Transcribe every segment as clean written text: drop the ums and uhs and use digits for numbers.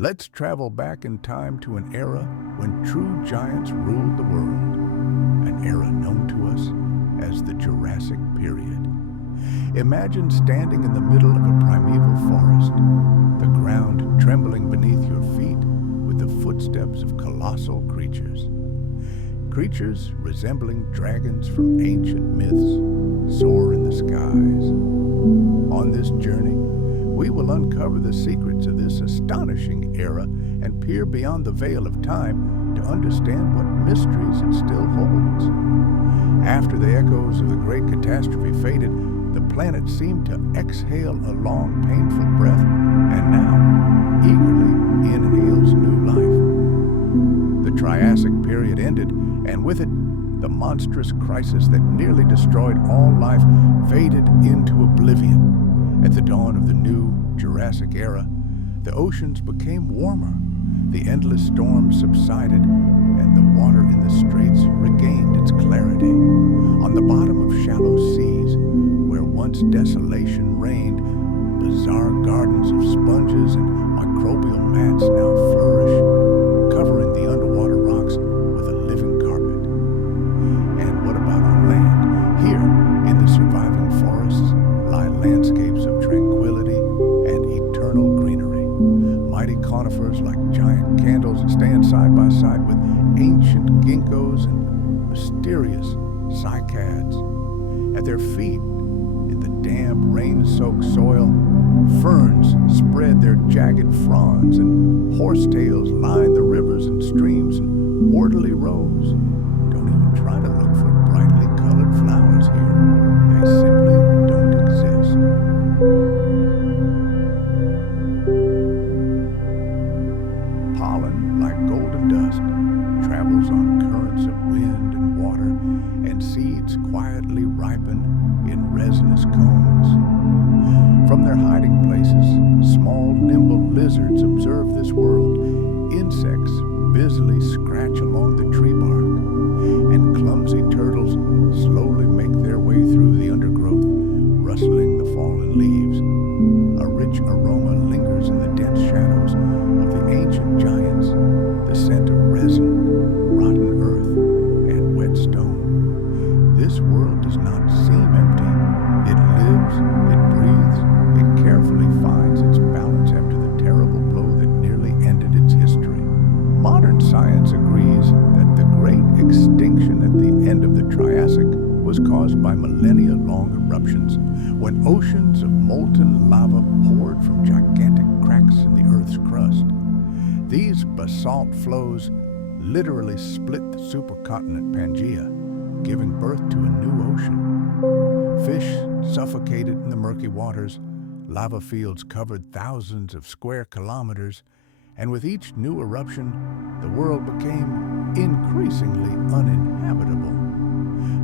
Let's travel back in time to an era when true giants ruled the world, an era known to us as the Jurassic Period. Imagine standing in the middle of a primeval forest, the ground trembling beneath your feet with the footsteps of colossal creatures. Creatures resembling dragons from ancient myths soar in the skies. On this journey, we will uncover the secrets of this astonishing era and peer beyond the veil of time to understand what mysteries it still holds. After the echoes of the great catastrophe faded, the planet seemed to exhale a long, painful breath and now eagerly inhales new life. The Triassic period ended, and with it, the monstrous crisis that nearly destroyed all life faded into oblivion. At the dawn of the new Jurassic Era, the oceans became warmer, the endless storms subsided, and the water in the straits regained its clarity. On the bottom of shallow seas, where once desolation reigned, bizarre gardens of sponges and microbial mats now flourish, covering the underwater rocks with a living carpet. And what about on land? Here, in the surviving forests, lie landscapes of tranquility and eternal greenery. Mighty conifers like giant candles stand side by side with ancient ginkgos and mysterious cycads. At their feet, in the damp, rain-soaked soil, ferns spread their jagged fronds and horsetails line the rivers and streams in orderly rows. Don't even try to look for brightly colored flowers here. They simply don't exist. Pollen, like golden dust, travels on currents of wind and water, and seeds quietly ripen in resinous cones. From their hiding places, small, nimble lizards observe this world. Insects busily scratch along the tree bark, and clumsy turtles slowly make their way through the undergrowth, rustling the fallen leaves. A rich aroma lingers in the dense shadows of the ancient giants, the scent of resin, rotten earth, and wet stone. This world does not seem empty. It lives, it breathes, it carefully finds its balance after the terrible blow that nearly ended its history. Modern science agrees that the great extinction at the end of the Triassic was caused by millennia-long eruptions, when oceans of molten lava poured from gigantic cracks in the Earth's crust. These basalt flows literally split the supercontinent Pangaea, giving birth to a new ocean. Fish suffocated in the murky waters, lava fields covered thousands of square kilometers, and with each new eruption, the world became increasingly uninhabitable.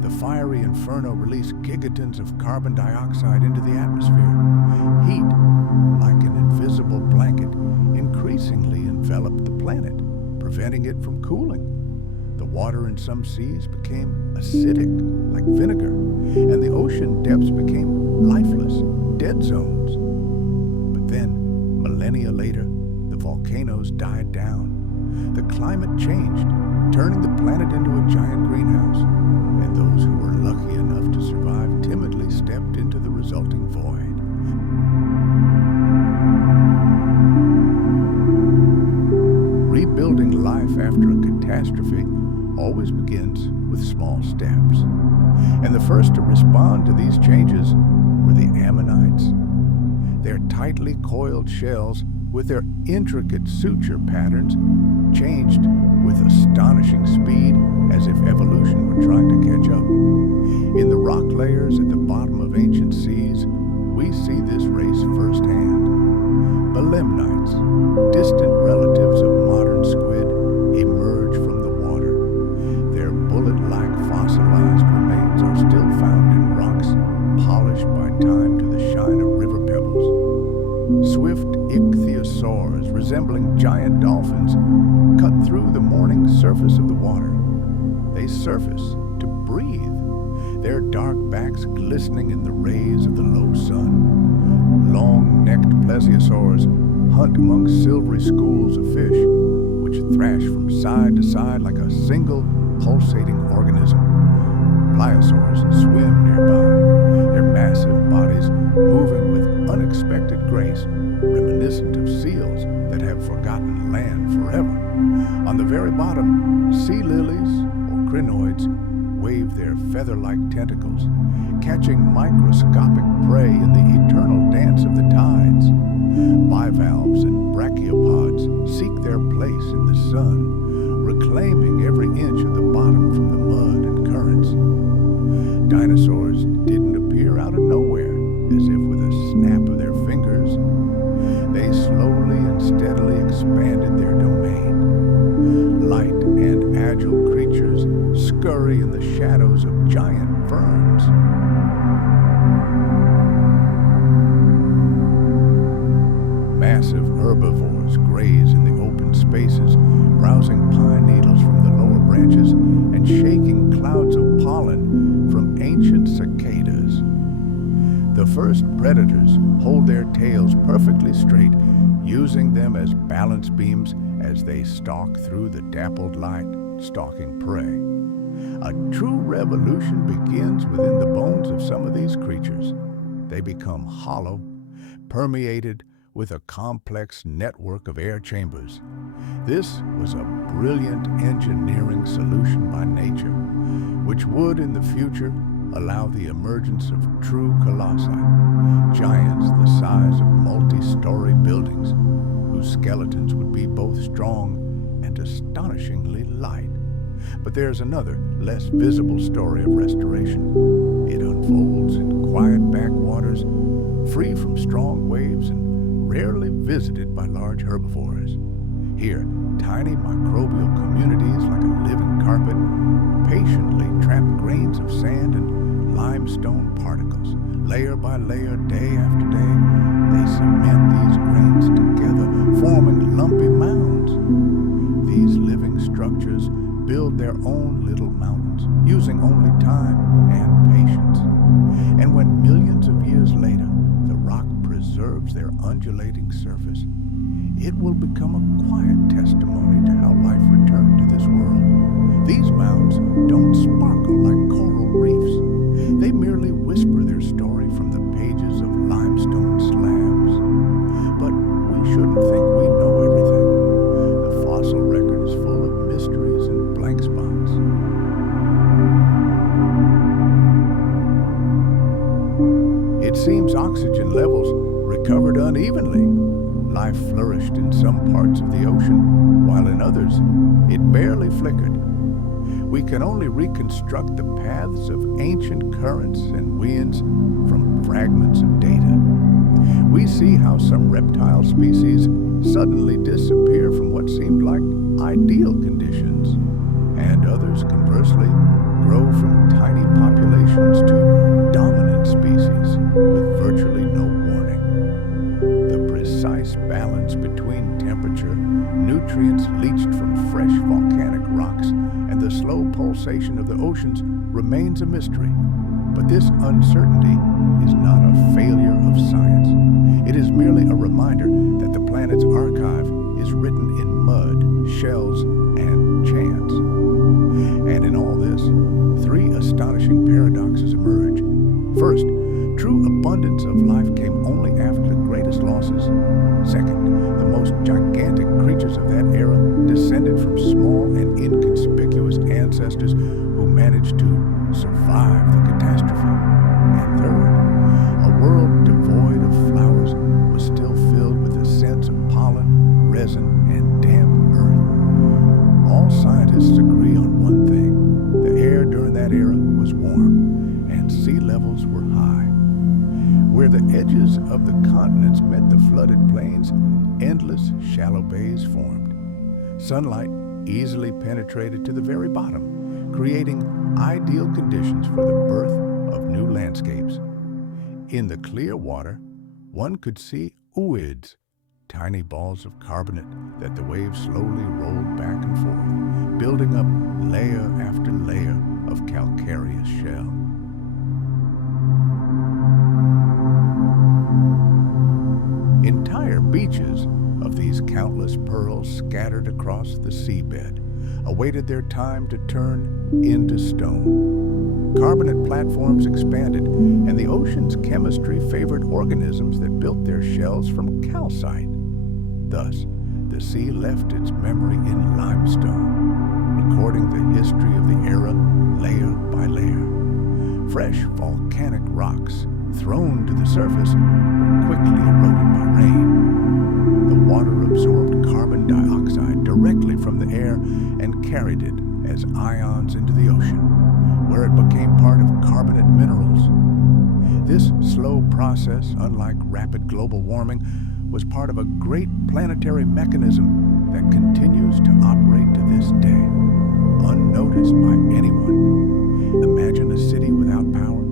The fiery inferno released gigatons of carbon dioxide into the atmosphere. Heat, like an invisible blanket, increasingly enveloped the planet, preventing it from cooling. The water in some seas became acidic, like vinegar, and the ocean depths became lifeless, dead zones. But then, millennia later, the volcanoes died down. The climate changed, turning the planet into a giant greenhouse, and those who were lucky enough to survive timidly stepped into the resulting void. Rebuilding life after a catastrophe always begins with small steps. And the first to respond to these changes were the ammonites. Their tightly coiled shells, with their intricate suture patterns, changed with astonishing speed, as if evolution were trying to catch up. In the rock layers at the bottom of ancient seas, we see this race firsthand. Belemnites, distant relatives of modern squid, emerge from the water. Their bullet-like fossilized remains are still found in rocks, polished by time to the shine of river pebbles. Swift ichthyosaurs, resembling giant dolphins, cut through the morning surface of the water. They surface to breathe, their dark backs glistening in the rays of the low sun. Long-necked plesiosaurs hunt among silvery schools of fish, which thrash from side to side like a single pulsating organism. Pliosaurs swim nearby, their massive bodies moving with unexpected grace, reminiscent of seals that have forgotten land forever. On the very bottom, sea lilies, or crinoids, wave their feather-like tentacles, catching microscopic prey in the eternal dance of the tides. Bivalves and brachiopods seek their place in the sun, reclaiming every inch of the bottom from the mud and currents. Dinosaurs didn't appear out of nowhere, as if with a snap of their fingers. They slowly and steadily expanded their domain. Light and agile creatures scurry in the shadows of giant ferns. Massive herbivores graze in the open spaces, browsing pine needles from the lower branches and shaking clouds of pollen from ancient cicadas. The first predators hold their tails perfectly straight, using them as balance beams as they stalk through the dappled light, stalking prey. A true revolution begins within the bones of some of these creatures. They become hollow, permeated with a complex network of air chambers. This was a brilliant engineering solution by nature, which would in the future allow the emergence of true colossi, giants the size of multi-story buildings, whose skeletons would be both strong and astonishingly light. But there's another, less visible story of restoration. It unfolds in quiet backwaters, free from strong waves and rarely visited by large herbivores. Here, tiny microbial communities like a living carpet patiently trap grains of sand and limestone particles. Layer by layer, day after day, they cement these grains together, forming lumpy mounds. These living structures build their own little mountains, using only time and patience. And when millions of years later, the rock preserves their undulating surface, it will become a quiet testimony to how life returned to this world. These mounds don't sparkle like coral reefs. They merely whisper their story from the pages of limestone slabs. But we shouldn't think we know everything. The fossil record is full of mysteries and blank spots. It seems oxygen levels recovered unevenly. Life flourished in some parts of the ocean, while in others, it barely flickered. We can only reconstruct the paths of ancient currents and winds from fragments of data. We see how some reptile species suddenly disappear from what seemed like ideal conditions, and others, conversely, grow from tiny populations to dominant species with virtually no warning. The precise balance between temperature, nutrients leached from fresh volcanic rocks, and the slow pulsation of the oceans remains a mystery. But this uncertainty is not a failure of science. It is merely a reminder that the planet's archive is written in mud, shells, and chance. And in all this, three astonishing paradoxes emerge. First, true abundance of life came only after the greatest losses. Second, the most gigantic creatures of that era descended from small and inconspicuous ancestors who managed to survive the catastrophe. And third, a world devoid of flowers was still filled with a sense of pollen, resin, and damp earth. All scientists agree on one thing. The air during that era was warm, and sea levels were high. Where the edges of the continents met the flooded plains, endless shallow bays formed. Sunlight easily penetrated to the very bottom, creating ideal conditions for the birth of new landscapes. In the clear water, one could see ooids, tiny balls of carbonate that the waves slowly rolled back and forth, building up layer after layer of calcareous shell. Entire beaches countless pearls scattered across the seabed awaited their time to turn into stone. Carbonate platforms expanded, and the ocean's chemistry favored organisms that built their shells from calcite. Thus, the sea left its memory in limestone, recording the history of the era layer by layer. Fresh volcanic rocks thrown to the surface were quickly eroded by rain. The water absorbed carbon dioxide directly from the air and carried it as ions into the ocean, where it became part of carbonate minerals. This slow process, unlike rapid global warming, was part of a great planetary mechanism that continues to operate to this day, unnoticed by anyone. Imagine a city without power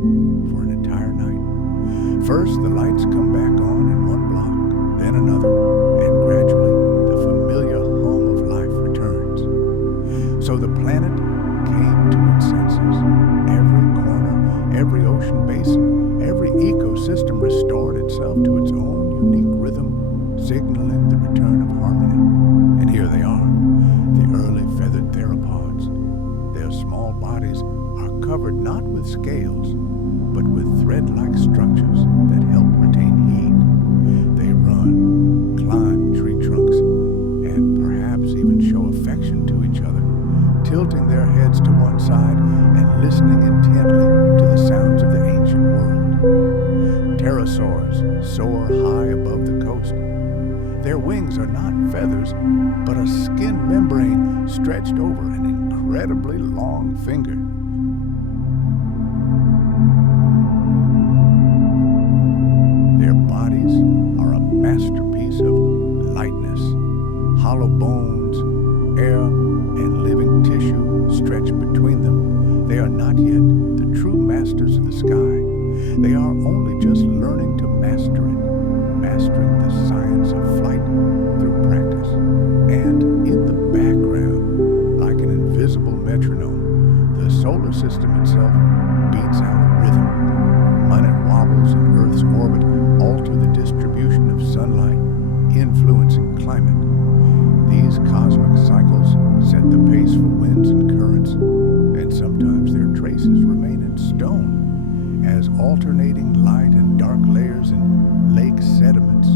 for an entire night. First, the lights come back on in one block, then another, and gradually the familiar hum of life returns. So the planet came to its senses. Every corner, every ocean basin, every ecosystem restored itself to its own unique rhythm, signaling the return of harmony. And here they are, the early feathered theropods. Their small bodies are covered not with scales, but with thread-like structures that help retain heat. They run, climb tree trunks, and perhaps even show affection to each other, tilting their heads to one side and listening intently to the sounds of the ancient world. Pterosaurs soar high above the coast. Their wings are not feathers, but a skin membrane stretched over an incredibly long finger. Their bodies are a masterpiece of lightness. Hollow bones, air, and living tissue stretched between them. They are not yet the true masters of the sky. They are only just learning to master it, mastering the science of flight through practice. And in the background, like an invisible metronome, the solar system itself beats out a rhythm. Planet wobbles in Earth's orbit alter the distribution of sunlight, influencing climate. These cosmic cycles set the pace for winds and currents, and sometimes their traces remain in stone, as alternating light and dark layers in lake sediments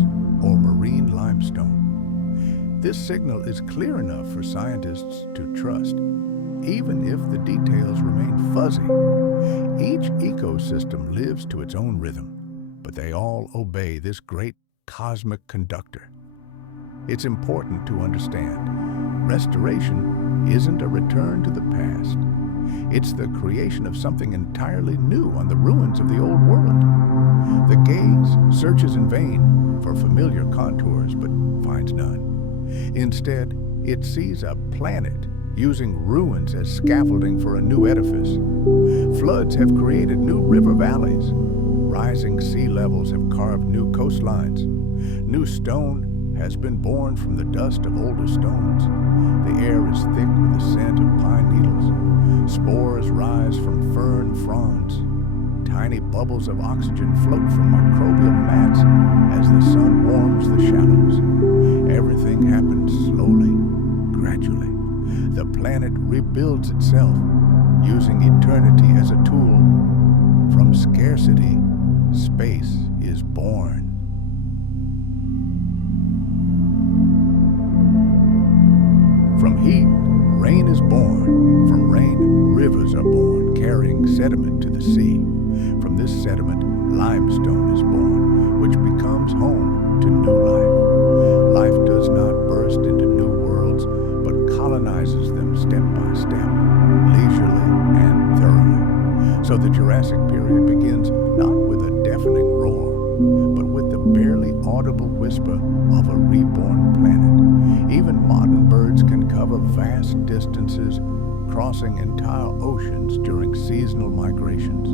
or marine limestone. This signal is clear enough for scientists to trust, even if the details remain fuzzy. Each ecosystem lives to its own rhythm, but they all obey this great cosmic conductor. It's important to understand, restoration isn't a return to the past. It's the creation of something entirely new on the ruins of the old world. The gaze searches in vain for familiar contours, but finds none. Instead, it sees a planet using ruins as scaffolding for a new edifice. Floods have created new river valleys. Rising sea levels have carved new coastlines. New stone has been born from the dust of older stones. The air is thick with the scent of pine needles. Spores rise from fern fronds. Tiny bubbles of oxygen float from microbial mats as the sun warms the shallows. Everything happens slowly, gradually. The planet rebuilds itself, using eternity as a tool. From scarcity, space is born. From heat, rain is born. From rain, rivers are born, carrying sediment to the sea. From this sediment, limestone is born, which becomes home to new life. Life does not burst into new worlds, but colonizes them step by step, leisurely and thoroughly. So the Jurassic Period begins not with a deafening roar, but with the barely audible whisper of a reborn planet. Even modern birds can cover vast distances, crossing entire oceans during seasonal migrations.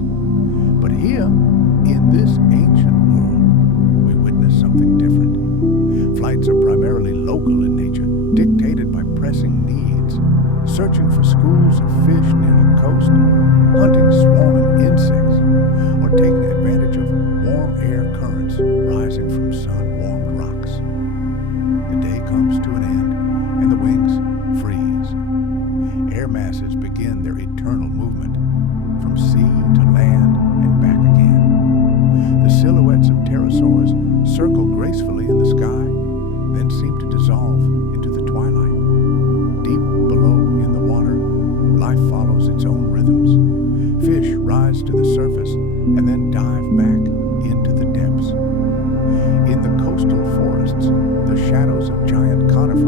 But here, in this ancient world, we witness something different. Flights are primarily local in nature, dictated by pressing needs, searching for schools of fish near the coast, hunting swarming insects, or taking advantage of warm air currents rising from sun-warmed rocks. The day comes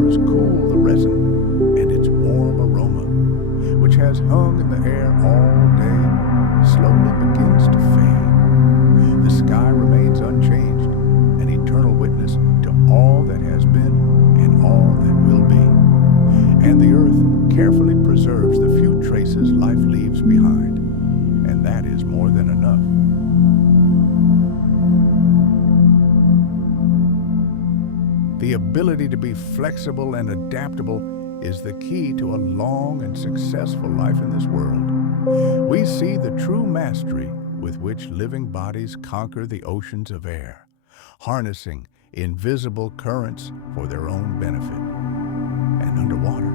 vapors cool the resin, and its warm aroma, which has hung in the air all day, slowly begins to fade. The sky remains unchanged, an eternal witness to all that has been and all that will be. And the earth carefully preserves the few traces life leaves behind, and that is more than enough. The ability to be flexible and adaptable is the key to a long and successful life in this world. We see the true mastery with which living bodies conquer the oceans of air, harnessing invisible currents for their own benefit. And underwater,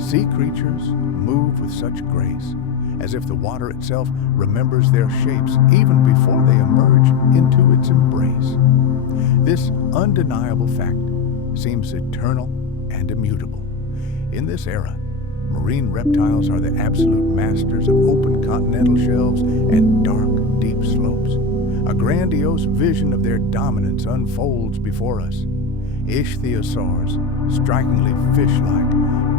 sea creatures move with such grace, as if the water itself remembers their shapes even before they emerge into its embrace. This undeniable fact seems eternal and immutable. In this era, marine reptiles are the absolute masters of open continental shelves and dark, deep slopes. A grandiose vision of their dominance unfolds before us. Ichthyosaurs, strikingly fish-like,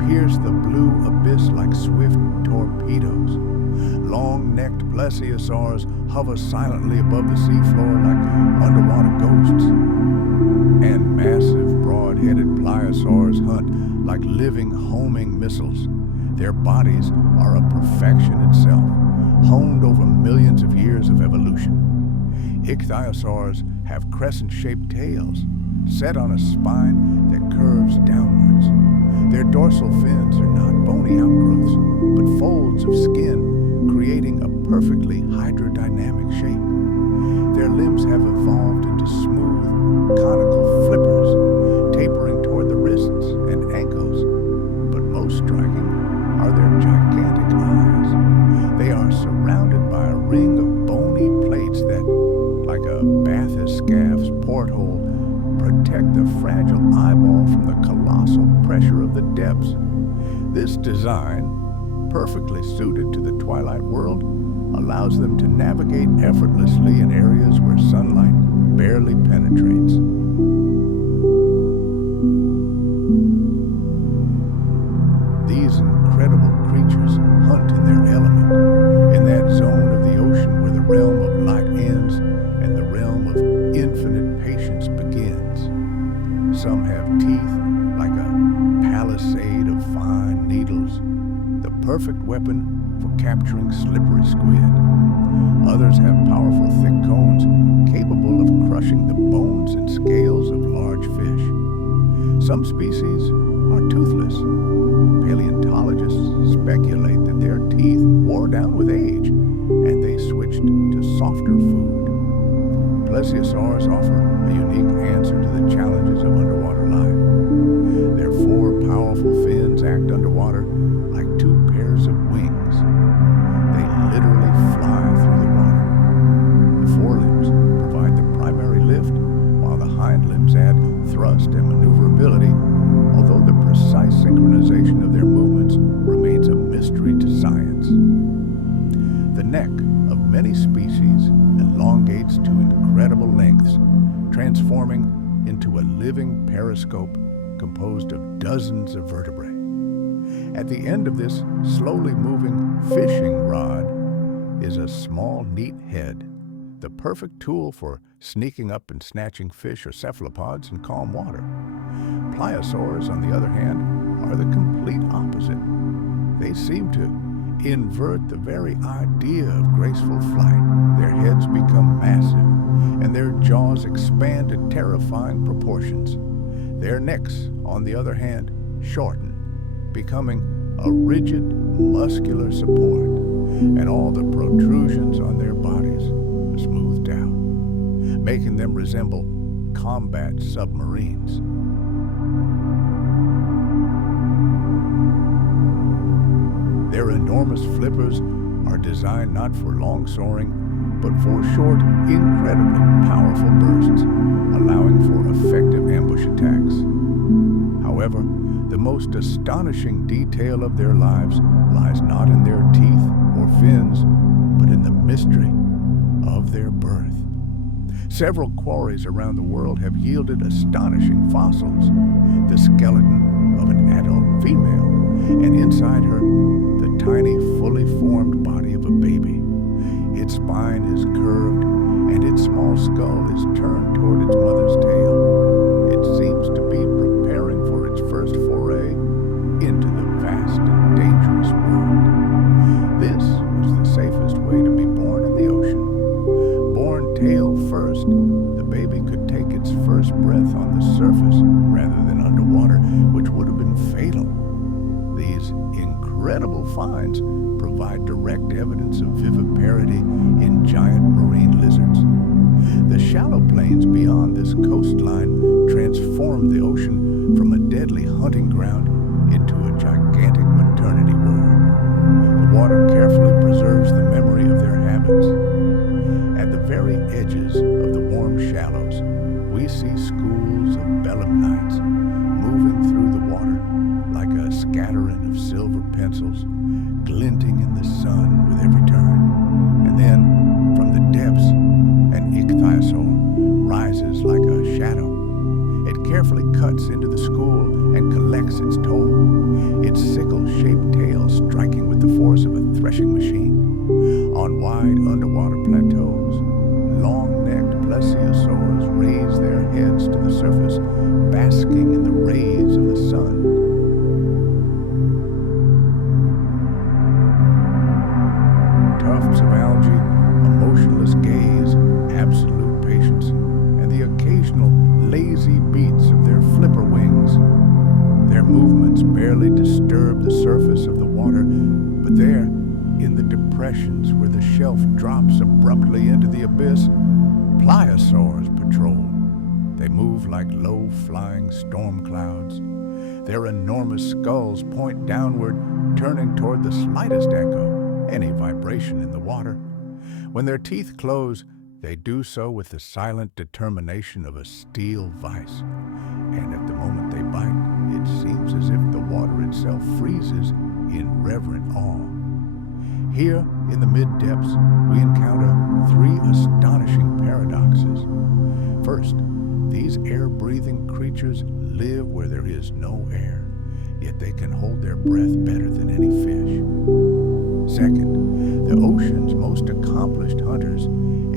pierce the blue abyss like swift torpedoes. Long-necked plesiosaurs hover silently above the seafloor like underwater ghosts. And massive, broad-headed pliosaurs hunt like living, homing missiles. Their bodies are a perfection itself, honed over millions of years of evolution. Ichthyosaurs have crescent-shaped tails, set on a spine that curves downwards. Their dorsal fins are not bony outgrowths, but folds of skin, creating a perfectly hydrodynamic shape. Their limbs have evolved into smooth, conical flippers, tapering toward the wrists and ankles. But most striking are their gigantic eyes. They are surrounded by a ring of bony plates that, like a bathyscaph's porthole, protect the fragile eyeball from the colossal pressure of the depths. This design, perfectly suited to the twilight world, allows them to navigate effortlessly in areas where sunlight barely penetrates. These incredible creatures hunt in their element, in that zone of the ocean where the realm of light ends and the realm of infinite patience begins. Some have teeth like a palisade of fine needles, the perfect weapon for capturing slippery squid. Others have powerful thick cones capable of crushing the bones and scales of large fish. Some species are toothless. Paleontologists speculate that their teeth wore down with age and they switched to softer food. Plesiosaurs offer a unique answer to the challenges of underwater life. Their four powerful fins act underwater like two pairs of wings. They literally fly through the water. The forelimbs provide the primary lift, while the hind limbs add thrust and maneuverability, although the precise synchronization of their movements remains a mystery to science. The neck of many species elongates to incredible lengths, transforming into a living periscope composed of dozens of vertebrae. At the end of this slowly moving fishing rod is a small, neat head, the perfect tool for sneaking up and snatching fish or cephalopods in calm water. Pliosaurs, on the other hand, are the complete opposite. They seem to invert the very idea of graceful flight. Their heads become massive, and their jaws expand to terrifying proportions. Their necks, on the other hand, shorten, becoming a rigid, muscular support, and all the protrusions on their bodies are smoothed out, making them resemble combat submarines. Their enormous flippers are designed not for long soaring, but for short, incredibly powerful bursts, allowing for effective ambush attacks. However, the most astonishing detail of their lives lies not in their teeth or fins, but in the mystery of their birth. Several quarries around the world have yielded astonishing fossils. The skeleton and inside her, the tiny, fully formed body of a baby. Its spine is curved, and its small skull is turned toward its mother's tail. It seems to be preparing for its first foray into the vast and dangerous world. This was the safest way to be born in the ocean. Born tail first, the baby could take its first breath on the surface rather than underwater, which would have been fatal. These incredible finds provide direct evidence of viviparity in giant marine lizards. The shallow plains beyond this coastline transformed the ocean from a deadly hunting ground into a gigantic maternity ward. The water carefully preserves the memory of their habits. At the very edges of the warm shallows, we see schools of belemnites moving through the water like a scattering of silver pencils, glinting in the sun with every turn. And then, from the depths, an ichthyosaur rises like a shadow. It carefully cuts into the school and collects its toll, its sickle-shaped tail striking with the force of a threshing machine. On wide underwater plateaus, long-necked plesiosaurs raise their heads to the surface, basking in the rays of the sun. Tufts of algae, a motionless gaze, absolute patience, and the occasional lazy beats of their flipper wings. Their movements barely disturb the surface of the water, but there, in the depressions where the shelf drops abruptly into the abyss, pliosaurs patrol. They move like low-flying storm clouds. Their enormous skulls point downward, turning toward the slightest echo, any vibration in the water. When their teeth close, they do so with the silent determination of a steel vice. And at the moment they bite, it seems as if the water itself freezes in reverent awe. Here, in the mid-depths, we encounter three astonishing paradoxes. First, these air-breathing creatures live where there is no air, yet they can hold their breath better than any fish. Second, the ocean's most accomplished hunters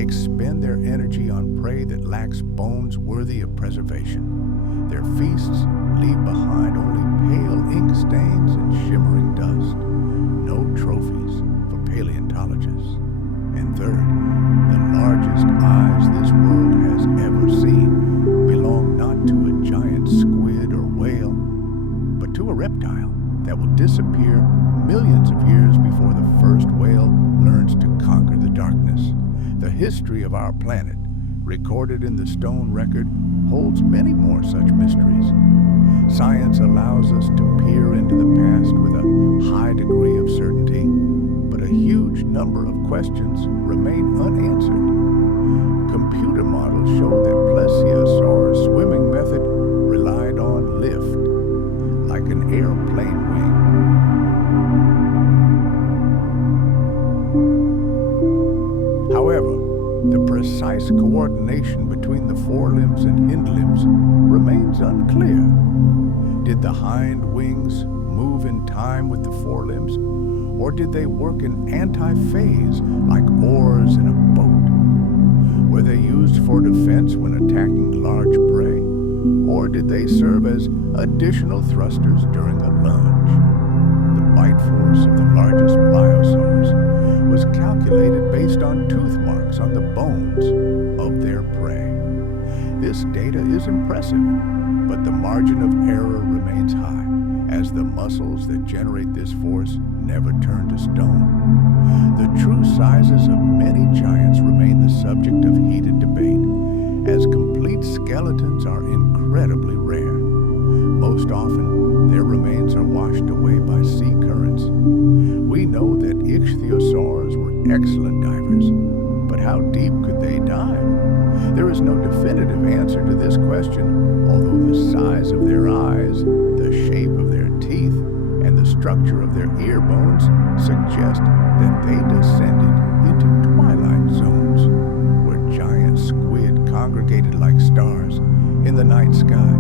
expend their energy on prey that lacks bones worthy of preservation. Their feasts leave behind only pale ink stains and shimmering dust. No trophies for paleontologists. And third, the largest eyes this world has ever seen belong not to a giant squid or whale, but to a reptile that will disappear millions of years before the first whale learns to conquer the darkness. The history of our planet, recorded in the stone record, holds many more such mysteries. Science allows us to peer into the past with a high degree of certainty, but a huge number of questions remain unanswered. Computer models show that plesiosaurs' swimming method relied on lift, like an airplane wing. However, the precise coordination between the forelimbs and hind limbs remains unclear. Did the hind wings move in time with the forelimbs, or did they work in anti-phase like oars in a boat? Were they used for defense when attacking large prey, or did they serve as additional thrusters during a lunge? The bite force of the largest pliosaurs was calculated based on tooth marks on the bones of their prey. This data is impressive, but the margin of error remains high, as the muscles that generate this force never turn to stone. The true sizes of many giants remain the subject of heated debate, as complete skeletons are incredibly rare. Most often, their remains are washed away by sea currents. We know that ichthyosaurs were excellent divers, but how deep could they dive? There is no definitive answer to this question, although the size of their eyes, the shape of their teeth, and the structure of their ear bones suggest that they descended into twilight zones, where giant squid congregated like stars in the night sky.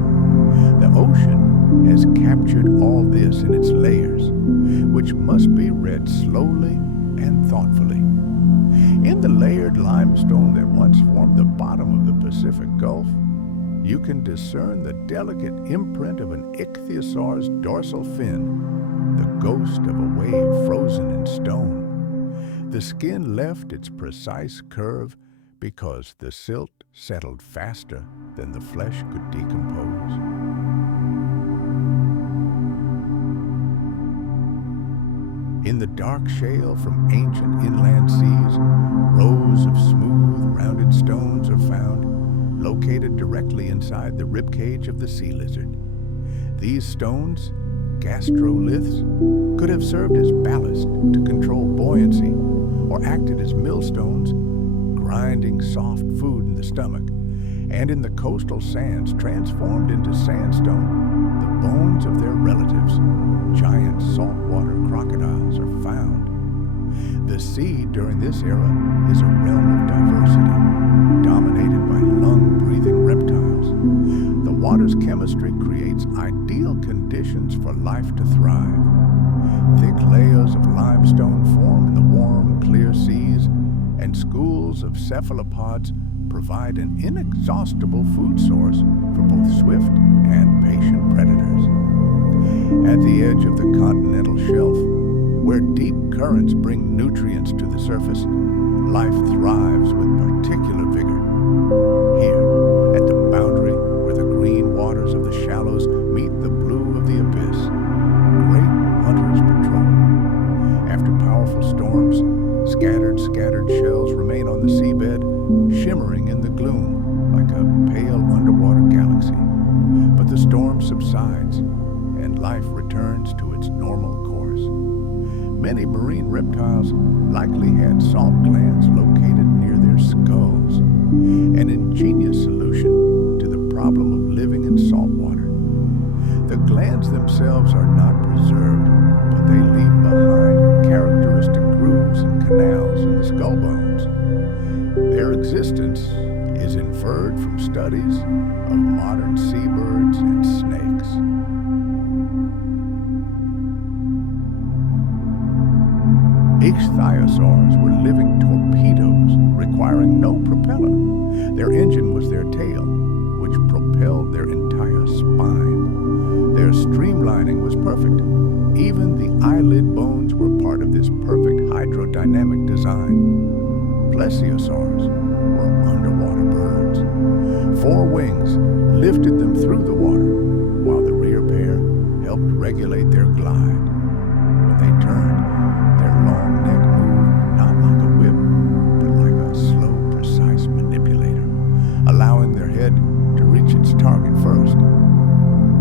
The ocean has captured all this in its layers, which must be read slowly and thoughtfully. In the layered limestone that once formed the bottom of the Pacific Gulf, you can discern the delicate imprint of an ichthyosaur's dorsal fin, the ghost of a wave frozen in stone. The skin left its precise curve because the silt settled faster than the flesh could decompose. In the dark shale from ancient inland seas, rows of smooth, rounded stones are found, located directly inside the ribcage of the sea lizard. These stones, gastroliths, could have served as ballast to control buoyancy, or acted as millstones, grinding soft food in the stomach, and in the coastal sands transformed into sandstone, the bones of their relatives, giant saltwater crocodiles, are found. The sea during this era is a realm of diversity, dominated by lung-breathing reptiles. The water's chemistry creates ideal conditions for life to thrive. Thick layers of limestone form in the warm, clear seas, and schools of cephalopods provide an inexhaustible food source for both swift and patient predators. At the edge of the continental shelf, where deep currents bring nutrients to the surface, life thrives with particular vigor. Here, at the boundary where the green waters of the shallows meet the blue of the abyss, great hunters patrol. After powerful storms, scattered shells remain on the seabed, shimmering in the gloom like a pale underwater galaxy. But the storm subsides, and life returns to its normal course. Many marine reptiles likely had salt glands located near their skulls, an ingenious solution to the problem of living in salt water. The glands themselves are not preserved, but they leave behind characteristic grooves and canals in the skull bones. Their existence is inferred from studies of modern seabirds and snakes. Ichthyosaurs were living torpedoes requiring no propeller. Their engine was their tail, which propelled their entire spine. Their streamlining was perfect. Even the eyelid bones were part of this perfect hydrodynamic design. Plesiosaurs were underwater birds. 4 wings lifted them through the water, while the rear pair helped regulate their glide. When they turned, their long neck moved not like a whip, but like a slow, precise manipulator, allowing their head to reach its target first.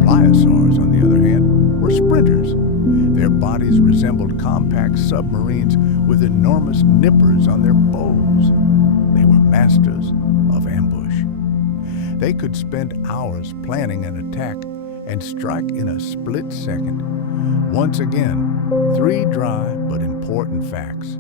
Pliosaurs, on the other hand, were sprinters. Their bodies resembled compact submarines with enormous nippers on their bows. They were masters of ambush. They could spend hours planning an attack and strike in a split second. Once again, 3 dry but important facts.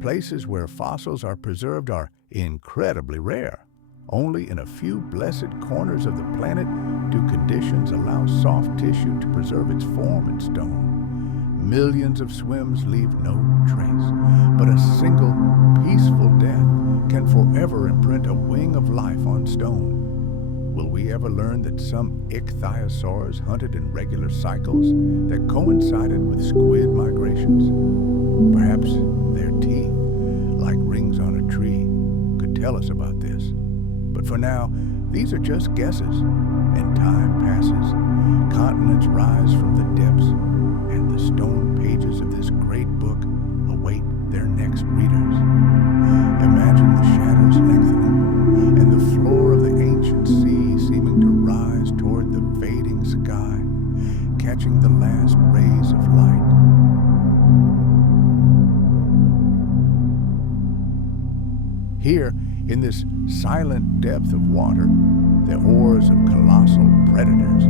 Places where fossils are preserved are incredibly rare. Only in a few blessed corners of the planet do conditions allow soft tissue to preserve its form in stone. Millions of swims leave no trace, but a single peaceful death can forever imprint a wing of life on stone. Will we ever learn that some ichthyosaurs hunted in regular cycles that coincided with squid migrations? Perhaps their teeth, like rings on a tree, could tell us about this. But for now, these are just guesses, and time passes. Continents rise from the depths, and the stone pages of this great book await their next readers. Imagine the shadows lengthening, and the floor of the ancient sea seeming to rise toward the fading sky, catching the last rays of light. Here, in this silent depth of water, the oars of colossal predators,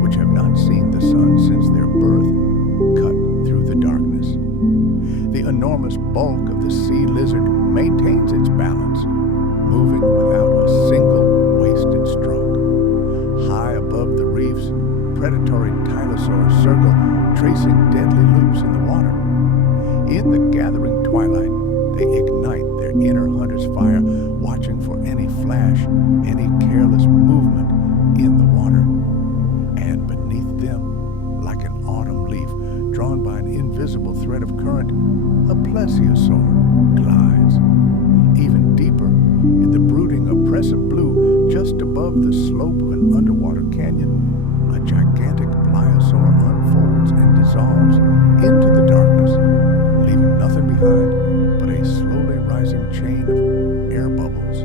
which have not seen the sun since their birth, cut through the darkness. The enormous bulk of the sea lizard maintains its balance, moving without a single wasted stroke. High above the reefs, predatory tylosaurs circle, tracing deadly loops in the water. In the gathering twilight, they ignite their inner hunter's fire, watching for any flash, any careless movement in the water. And beneath them, like an autumn leaf drawn by an invisible thread of current, a plesiosaur glides. Even deeper, in the brooding, oppressive blue, just above the slope of an underwater canyon, a gigantic pliosaur unfolds and dissolves into the darkness, leaving nothing behind but a slowly rising chain of air bubbles.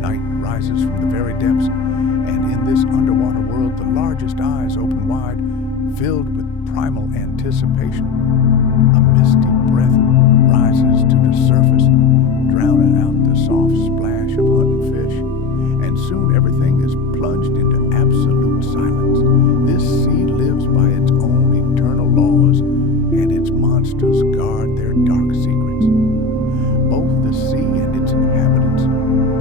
Night rises from the very depths, and in this underwater world, the largest eyes open wide, filled with primal anticipation. A misty breath rises to the surface, drowning out the soft splash of hunting fish, and soon everything is plunged into absolute silence. This sea lives by its own eternal laws, and its monsters guard their dark secrets. Both the sea and its inhabitants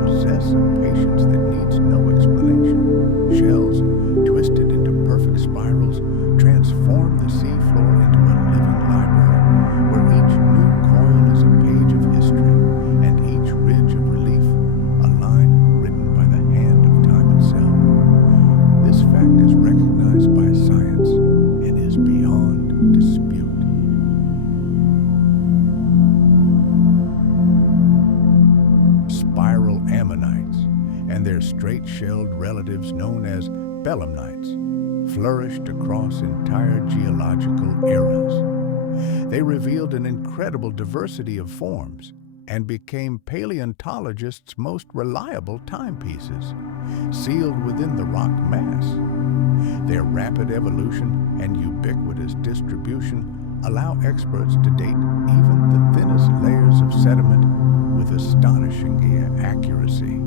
possess a patience that needs no explanation. Shells, twisted into perfect spirals, transform the seafloor into a living library, where each new coil is a page of history, and each ridge of relief a line written by the hand of time itself. This fact is recognized by science and is beyond dispute. Spiral ammonites and their straight-shelled relatives known as belemnites flourished across entire geological eras. They revealed an incredible diversity of forms and became paleontologists' most reliable timepieces, sealed within the rock mass. Their rapid evolution and ubiquitous distribution allow experts to date even the thinnest layers of sediment with astonishing accuracy.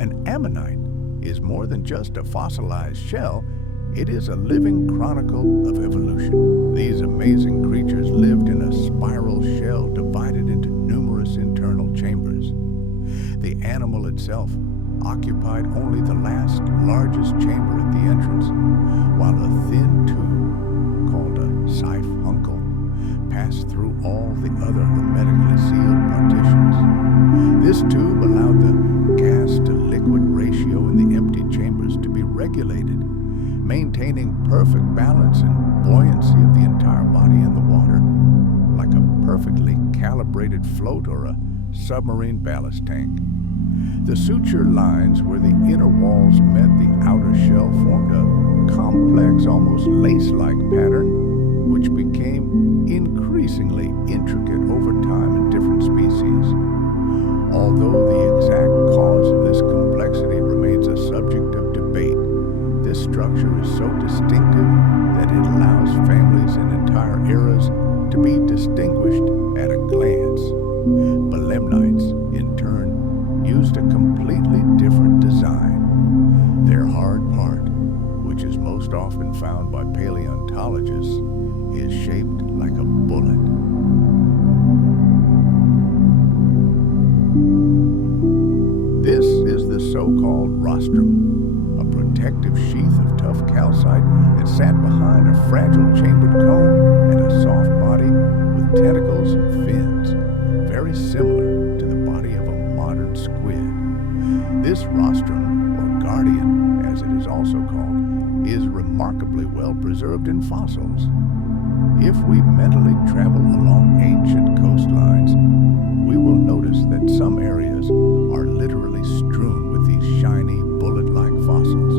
An ammonite is more than just a fossilized shell. It is a living chronicle of evolution. These amazing creatures lived in a spiral shell divided into numerous internal chambers. The animal itself occupied only the last largest chamber at the entrance, while a thin tube, called a siphuncle, passed through all the other hermetically sealed partitions. This tube allowed the gas-to-liquid ratio in the empty chambers to be regulated, maintaining perfect balance and buoyancy of the entire body in the water, like a perfectly calibrated float or a submarine ballast tank. The suture lines where the inner walls met the outer shell formed a complex, almost lace-like pattern, which became increasingly intricate over time in different species. Although the exact cause of this complexity remains a subject of debate, this structure is so distinctive that it allows families and entire eras to be distinguished at a glance. Belemnites, in turn, used a completely different design. Their hard part, which is most often found by paleontologists, is shaped like a bullet. This is the so-called rostrum, a protective sheath of tough calcite that sat behind a fragile chambered cone and a soft body with tentacles and fins, very similar to the body of a modern squid. This rostrum, or guardian, as it is also called, is remarkably well preserved in fossils. If we mentally travel along ancient coastlines, we will notice that some areas are literally strewn with these shiny, bullet-like fossils.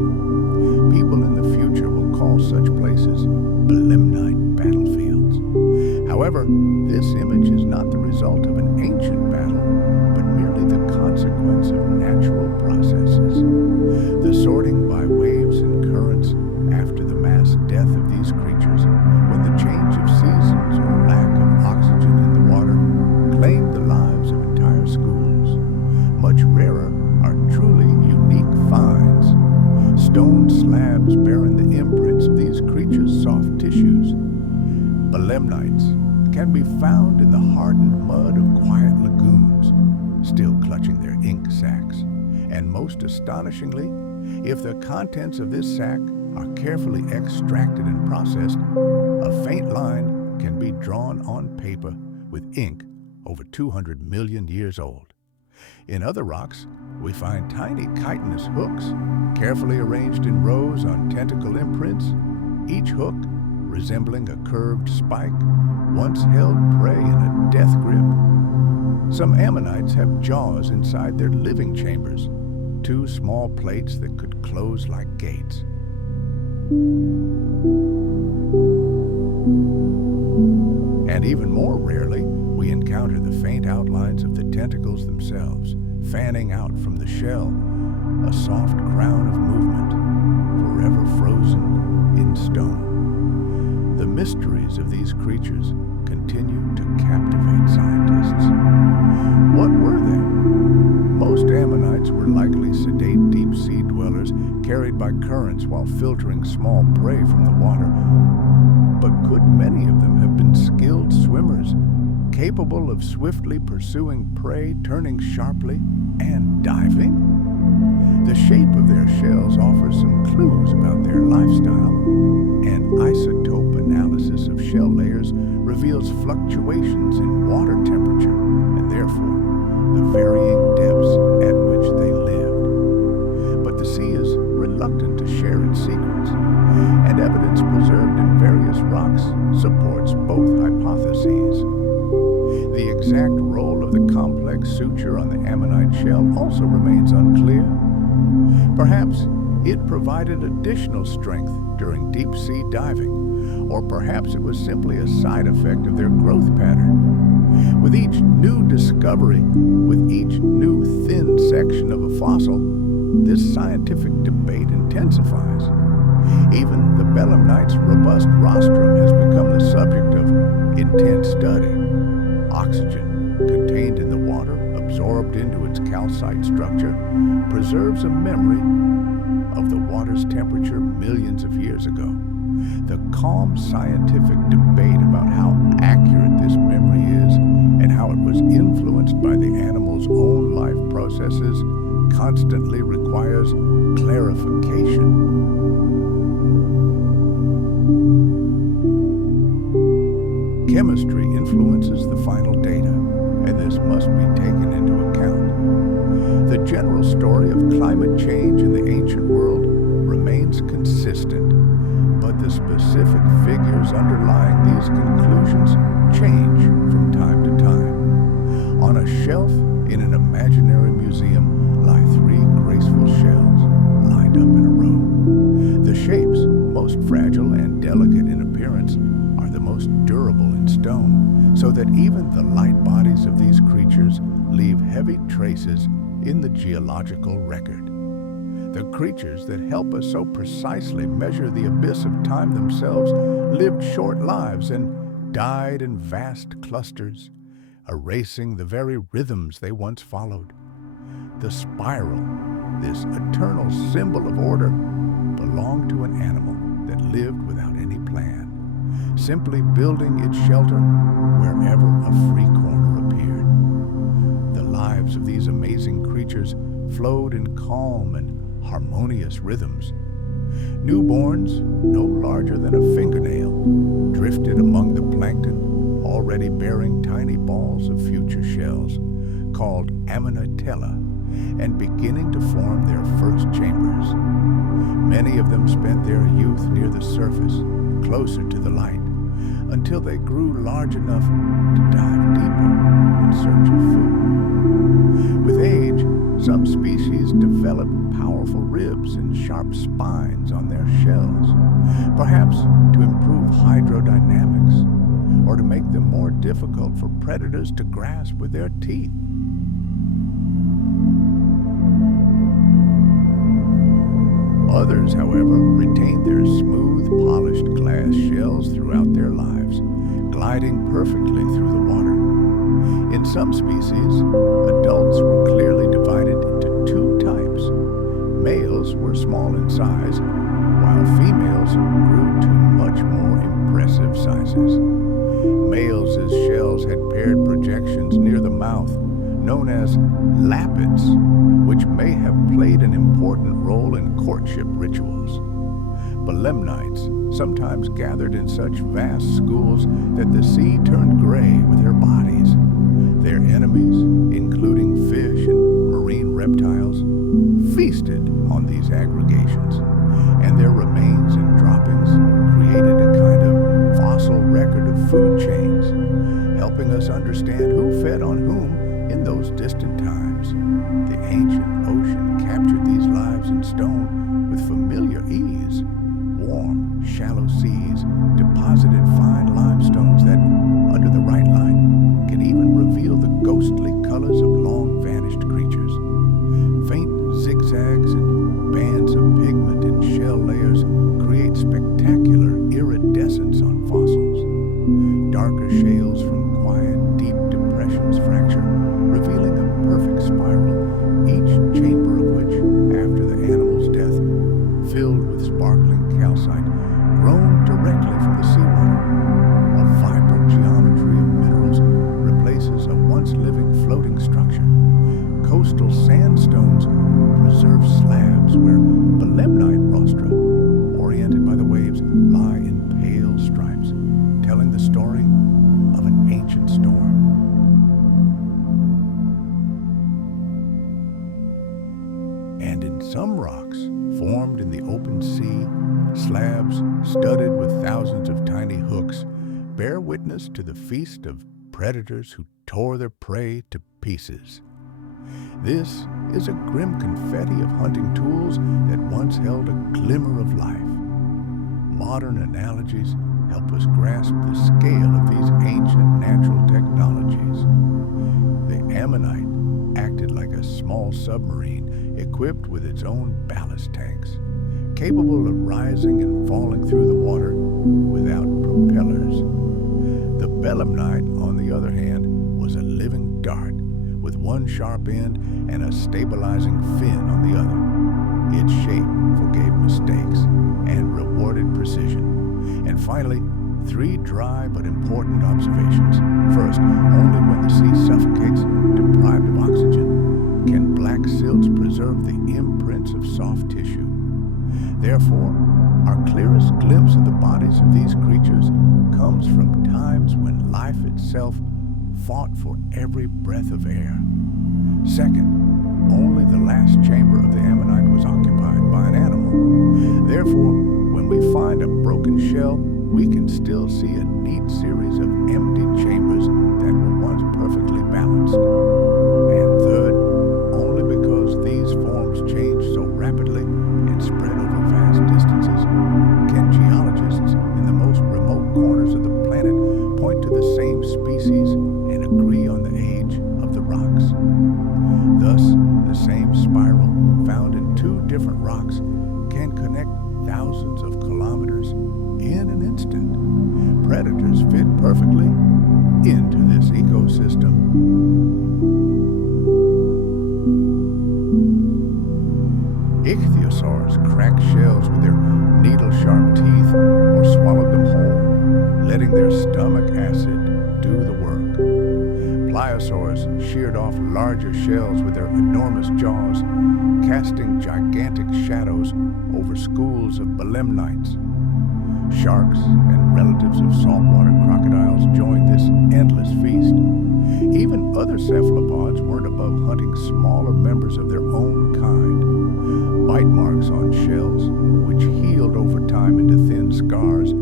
People in the future will call such places belemnite battlefields. However, this image is not the result of an ancient battle, but merely the consequence of natural processes. The sorting by waves and currents after the mass death of these creatures, when the change of seasons or lack of oxygen in the water claimed the lives of entire schools. Much rarer are truly unique finds. Stone slabs bearing the imprints of these creatures' soft tissues. Belemnites can be found in the hardened mud of quiet lagoons, still clutching their ink sacs. And most astonishingly, if the contents of this sac are carefully extracted and processed, a faint line can be drawn on paper with ink over 200 million years old. In other rocks, we find tiny chitinous hooks, carefully arranged in rows on tentacle imprints, each hook resembling a curved spike, once held prey in a death grip. Some ammonites have jaws inside their living chambers, two small plates that could close like gates. And even more rarely, we encounter the faint outlines of the tentacles themselves, fanning out from the shell, a soft crown of movement, forever frozen in stone. The mysteries of these creatures continue to captivate scientists. What were they? Most ammonites were likely sedate deep-sea dwellers carried by currents while filtering small prey from the water. But could many of them have been skilled swimmers, capable of swiftly pursuing prey, turning sharply, and diving? The shape of their shells offers some clues about their lifestyle. An isotope analysis of shell layers reveals fluctuations in water temperature and therefore the varying depths at which they lived. But the sea is reluctant to share its secrets, and evidence preserved in various rocks supports both hypotheses. The exact role of the complex suture on the ammonite shell also remains unclear. Perhaps it provided additional strength during deep-sea diving, or perhaps it was simply a side effect of their growth pattern. With each new discovery, with each new thin section of a fossil, this scientific debate intensifies. Even the belemnite's robust rostrum has become the subject of intense study. Oxygen contained in the water, absorbed into its calcite structure, preserves a memory of the water's temperature millions of years ago. The calm scientific debate about how accurate this memory is and how it was influenced by the animal's own life processes constantly requires clarification. Chemistry influences the final data, and this must be taken into account. The general story of climate change in the ancient world remains consistent, but the specific figures underlying these conclusions change from time to time. On a shelf in an imaginary museum lie three graceful shells lined up in a row. The shapes, most fragile and delicate in appearance, are the most durable in stone, so that even the light bodies of these creatures leave heavy traces in the geological record. The creatures that help us so precisely measure the abyss of time themselves lived short lives and died in vast clusters, erasing the very rhythms they once followed. The spiral, this eternal symbol of order, belonged to an animal that lived without any plan, simply building its shelter wherever a free corner appeared. The lives of these amazing creatures flowed in calm and harmonious rhythms. Newborns, no larger than a fingernail, drifted among the plankton, already bearing tiny balls of future shells, called ammonitella, and beginning to form their first chambers. Many of them spent their youth near the surface, closer to the light, until they grew large enough to dive deeper in search of food. With age, some species developed powerful ribs and sharp spines on their shells, perhaps to improve hydrodynamics or to make them more difficult for predators to grasp with their teeth. Others, however, retained their smooth, polished glass shells throughout their lives, gliding perfectly through the water. In some species, adults were clearly divided into two types. Males were small in size, while females grew to much more impressive sizes. Males' shells had paired projections near the mouth, known as lappets, which may have played an important role in courtship rituals. belemnites sometimes gathered in such vast schools that the sea turned gray with their bodies. Their enemies, including fish and marine reptiles, feasted on these aggregations, and their remains and droppings created a kind of fossil record of food chains, helping us understand who fed on whom in those distant times. The ancient ocean captured these lives in stone with familiar ease. Warm, shallow seas deposited fine limestones that, under the right light, can even reveal the ghostly colors of long-vanished creatures. Faint zigzags and bands of pigment in shell layers create spectacular iridescence on fossils. Darker shales from quiet, deep depressions fracture, revealing a perfect spiral, each chamber of which, after the animal's death, filled with sparkling calcite, grown directly from the seawater. A vibrant geometry of minerals replaces a once-living floating structure. Coastal sandstones preserve slabs where belemnite rostra, oriented by the waves, lie in pale stripes, telling the story of an ancient storm. And in some rocks, formed in the open sea, slabs studded with thousands of tiny hooks bear witness to the feast of predators who tore their prey to pieces. This is a grim confetti of hunting tools that once held a glimmer of life. Modern analogies help us grasp the scale of these ancient natural technologies. The ammonite acted like a small submarine equipped with its own ballast tanks, capable of rising and falling through the water without propellers. The belemnite, on the other hand, was a living dart with one sharp end and a stabilizing fin on the other. Its shape forgave mistakes and rewarded precision. And finally, three dry but important observations. First, only when the sea suffocates, deprived of oxygen, can black silts preserve the imprints of soft tissue. Therefore, our clearest glimpse of the bodies of these creatures comes from times when life itself fought for every breath of air. Second, only the last chamber of the ammonite was occupied by an animal. Therefore, when we find a broken shell, we can still see a neat series of empty chambers that were once perfectly balanced. And third, only because these forms change so rapidly and spread over vast distances, can geologists in the most remote corners of the planet point to the same species and agree on the age of the rocks. Thus, the same spiral found in two different rocks can connect thousands of kilometers in an instant. Predators fit perfectly into this ecosystem. Ichthyosaurs cracked shells with their needle-sharp teeth or swallowed them whole, letting their stomach acid do the work. Pliosaurs sheared off larger shells with their enormous jaws, casting gigantic shadows over schools of belemnites. Sharks and relatives of saltwater crocodiles joined this endless feast. Even other cephalopods weren't above hunting smaller members of their own kind. Bite marks on shells, which healed over time into thin scars,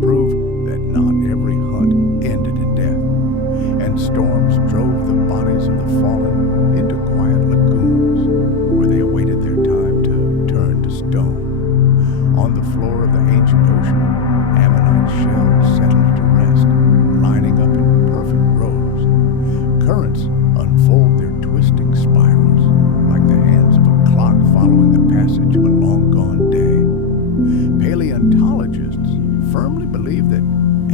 prove that not every hunt ended in death, and storms drove the bodies of the fallen into quiet lagoons, where they awaited their time to turn to stone. On the floor of the ancient ocean, ammonite shells settled to rest, lining up in perfect rows. Currents unfold their twisting spirals, like the hands of a clock following the passage of a long-gone day. Paleontologists firmly believe that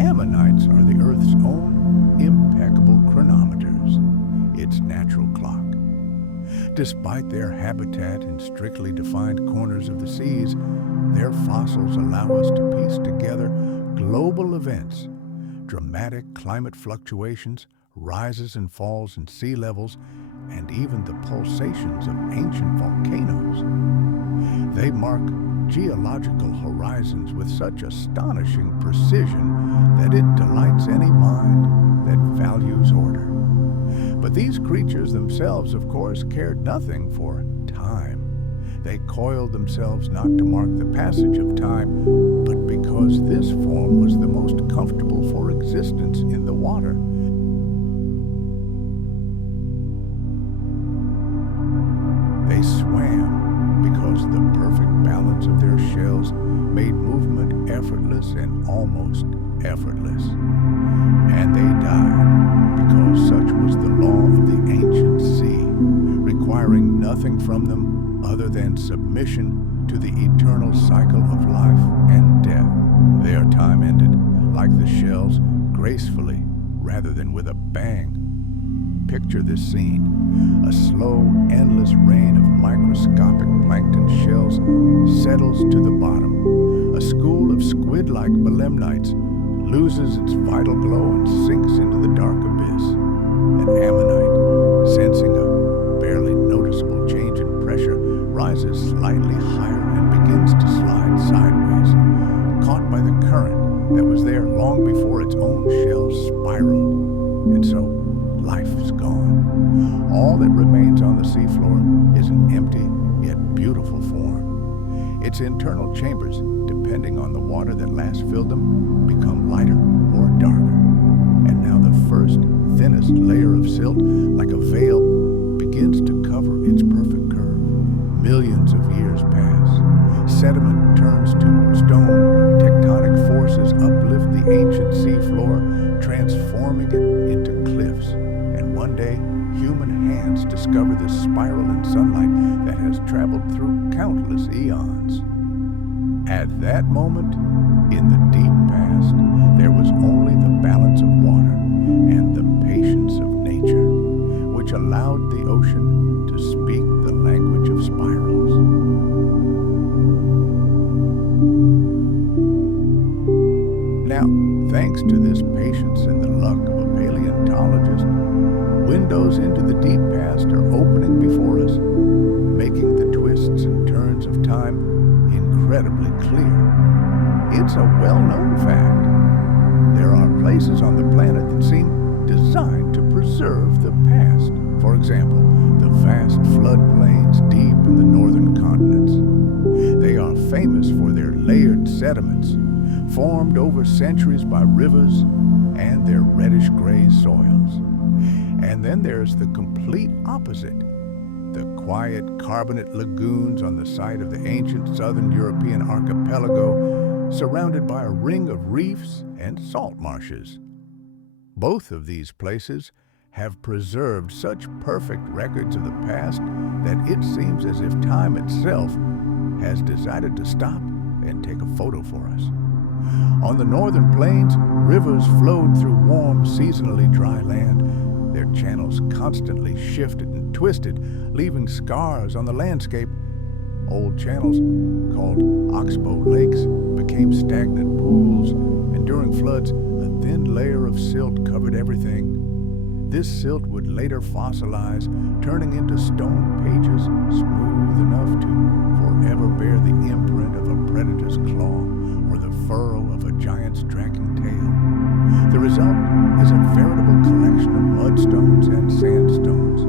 ammonites are the Earth's own impeccable chronometers, its natural clock. Despite their habitat in strictly defined corners of the seas, their fossils allow us to piece together global events, dramatic climate fluctuations, rises and falls in sea levels, and even the pulsations of ancient volcanoes. They mark geological horizons with such astonishing precision that it delights any mind that values order. But these creatures themselves, of course, cared nothing for time. They coiled themselves not to mark the passage of time, but because this form was the most comfortable for existence in the water. They swam because the perfect balance of their shells made movement effortless and almost effortless. And they died because such was the law of the ancient sea, requiring nothing from them other than submission to the eternal cycle of life and death. Their time ended, like the shells, gracefully rather than with a bang. Picture this scene. A slow, endless rain of microscopic plankton shells settles to the bottom. A school of squid-like belemnites loses its vital glow and sinks into the dark abyss. An ammonite, sensing a barely noticeable change in pressure, rises slightly higher and begins to slide sideways, caught by the current that was there long before its own shell spiraled. And so, life is gone. All that remains on the seafloor is an empty yet beautiful form. Its internal chambers, depending on the water that last filled them, become lighter or darker. And now the first, thinnest layer of silt, like a veil, begins to cover its perfect curve. Millions of years pass. Sediment turns to stone. Tectonic forces uplift the ancient seafloor, transforming it into cliffs. And one day, human hands discover this spiral in sunlight that has traveled through countless eons. At that moment, in the deep past, there was only the balance of water and the patience of nature, which allowed the ocean to speak the language of spirals. Now, thanks to this patience and the luck of a paleontologist, windows into the deep past are opening before us, making the twists and turns of time incredibly clear. It's a well-known fact. There are places on the planet that seem designed to preserve the past. For example, the vast floodplains deep in the northern continents. They are famous for their layered sediments, formed over centuries by rivers, and their reddish-gray soils. And then there's the complete opposite. The quiet, carbonate lagoons on the site of the ancient southern European archipelago, surrounded by a ring of reefs and salt marshes. Both of these places have preserved such perfect records of the past that it seems as if time itself has decided to stop and take a photo for us. On the northern plains, rivers flowed through warm, seasonally dry land. Their channels constantly shifted and twisted, leaving scars on the landscape. Old channels, called oxbow lakes, became stagnant pools, and during floods, a thin layer of silt covered everything. This silt would later fossilize, turning into stone pages smooth enough to forever bear the imprint of a predator's claw or the furrow of a giant's dragging tail. The result is a veritable collection of mudstones and sandstones,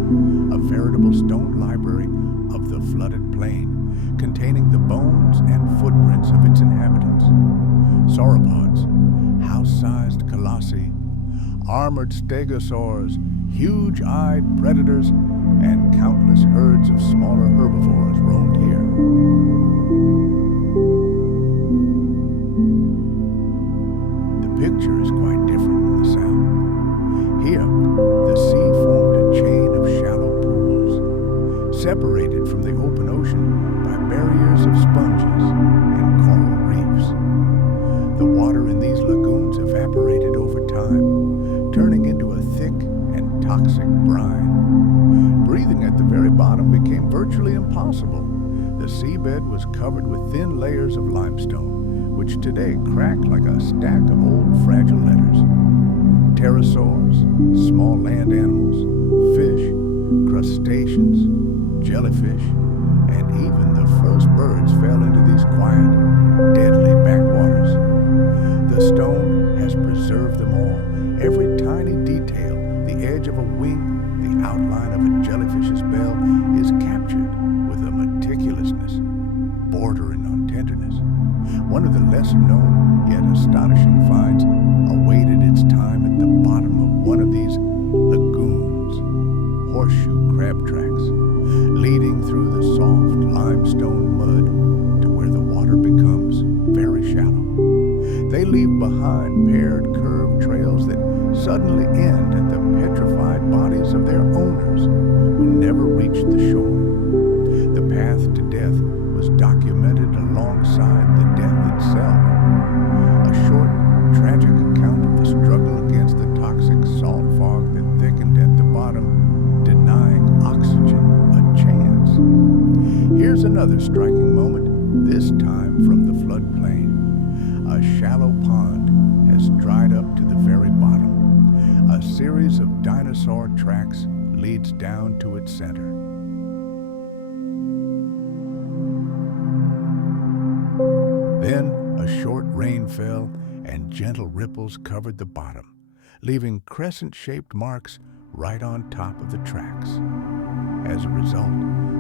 a veritable stone library of the flooded plain, containing the bones and footprints of its inhabitants. Sauropods, house-sized colossi, armored stegosaurs, huge-eyed predators, and countless herds of smaller herbivores roamed here. The picture is quite different from the south. Here, the sea formed a chain of shallow pools, separated from the open ocean by barriers of sponges and coral reefs. The water in these lagoons evaporated over time, turning into a thick and toxic brine. Breathing at the very bottom became virtually impossible. The seabed was covered with thin layers of limestone, which today crack like a stack of old fragile letters. Pterosaurs, small land animals, fish, crustaceans, jellyfish, and even the first birds fell into these quiet, deadly backwaters. The stone has preserved them all, every tiny detail, the edge of a wing, the outline of a jellyfish's bell is captured with a meticulousness bordering on tenderness. One of the lesser known yet astonishing finds awaited its time at the bottom of one of these lagoons, horseshoe crab tracks, leading through the soft limestone mud to where the water becomes very shallow. They leave behind paired curved trails that suddenly end at the petrified bodies of their owners who never reached the shore. The path to death was documented alongside the death itself. A short, tragic account of the struggle against the toxic salt fog that thickened at the bottom, denying oxygen a chance. Here's another striking moment, this time from the floodplain. A shallow pond has dried up to the very bottom. A series of dinosaur tracks leads down to its center. Then a short rain fell and gentle ripples covered the bottom, leaving crescent-shaped marks right on top of the tracks. As a result,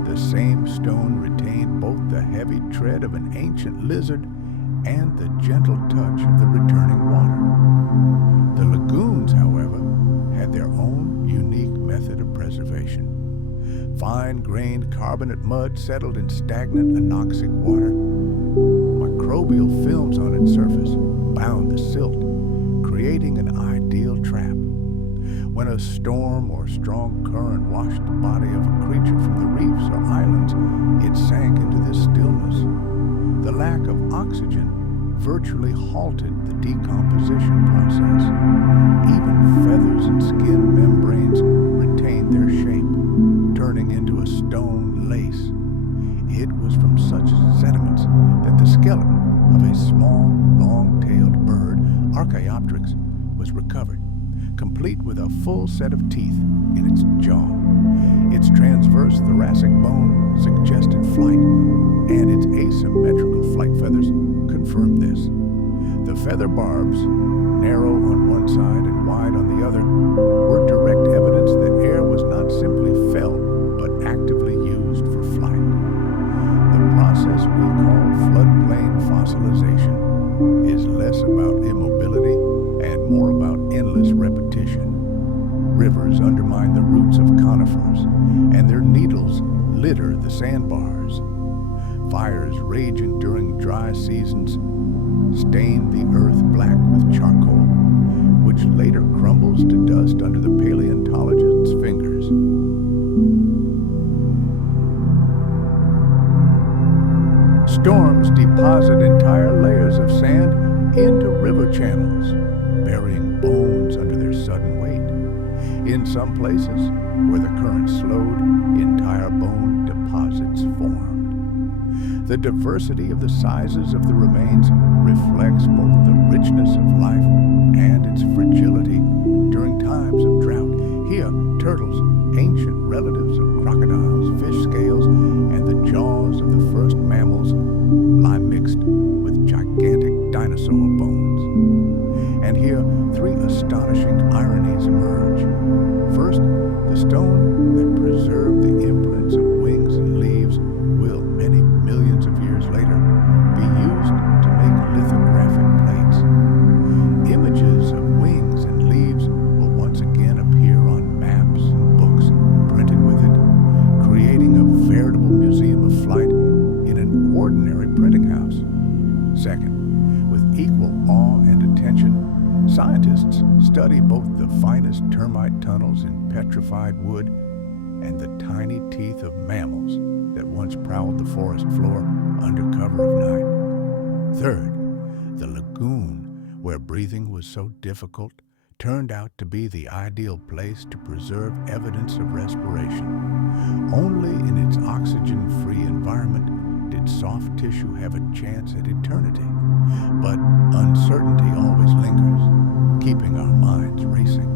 the same stone retained both the heavy tread of an ancient lizard and the gentle touch of the returning water. The lagoons, however, had their own unique method of preservation. Fine-grained carbonate mud settled in stagnant anoxic water. Microbial films on its surface bound the silt, creating an ideal trap. When a storm or strong current washed the body of a creature from the reefs or islands, it sank into this stillness. The lack of oxygen virtually halted the decomposition process. Even feathers and skin membranes retained their shape, turning into a stone lace. It was from such sediments that the skeleton of a small, long-tailed bird, Archaeopteryx, was recovered, complete with a full set of teeth in its jaw. Its transverse thoracic bone suggested flight, and its asymmetrical flight feathers confirmed this. The feather barbs, narrow on one side and wide on the other, were direct evidence that air was not simply felt, but actively used for flight. The process we call floodplain fossilization is less about immobility and more about endless repetition. Rivers undermine the roots of conifers, and their needles litter the sandbars. Fires raging during dry seasons stain the earth black with charcoal, which later crumbles to dust under the paleontologist's fingers. Storms deposit entire layers of sand into river channels, burying bones under their sudden weight. In some places, where the current slowed, entire bone deposits formed. The diversity of the sizes of the remains reflects both the richness of life and its fragility during times of drought. Here, turtles, ancient relatives of crocodiles, fish scales, and the jaws of the first mammals lie mixed with gigantic dinosaur bones. And here, three astonishing ironies emerge. First, the stone that preserved the imprints of wings and leaves will, many millions of years later, be used to make lithographic plates. Images of wings and leaves will once again appear on maps and books printed with it, creating a veritable museum of flight in an ordinary printing house. Second, with equal awe and attention, scientists study both the finest termite tunnels in petrified wood and the tiny teeth of mammals that once prowled the forest floor under cover of night. Third, the lagoon, where breathing was so difficult, turned out to be the ideal place to preserve evidence of respiration. Only in its oxygen-free environment did soft tissue have a chance at eternity. But uncertainty always lingers, keeping our minds racing.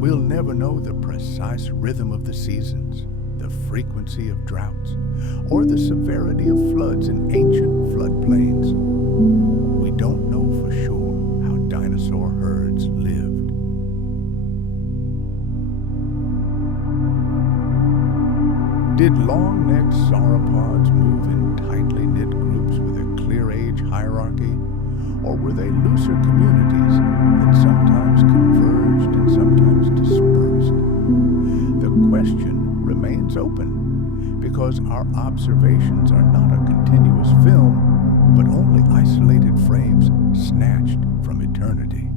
We'll never know the precise rhythm of the seasons, the frequency of droughts, or the severity of floods in ancient floodplains. We don't know for sure how dinosaur herds lived. Did long-necked sauropods move in tightly knit groups with a clear age hierarchy, or were they looser communities that sometimes converged and sometimes dispersed? The question remains open because our observations are not a continuous film, but only isolated frames snatched from eternity.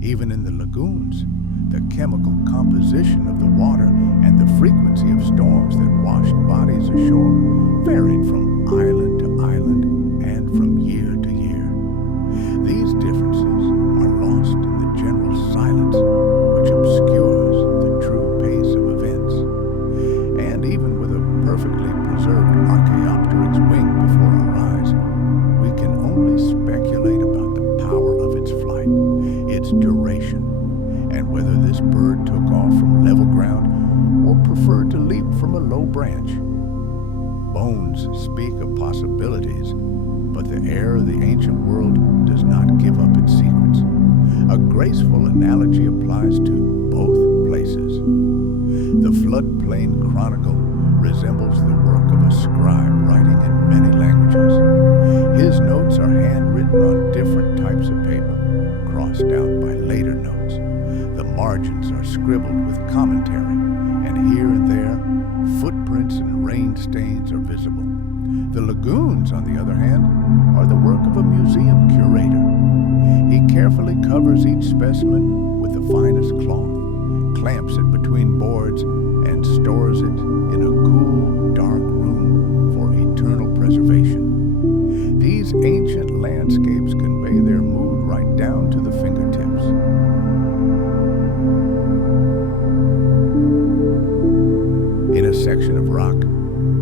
Even in the lagoons, the chemical composition of the water and the frequency of storms that washed bodies ashore varied from island to island and from year to year. These differences are lost in the general silence which obscures the true pace of events. And even with a perfectly preserved Archaeopteryx wing before our eyes, we can only speculate about the power of its flight, its duration, and whether this bird took off from level ground or preferred to leap from a low branch. Bones speak of possibilities, but the air of the ancient world does not give up its secrets. A graceful analogy applies to both places. The floodplain chronicle resembles the work of a scribe writing in many languages. His notes are handwritten on different types of paper, crossed out by later notes. The margins are scribbled with commentary, and here and there, footprints and rain stains are visible. The lagoons, on the other hand, are the work of a museum curator. He carefully covers each specimen with the finest cloth, clamps it between boards, and stores it in a cool, dark room for eternal preservation. These ancient landscapes convey their mood right down to the fingertips. In a section of rock,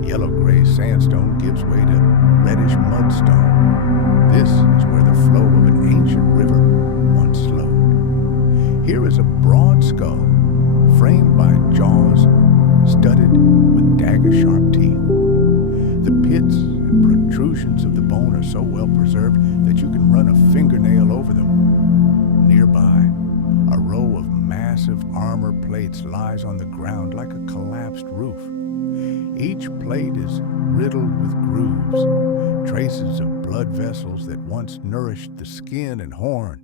yellow-gray sandstone gives way to reddish mudstone. This is where the flow of an ancient river once slowed. Here is a broad skull, framed by jaws studded with dagger-sharp teeth. The pits and protrusions of the bone are so well preserved that you can run a fingernail over them. Nearby, a row of massive armor plates lies on the ground like a collapsed roof. Each plate is riddled with grooves, traces of blood vessels that once nourished the skin and horn.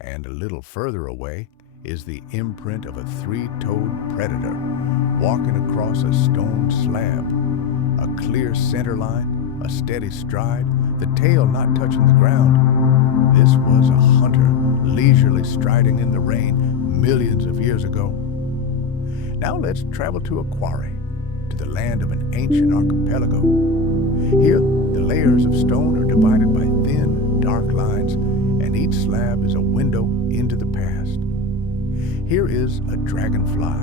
And a little further away is the imprint of a three-toed predator walking across a stone slab. A clear center line, a steady stride, the tail not touching the ground. This was a hunter leisurely striding in the rain millions of years ago. Now let's travel to a quarry, to the land of an ancient archipelago. Here, the layers of stone are divided by thin, dark lines, and each slab is a window into the past. Here is a dragonfly,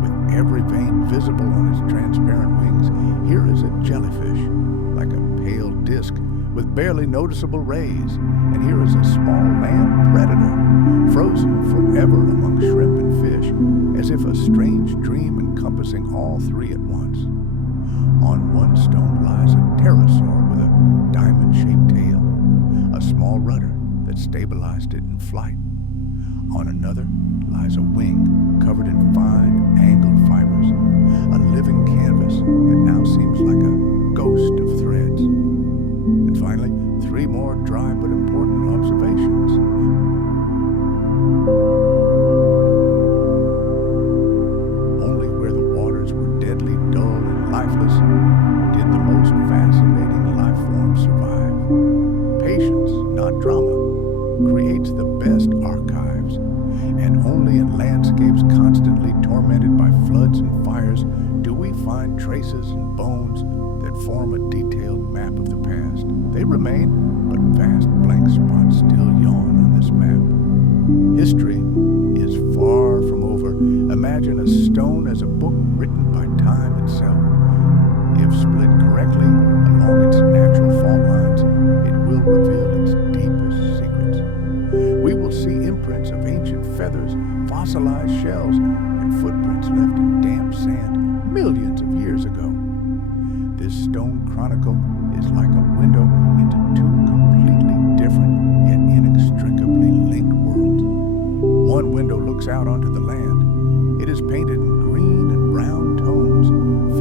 with every vein visible on its transparent wings. Here is a jellyfish, like a pale disc with barely noticeable rays. And here is a small land predator, frozen forever among shrimp and fish, as if a strange dream encompassing all three at once. On one stone lies a pterosaur with a diamond-shaped tail, a small rudder that stabilized it in flight. On another lies a wing covered in fine, angled fibers, a living canvas that now seems like a ghost of threads. And finally, three more dry but important observations. Only where the waters were deadly dull and lifeless did the most fascinating life forms survive. Patience, not drama, creates the best archives, and only in landscapes constantly tormented by floods and fires do we find traces and bones that form a detailed map of the past. They remain, but vast blank spots still yawn on this map. History is far from over. Imagine a stone as a book written by time itself. If split correctly along its natural fault lines, it will reveal its deepest secrets. We will see imprints of ancient feathers, fossilized shells, and footprints left in damp sand millions of years ago. This stone chronicle is like a window into two completely different yet inextricably linked worlds. One window looks out onto the land. It is painted in green and brown tones,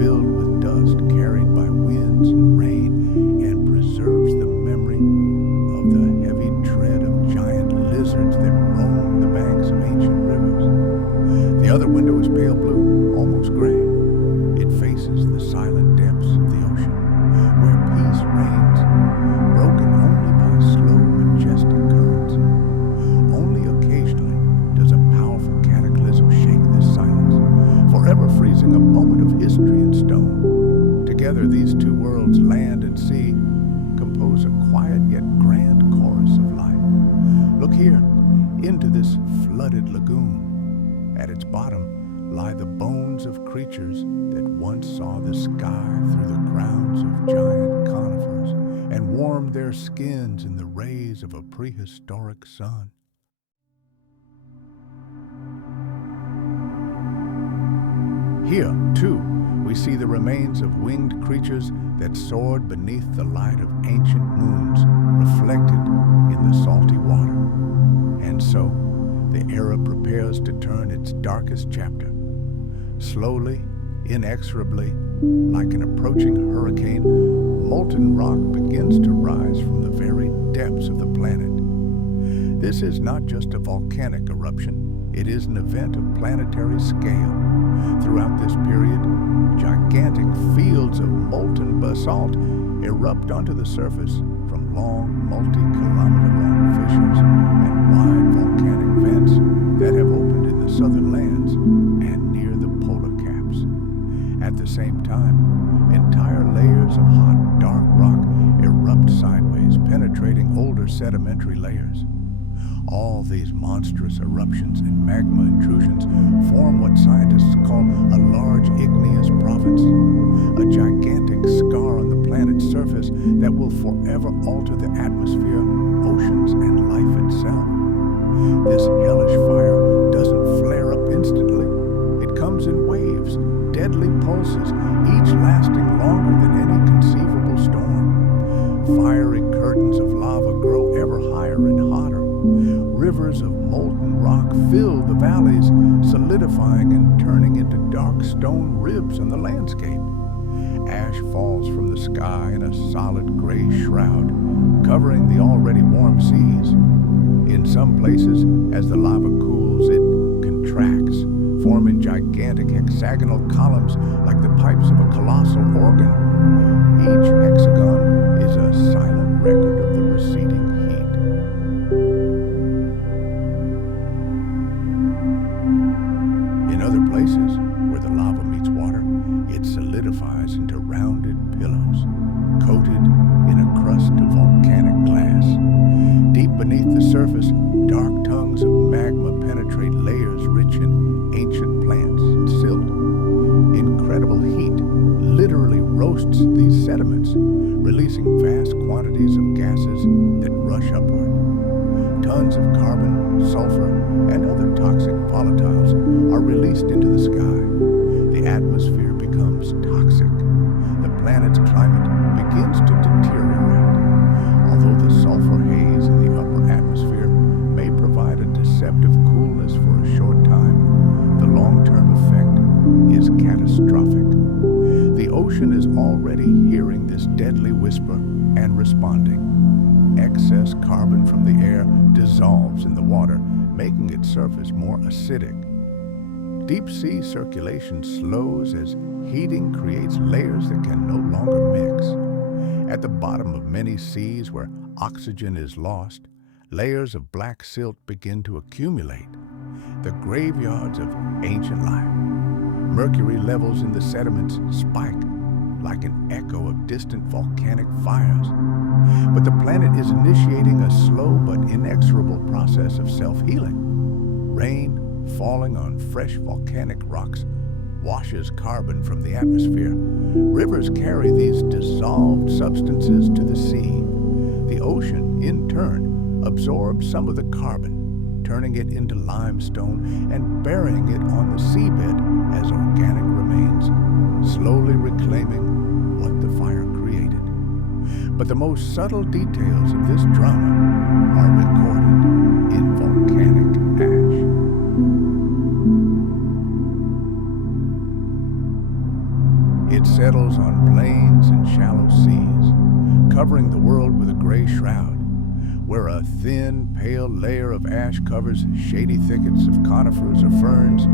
filled with dust carried by winds and rain, and preserves the memory of the heavy tread of giant lizards that roam the banks of ancient rivers. The other window is pale blue, almost gray. It faces the silent depths of the ocean, where peace reigns, broken only by slow, majestic currents. Only occasionally does a powerful cataclysm shake this silence, forever freezing a moment of history in stone. Together, these two worlds, land and sea, compose a quiet yet grand chorus of life. Look here, into this flooded lagoon. At its bottom lie the bones of creatures that once saw the sky through the crowns of giant conifers and warmed their skins in the rays of a prehistoric sun. Here, too, we see the remains of winged creatures that soared beneath the light of ancient moons, reflected in the salty water. And so, the era prepares to turn its darkest chapter. Slowly, inexorably, like an approaching hurricane, molten rock begins to rise from the very depths of the planet. This is not just a volcanic eruption, it is an event of planetary scale. Throughout this period, gigantic fields of molten basalt erupt onto the surface from long, multi-kilometer-long fissures and wide volcanic vents that have opened in the southern lands and near the polar caps. At the same time, entire layers of hot, dark rock erupt sideways, penetrating older sedimentary layers. All these monstrous eruptions and magma intrusions form what scientists call a large igneous province, a gigantic scar on the planet's surface that will forever alter the atmosphere, oceans, and life itself. This hellish fire doesn't flare up instantly. It comes in waves, deadly pulses, each lasting longer than any conceivable storm. Fiery curtains of lava grow ever higher and hotter. Rivers of molten rock fill the valleys, solidifying and turning into dark stone ribs on the landscape. Ash falls from the sky in a solid gray shroud, covering the already warm seas. In some places, as the lava cools, it contracts, forming gigantic hexagonal columns like the pipes of a colossal organ. Each hexagon is a silent record of the receding heat. In other places, where the lava meets water, it solidifies into rounded pillows, coated in a crust of volcanic glass. Deep beneath the surface, dark tongues of magma penetrate layers rich in ancient plants and silt. Incredible heat literally roasts these sediments, releasing vast quantities of gases that rush upward. Tons of carbon, sulfur, and other toxic volatiles are released into the sky. The atmosphere becomes toxic. The planet's climate begins to deteriorate. Although the sulfur haze in the upper atmosphere may provide a deceptive coolness for a short time, the long-term effect is catastrophic. The ocean is already hearing this deadly whisper and responding. Excess carbon from the air dissolves in the water, making its surface more acidic. Deep sea circulation slows as heating creates layers that can no longer mix. At the bottom of many seas where oxygen is lost, layers of black silt begin to accumulate, the graveyards of ancient life. Mercury levels in the sediments spike like an echo of distant volcanic fires. But the planet is initiating a slow but inexorable process of self-healing. Rain, falling on fresh volcanic rocks, washes carbon from the atmosphere. Rivers carry these dissolved substances to the sea. The ocean, in turn, absorbs some of the carbon. turning it into limestone and burying it on the seabed as organic remains, slowly reclaiming what the fire created. But the most subtle details of this drama are recorded in volcanic ash. It settles on plains and shallow seas, covering the world with a gray shroud, where a thin, pale layer of ash covers shady thickets of conifers or ferns.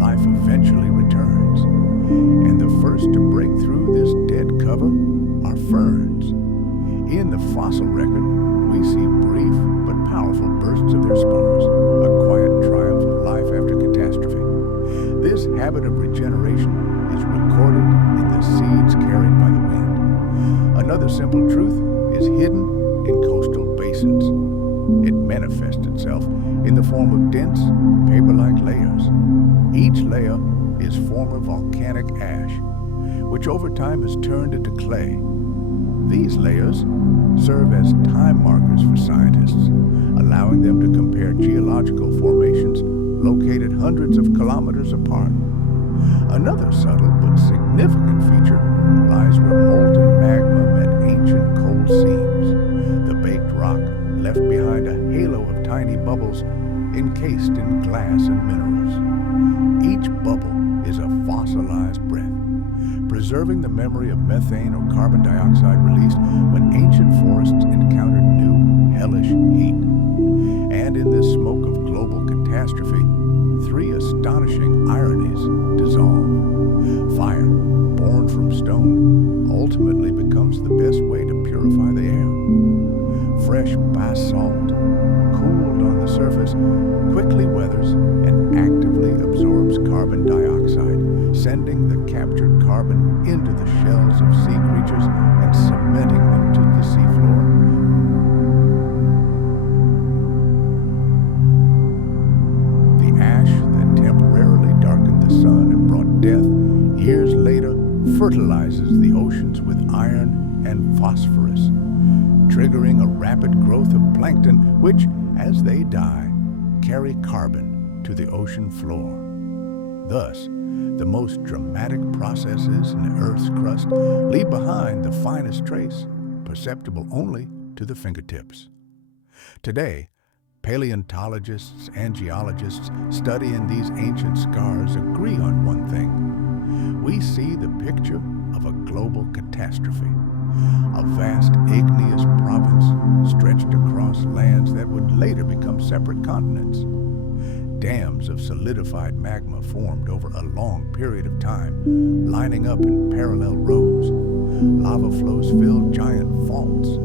Life eventually returns, and the first to break through this dead cover are ferns. In the fossil record, we see brief but powerful bursts of their spores, a quiet triumph of life after catastrophe. This habit of regeneration is recorded in the seeds carried by the wind. Another simple truth is hidden in coastal basins. It manifests itself in the form of dense, paper-like layers. Each layer is former volcanic ash, which over time has turned into clay. These layers serve as time markers for scientists, allowing them to compare geological formations located hundreds of kilometers apart. Another subtle but significant feature lies where molten magma met ancient coal seams. The baked rock left behind a halo of tiny bubbles encased in glass and minerals. Each bubble is a fossilized breath, preserving the memory of methane or carbon dioxide released when ancient forests encountered new, hellish heat. And in this smoke of global catastrophe, three astonishing ironies dissolve. Fire, born from stone, ultimately becomes the best way to purify the air. Fresh basalt, cooled on the surface, quickly weathers and actively absorbs carbon dioxide, sending the captured carbon into the shells of sea creatures and cementing them to the seafloor. The ash that temporarily darkened the sun and brought death, years later fertilizes the oceans with iron and phosphorus, triggering a rapid growth of plankton which, as they die, carry carbon to the ocean floor. Thus, the most dramatic processes in the Earth's crust leave behind the finest trace, perceptible only to the fingertips. Today, paleontologists and geologists studying these ancient scars agree on one thing. We see the picture of a global catastrophe, a vast igneous province stretched across lands that would later become separate continents. Dams of solidified magma formed over a long period of time, lining up in parallel rows. Lava flows filled giant faults.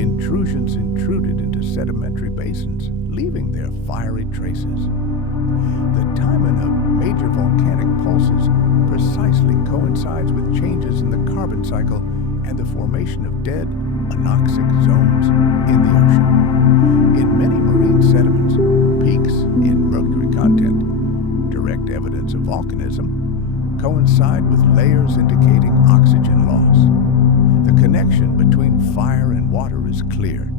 Intrusions intruded into sedimentary basins, leaving their fiery traces. The timing of major volcanic pulses precisely coincides with changes in the carbon cycle and the formation of dead, anoxic zones in the ocean. In many marine sediments, peaks in mercury content, direct evidence of volcanism, coincide with layers indicating oxygen loss. The connection between fire and water is clear,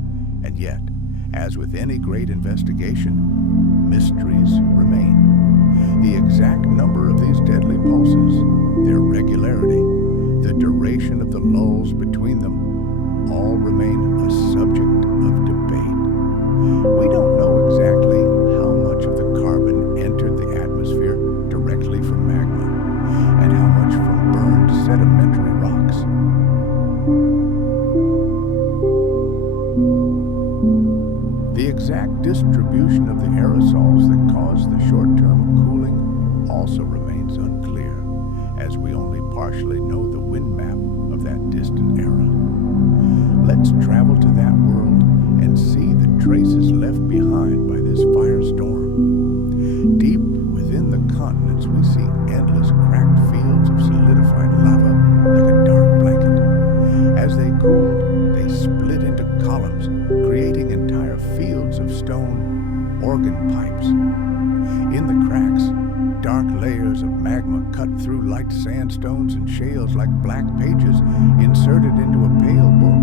and yet, as with any great investigation, mysteries remain. The exact number of these deadly pulses, their regularity, the duration of the lulls between them, all remain a subject of debate. We don't know exactly how much of the carbon entered the atmosphere directly from magma, and how much from burned sedimentary rocks. The exact distribution of the aerosols that caused the short-term cooling also remains unclear, as we only partially know the wind map of that distant era. Let's travel to that world and see the traces left behind by this firestorm. Deep within the continents, we see endless cracked fields of solidified lava like a dark blanket. As they cooled, they split into columns, creating entire fields of stone organ pipes. In the cracks, dark layers of magma cut through light sandstones and shales like black pages inserted into a pale book.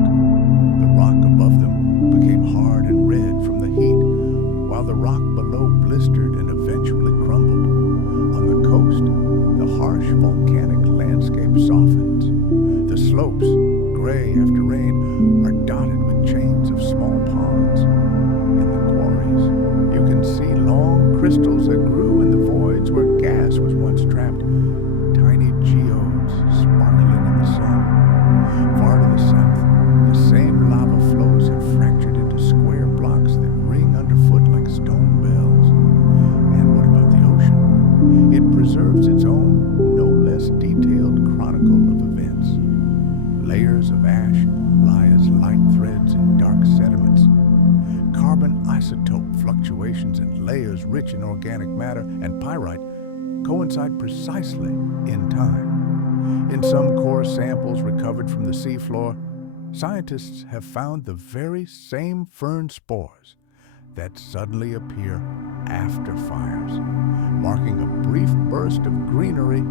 The rock above them became hard and red from the heat, while while the rock below blistered and eventually crumbled. On the coast, the harsh volcanic landscape softens. The slopes, gray after rain, are dotted with chains of small ponds. In the quarries, you can see long crystals that grew in the voids where gas was once trapped, tiny geodes sparkling in the sun. Far to the south, the same lava flows have fractured into square blocks that ring underfoot like stone bells. And what about the ocean? It preserves its own, no less detailed chronicle of events. Layers of ash lie as light threads in dark sediments. Carbon isotope fluctuations in layers rich in organic matter and pyrite coincide precisely in time. In some core samples recovered from the seafloor, scientists have found the very same fern spores that suddenly appear after fires, marking a brief burst of greenery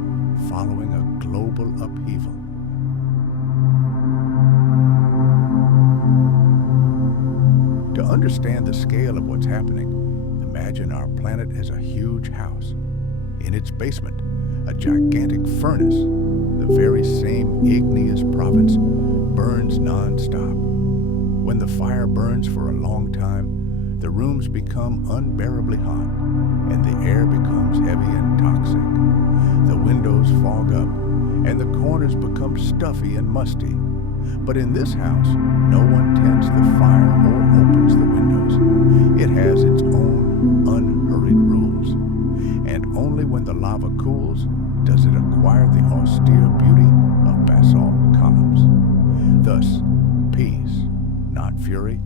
following a global upheaval. To understand the scale of what's happening, imagine our planet as a huge house. In its basement, a gigantic furnace, the very same igneous province, burns non-stop. When the fire burns for a long time, the rooms become unbearably hot, and the air becomes heavy and toxic. The windows fog up, and the corners become stuffy and musty. But in this house, no one tends the fire or opens the windows. It has its own unhurried rules, and only when the lava cools does it acquire the austere beauty of basalt columns. Thus, peace, not fury,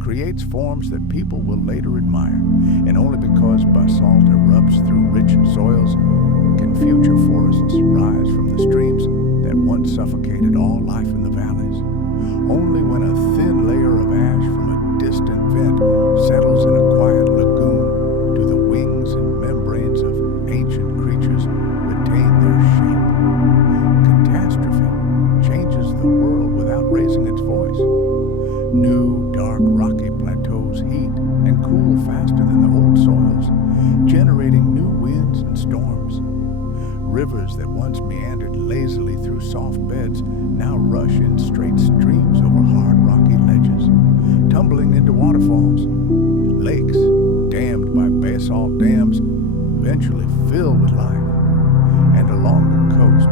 creates forms that people will later admire, and only because basalt erupts through rich soils can future forests rise from the streams that once suffocated all life in the valleys. Only when a thin layer of ash from a distant vent settles in a quiet lagoon do the wings and membranes of ancient creatures retain their shape. Catastrophe changes the world without raising its voice. New, dark, rocky plateaus heat and cool faster than the old soils, generating new winds and storms. Rivers that once meandered lazily through soft beds now rush in straight streams over hard, rocky ledges, tumbling into waterfalls. Lakes, dammed by basalt dams, eventually fill with life. And along the coast,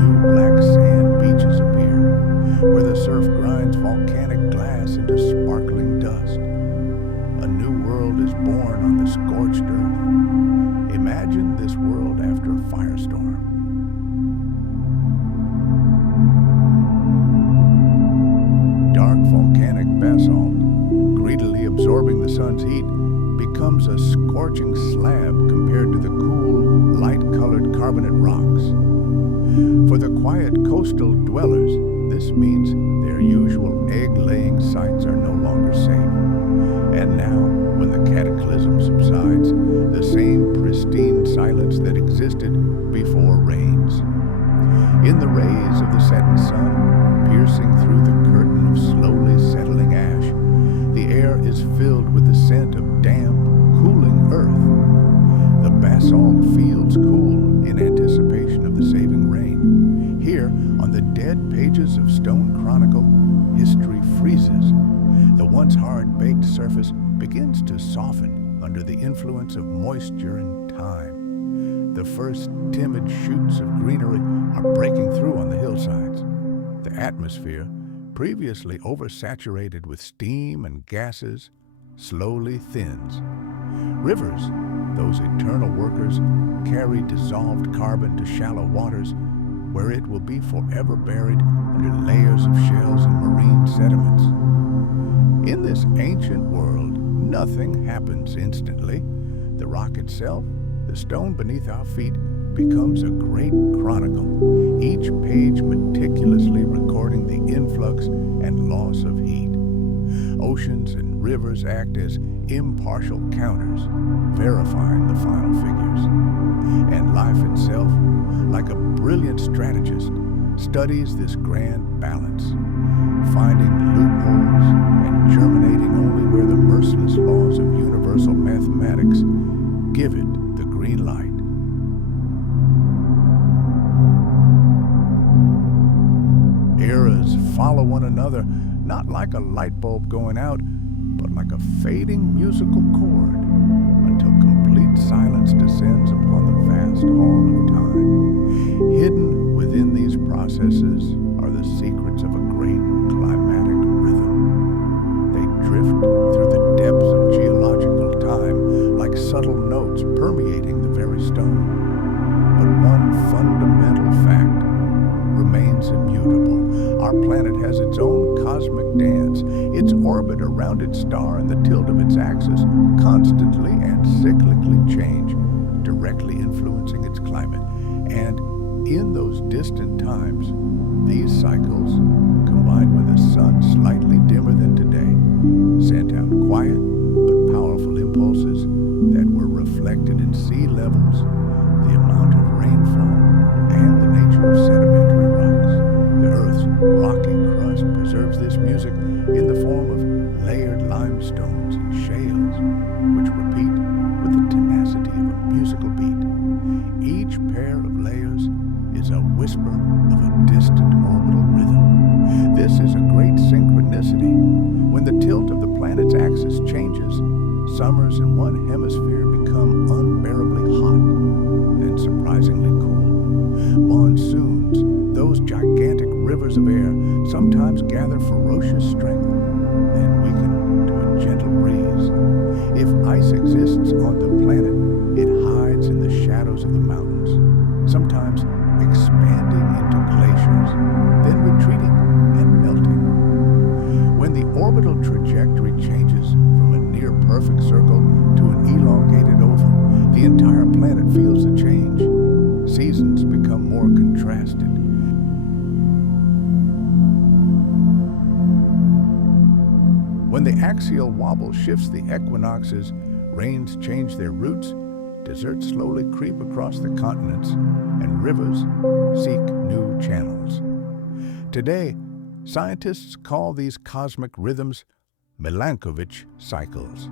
new black sand beaches appear, where the surf grinds volcanic glass into sparkling dust. A new world is born on the scorched earth. Imagine this world after a firestorm. Dark volcanic basalt, greedily absorbing the sun's heat, becomes a scorching slab compared to the cool, light-colored carbonate rocks. For the quiet coastal dwellers, this means their usual egg-laying sites are no longer safe. And now, when the cataclysm subsides, the same pristine silence that existed before rains. In the rays of the setting sun, piercing through the curtain of slowly settling ash, the air is filled with the scent of damp, cooling earth. The basalt fields cool in anticipation of the saving rain. Here, on the dead pages of Stone Chronicle, history freezes. The once hard-baked surface begins to soften under the influence of moisture and time. The first timid shoots of greenery are breaking through on the hillsides. The atmosphere, previously oversaturated with steam and gases, slowly thins. Rivers, those eternal workers, carry dissolved carbon to shallow waters, where it will be forever buried under layers of shells and marine sediments. In this ancient world, nothing happens instantly. The rock itself, the stone beneath our feet, becomes a great chronicle, each page meticulously recording the influx and loss of heat. Oceans and rivers act as impartial counters, verifying the final figures. And life itself, like a brilliant strategist, studies this grand balance, finding loopholes and germinating only where the merciless laws of universal universal mathematics give it the green light. Eras follow one another, not like a light bulb going out, but like a fading musical chord, until complete silence descends upon the vast hall of time. Hidden within these processes are the secrets of a great climatic rhythm. They drift through the depths of geological time like subtle notes permeating the very stone. But one fundamental fact remains immutable. Our planet has its own cosmic dance. Its orbit around its star and the tilt of its axis constantly and cyclically change, directly influencing its climate. And in those distant times, these cycles, combined with a sun slightly dimmer than today, sent out quiet but powerful impulses that were reflected in sea levels, the amount of rainfall, and the nature of sedimentary rocks. The Earth's rocky crust preserves this music in the form of layered limestones and shales, which repeat with the tenacity of a musical beat. Each pair of layers is a whisper of a distant orbital rhythm. This is a great synchronicity. When the tilt of the planet's axis changes, summers in one hemisphere become unbearably hot, then surprisingly cool. Monsoons, those gigantic rivers of air, sometimes gather ferocious strength, then weaken to a gentle breeze. If ice exists on the planet, it hides in the shadows of the mountains, sometimes expanding into glaciers, then retreating and melting. When the orbital trajectory changes from a near-perfect circle to an elongated oval, the entire planet feels the change. Seasons become more contrasted. When the axial wobble shifts the equinoxes, rains change their routes, deserts slowly creep across the continents, and rivers seek new channels. Today, scientists call these cosmic rhythms Milankovitch cycles.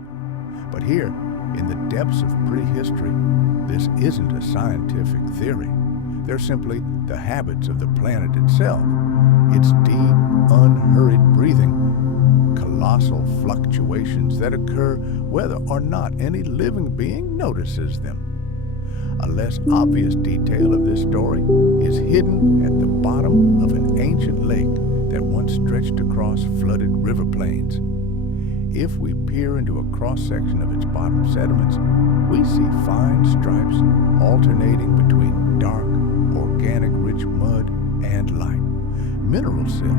But here, in the depths of prehistory, this isn't a scientific theory. They're simply the habits of the planet itself. Its deep, unhurried breathing, colossal fluctuations that occur whether or not any living being notices them. A less obvious detail of this story is hidden at the bottom of an ancient lake that once stretched across flooded river plains. If we peer into a cross-section of its bottom sediments, we see fine stripes alternating between dark, organic-rich mud and light mineral silt.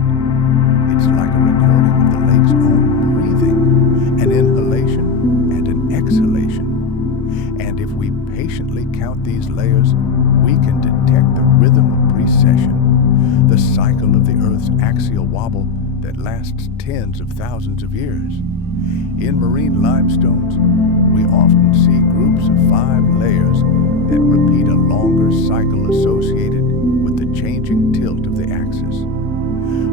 It's like a recording of the lake's own breathing, an inhalation and an exhalation. And if we patiently count these layers, we can detect the rhythm of precession, the cycle of the Earth's axial wobble that lasts tens of thousands of years. In marine limestones, we often see groups of 5 layers that repeat a longer cycle associated with the changing tilt of the axis.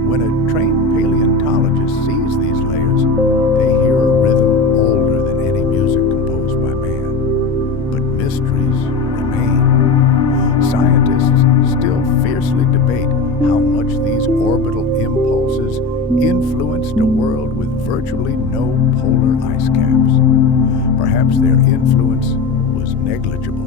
When a trained paleontologist sees these layers, they hear a rhythm older than any music composed by man. But mysteries remain. Scientists still fiercely debate how much these orbital impulses influenced a world with virtually no polar ice caps. Perhaps their influence was negligible.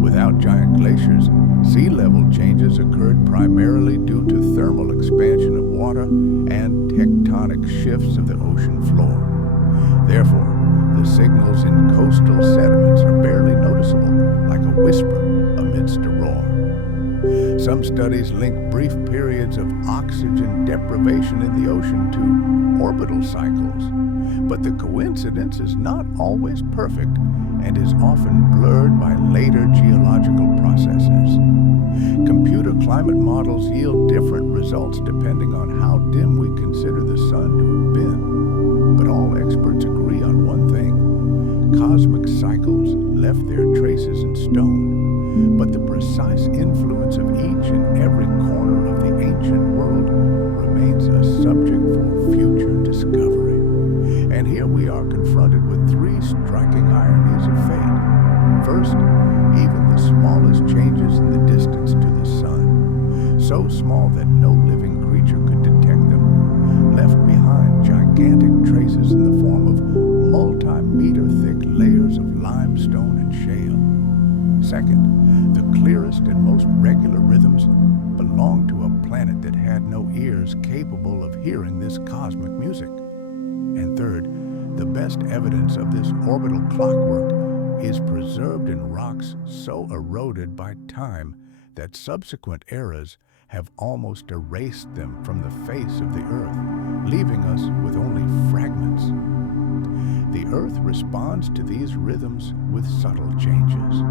Without giant glaciers, sea level changes occurred primarily due to thermal expansion of water and tectonic shifts of the ocean floor. Therefore, the signals in coastal sediments are barely noticeable, like a whisper amidst a roar. Some studies link brief periods of oxygen deprivation in the ocean to orbital cycles, but the coincidence is not always perfect and is often blurred by later geological processes. Computer climate models yield different results depending on how dim we consider the sun to have been. But all experts agree on one thing: cosmic cycles left their traces in stone, but the precise influence of each and every corner of the ancient world remains a subject gigantic traces in the form of multi-meter-thick layers of limestone and shale. Second, the clearest and most regular rhythms belong to a planet that had no ears capable of hearing this cosmic music. And third, the best evidence of this orbital clockwork is preserved in rocks so eroded by time that subsequent eras have almost erased them from the face of the Earth, leaving us with only fragments. The Earth responds to these rhythms with subtle changes.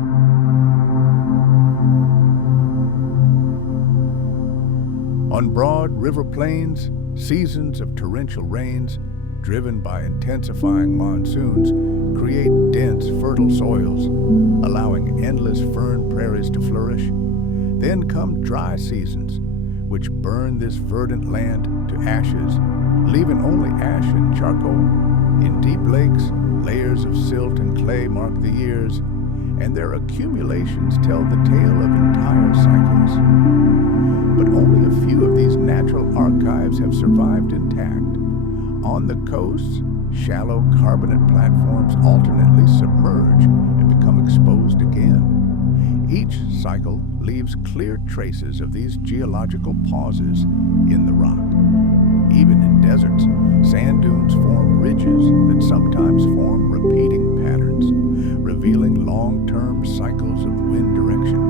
On broad river plains, seasons of torrential rains, driven by intensifying monsoons, create dense, fertile soils, allowing endless fern prairies to flourish. Then come dry seasons, which burn this verdant land to ashes, leaving only ash and charcoal. In deep lakes, layers of silt and clay mark the years, and their accumulations tell the tale of entire cycles. But only a few of these natural archives have survived intact. On the coasts, shallow carbonate platforms alternately submerge and become exposed again. Each cycle leaves clear traces of these geological pauses in the rock. Even in deserts, sand dunes form ridges that sometimes form repeating patterns, revealing long-term cycles of wind direction.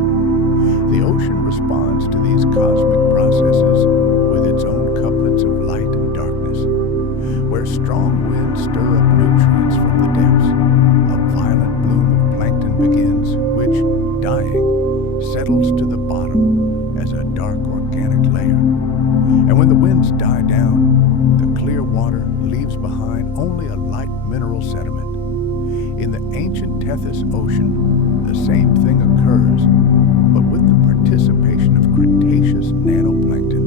The ocean responds to these cosmic processes with its own couplets of light and darkness. Where strong winds stir up nutrients from the depths, a violent bloom of plankton begins, which, dying, settles to the bottom as a dark organic layer. And when the winds die down, the clear water leaves behind only a light mineral sediment. In the ancient Tethys Ocean, the same thing occurs, but with the participation of Cretaceous nanoplankton.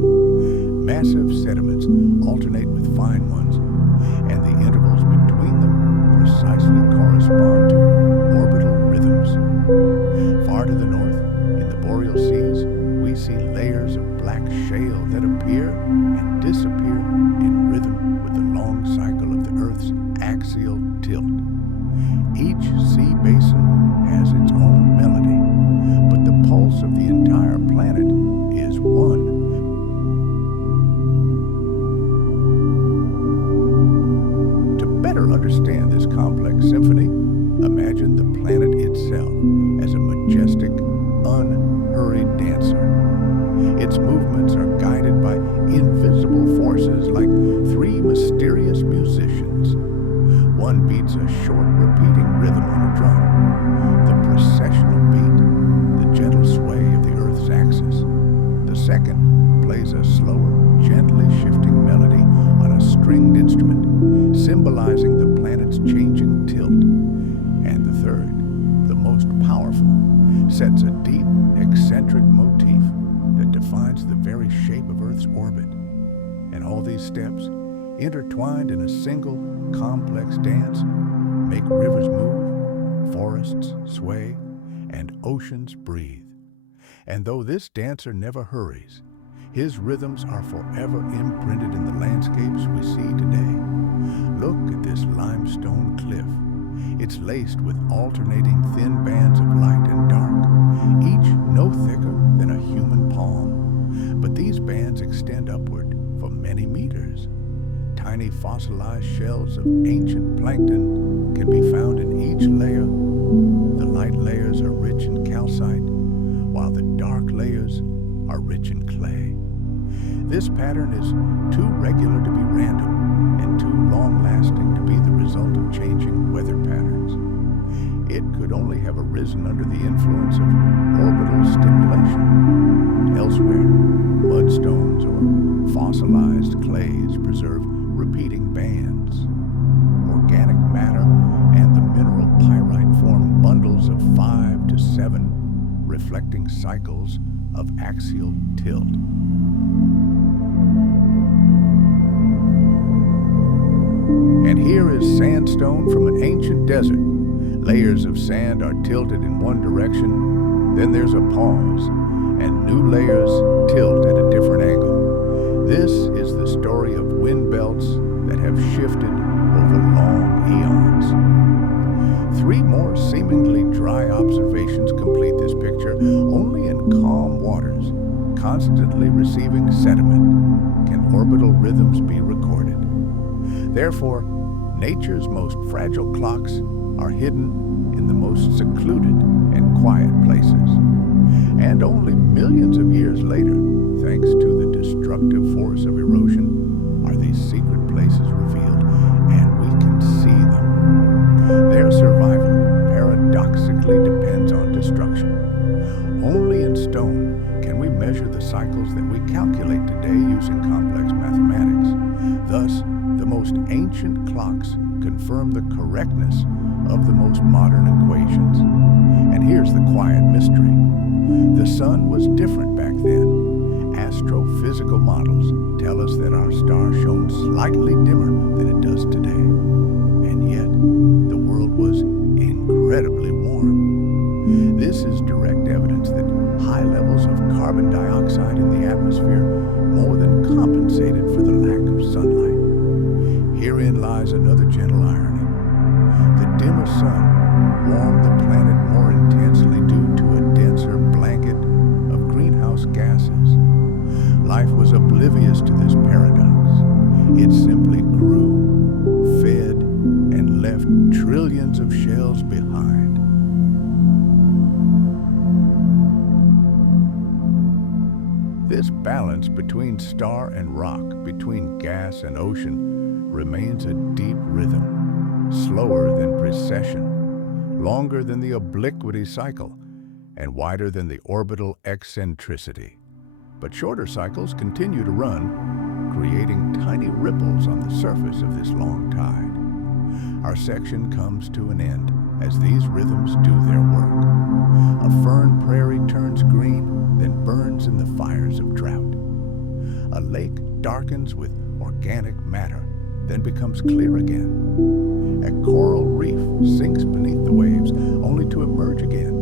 Massive sediments alternate with fine ones, and the intervals between them precisely correspond to orbital rhythms. Far to the north, in the boreal seas, we see layers of black shale that appear and disappear in rhythm with the long cycle of the Earth's axial tilt. Each sea basin has its own melody, but the pulse of the entire planet is one. To better understand this complex symphony, imagine the planet itself as a majestic, unhurried dancer. Its movements are guided by invisible forces like three mysterious musicians. One beats a short, repeating rhythm on a drum, the processional beat, the gentle sway of the Earth's axis. The second plays a slower, gently shifting melody on a stringed instrument, symbolizing the planet's changing tilt. And the third, the most powerful, sets a deep, eccentric motif that defines the very shape of Earth's orbit. And all these steps, intertwined in a single, complex dance, make rivers move, forests sway, and oceans breathe. And though this dancer never hurries, his rhythms are forever imprinted in the landscapes we see today. Look at this limestone cliff. It's laced with alternating thin bands of light and dark, each no thicker than a human palm. But these bands extend upward for many meters. Tiny fossilized shells of ancient plankton can be found in each layer. The light layers are rich in calcite, while the dark layers are rich in clay. This pattern is too regular to be random and too long-lasting to be the result of changing weather patterns. It could only have arisen under the influence of orbital stimulation. Elsewhere, mudstones or fossilized clays preserve repeating bands. Organic matter and the mineral pyrite form bundles of 5 to 7, reflecting cycles of axial tilt. And here is sandstone from an ancient desert. Layers of sand are tilted in one direction, then there's a pause, and new layers tilt at a different angle. This is the story of wind belts that have shifted over long eons. Three more seemingly dry observations complete this picture. Only in calm waters, constantly receiving sediment, can orbital rhythms be recorded. Therefore, nature's most fragile clocks are hidden in the most secluded and quiet places. And only millions of years later, thanks to the destructive force of erosion, are these secret places revealed, and we can see them. Their survival paradoxically depends on destruction. Only in stone can we measure the cycles that we calculate today using complex mathematics. Thus, the most ancient clocks confirm the correctness of the most modern equations. And here's the quiet mystery. The sun was different back then. Astrophysical models tell us that our star shone slightly dimmer than it does today. And yet, the world was incredibly warm. This is direct evidence that high levels of carbon dioxide in the atmosphere more than compensated for the lack of sunlight. Herein lies another gentle irony. The dimmer sun warmed the planet more intensely due to a denser blanket of greenhouse gases. Life was oblivious to this paradox. It simply grew, fed, and left trillions of shells behind. This balance between star and rock, between gas and ocean, remains a deep rhythm, slower than precession, longer than the obliquity cycle, and wider than the orbital eccentricity. But shorter cycles continue to run, creating tiny ripples on the surface of this long tide. Our section comes to an end as these rhythms do their work. A fern prairie turns green, then burns in the fires of drought. A lake darkens with organic matter, then becomes clear again. A coral reef sinks beneath the waves, only to emerge again,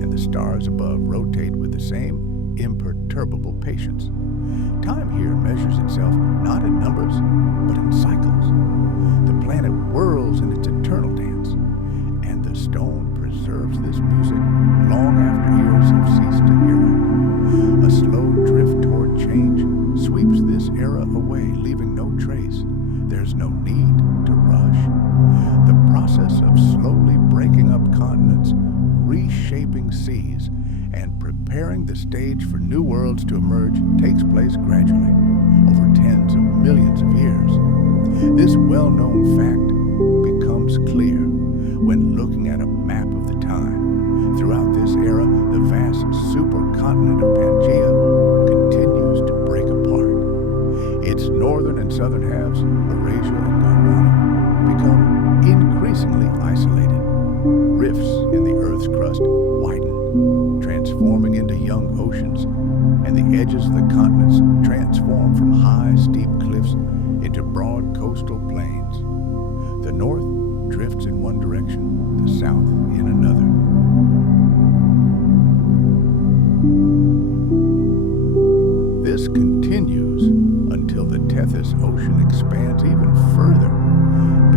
and the stars above rotate with the same imperturbable patience. Time here measures itself not in numbers, but in cycles. The planet whirls in its eternal dance, and the stone preserves this music long after ears have ceased to hear it. A slow drift toward change sweeps this era away, leaving no trace. There's no need to rush. The process of slowly breaking up continents, reshaping seas, and preparing the stage for new worlds to emerge takes place gradually, over tens of millions of years. This well-known fact becomes clear when looking at a map of the time. Throughout this era, the vast supercontinent of Pangaea continues to break apart. Its northern and southern halves, Eurasia and Gondwana, become increasingly isolated. Rifts in the Earth's crust widen, transforming into young oceans, and the edges of the continents transform from high, steep cliffs into broad coastal plains. The north drifts in one direction, the south in another. This continues until the Tethys Ocean expands even further,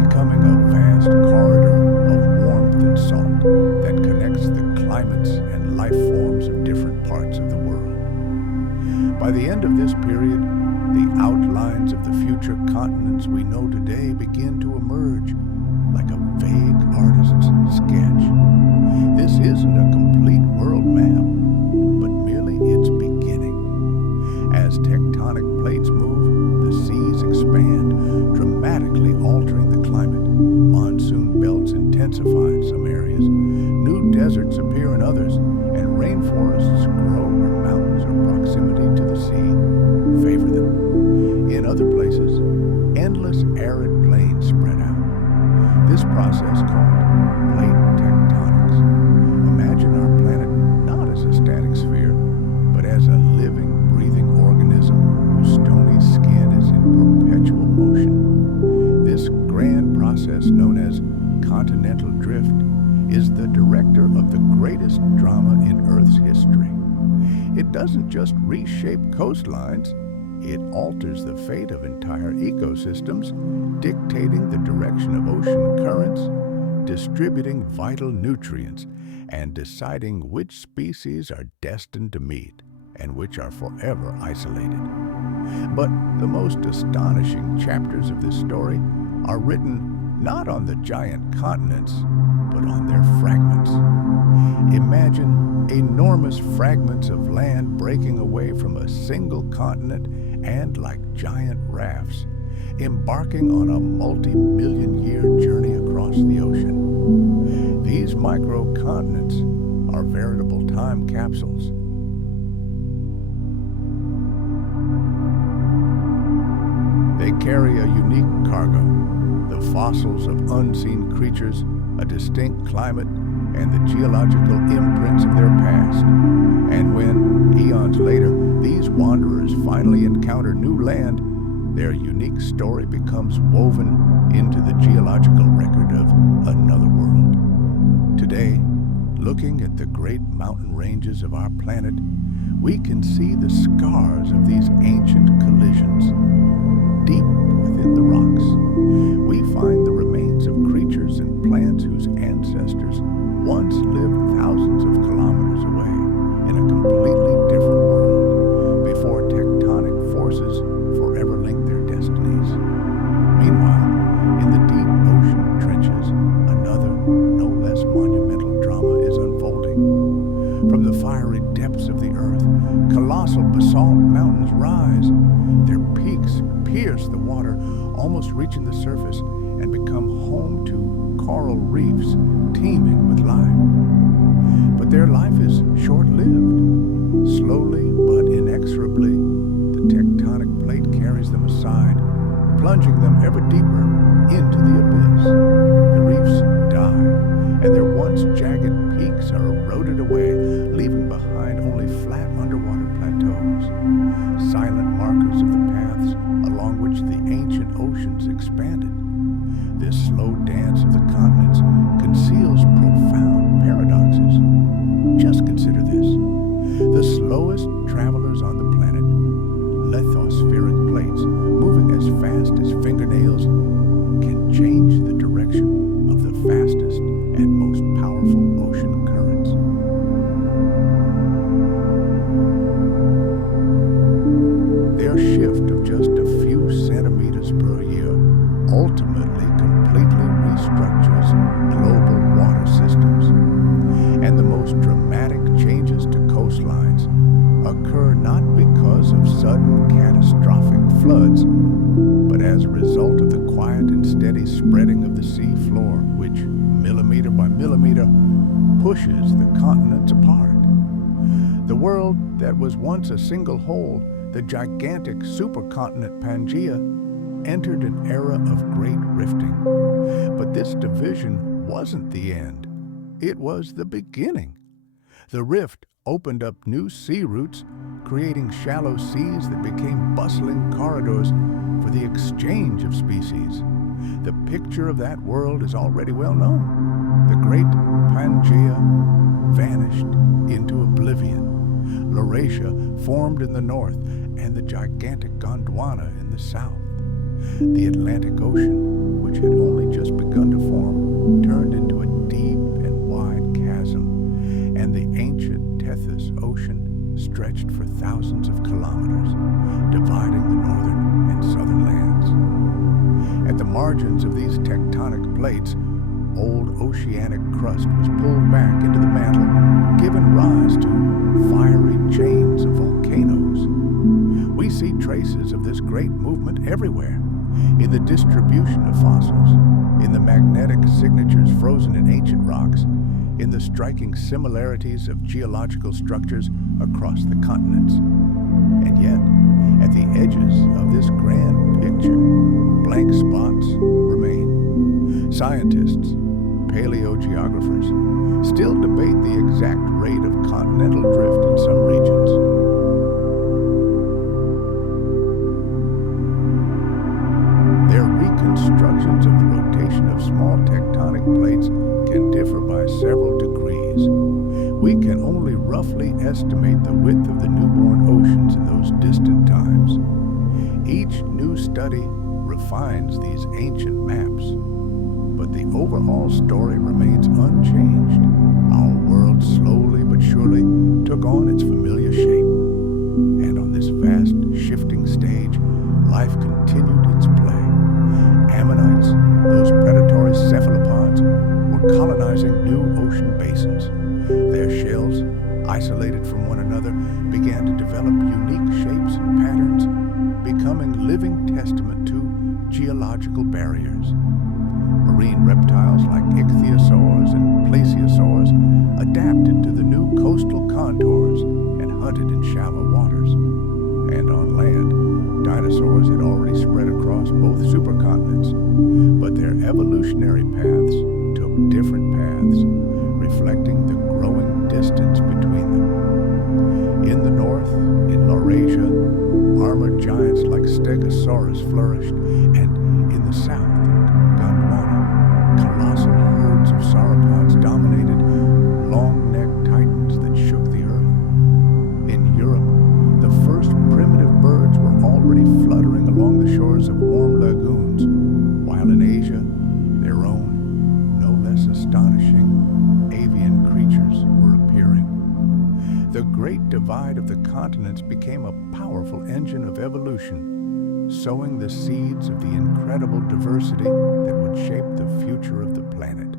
becoming a vast corridor of warmth and salt that connects the climates and life forms of different parts of the world. By the end of this period, the outlines of the future continents we know today begin to emerge, like a vague artist's sketch. This isn't a complete world map, but merely its beginning. As tectonic plates move, the seas expand, dramatically altering the climate. Monsoon belts intensify in some areas, new deserts appear in others, and rainforests grow where mountains or proximity to the sea favor them. In other places, endless arid plains spread out. This process, called plate tectonics, imagine our planet not as a static sphere, but as a living, breathing organism whose stony skin is in perpetual motion. This grand process, known as continental drift, is the director of the greatest drama in Earth's history. It doesn't just reshape coastlines, It alters the fate of entire ecosystems, dictating the direction of ocean currents, distributing vital nutrients, and deciding which species are destined to meet and which are forever isolated. But the most astonishing chapters of this story are written not on the giant continents, but on their fragments. Imagine enormous fragments of land breaking away from a single continent and, like giant rafts, embarking on a multi-million-year journey across the ocean. These microcontinents are veritable time capsules. They carry a unique cargo, the fossils of unseen creatures, a distinct climate, and the geological imprints of their past. And when, eons later, these wanderers finally encounter new land, their unique story becomes woven into the geological record of another world. Today, looking at the great mountain ranges of our planet, we can see the scars of these ancient collisions. Deep within the rocks, we find the remains of creatures and plants whose ancestors once lived thousands of kilometers away in a completely different world before tectonic forces forever linked their destinies. Meanwhile, in the deep ocean trenches, another, no less monumental drama is unfolding. From the fiery depths of the earth, colossal basalt mountains rise. Their peaks pierce the water, almost reaching the surface, and become home to coral reefs teeming with life. But their life is short-lived. Slowly but inexorably, the tectonic plate carries them aside, plunging them ever deeper into the abyss. The reefs die, and their once jagged peaks are eroded away, leaving behind only flat underwater plateaus, silent markers of the paths along which the ancient oceans expanded. This slow dance of the continents conceals profound paradoxes. Just consider this. The slowest travelers on the planet, lithospheric plates moving as fast as fingernails, can change the direction of the fastest and most powerful ocean currents. Their shift of just a few centimeters per year ultimately completely restructures global water systems. And the most dramatic changes to coastlines occur not because of sudden catastrophic floods, but as a result of the quiet and steady spreading of the sea floor, which, millimeter by millimeter, pushes the continents apart. The world that was once a single whole, the gigantic supercontinent Pangaea, entered an era of great rifting. But this division wasn't the end. It was the beginning. The rift opened up new sea routes, creating shallow seas that became bustling corridors for the exchange of species. The picture of that world is already well known. The great Pangaea vanished into oblivion. Laurasia formed in the north, and the gigantic Gondwana in the south. The Atlantic Ocean, which had only just begun to form, turned into a deep and wide chasm, and the ancient Tethys Ocean stretched for thousands of kilometers, dividing the northern and southern lands. At the margins of these tectonic plates, old oceanic crust was pulled back into the mantle, giving rise to fiery chains of volcanoes. We see traces of this great movement everywhere, in the distribution of fossils, in the magnetic signatures frozen in ancient rocks, in the striking similarities of geological structures across the continents. And yet, at the edges of this grand picture, blank spots remain. Scientists, paleogeographers, still debate the exact rate of continental drift in some regions. Their reconstructions of the rotation of small tectonic plates can differ by several degrees. We can only roughly estimate the width of the newborn oceans in those distant times. Each new study refines these ancient maps, but the overall story remains unchanged. Our world slowly but surely took on its familiar shape, and on this vast, shifting stage, life continued its play. Ammonites, those predatory cephalopods, were colonizing new ocean basins. Their shells, isolated from one another, began to develop unique shapes and patterns, becoming living testament to geological barriers. Marine reptiles like ichthyosaurs and plesiosaurs adapted to the new coastal contours and hunted in shallow waters. And on land, dinosaurs had already spread across both supercontinents, but their evolutionary paths took different paths, reflecting the growing distance between them. In the north, in Laurasia, armored giants like stegosaurus flourished, and in the south, in Gondwana, colossal herds of sauropods dominated, long-necked titans that shook the earth. In Europe, the first primitive birds were already fluttering along the shores of warm lagoons, while in Asia, their own, no less astonishing, avian creatures were appearing. The great divide of the continents became a powerful engine of evolution, sowing the seeds of the incredible diversity that would shape the future of the planet.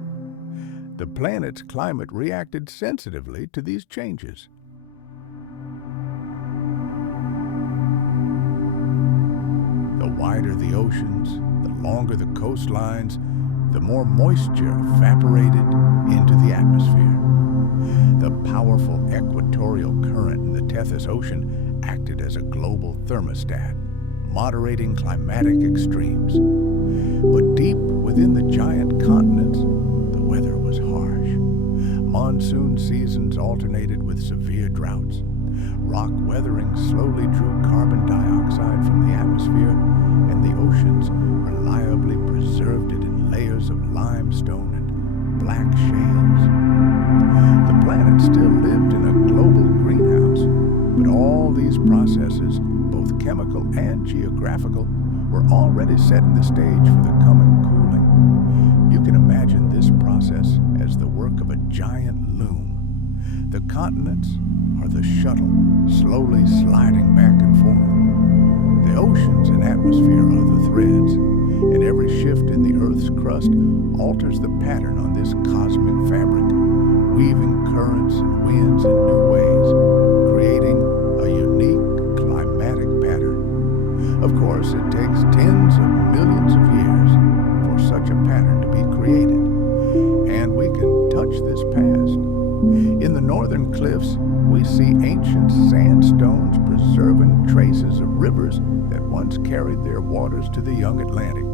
The planet's climate reacted sensitively to these changes. The wider the oceans, the longer the coastlines, the more moisture evaporated into the atmosphere. The powerful equatorial current in the Tethys Ocean acted as a global thermostat, moderating climatic extremes. But deep within the giant continents, the weather was harsh. Monsoon seasons alternated with severe droughts. Rock weathering slowly drew carbon dioxide from the atmosphere, and the oceans reliably preserved it in layers of limestone and black shales. The planet still lived in a global greenhouse, but all these processes, both chemical and geographical, were already setting the stage for the coming cooling. You can imagine this process as the work of a giant loom. The continents are the shuttle, slowly sliding back and forth. The oceans and atmosphere are the threads, and every shift in the Earth's crust alters the pattern on this cosmic fabric, weaving currents and winds in new ways, creating a unique climatic pattern. Of course, it takes tens of millions of years for such a pattern to be created, and we can touch this past. In the northern cliffs, we see ancient sandstones preserving traces of rivers that once carried their waters to the young Atlantic.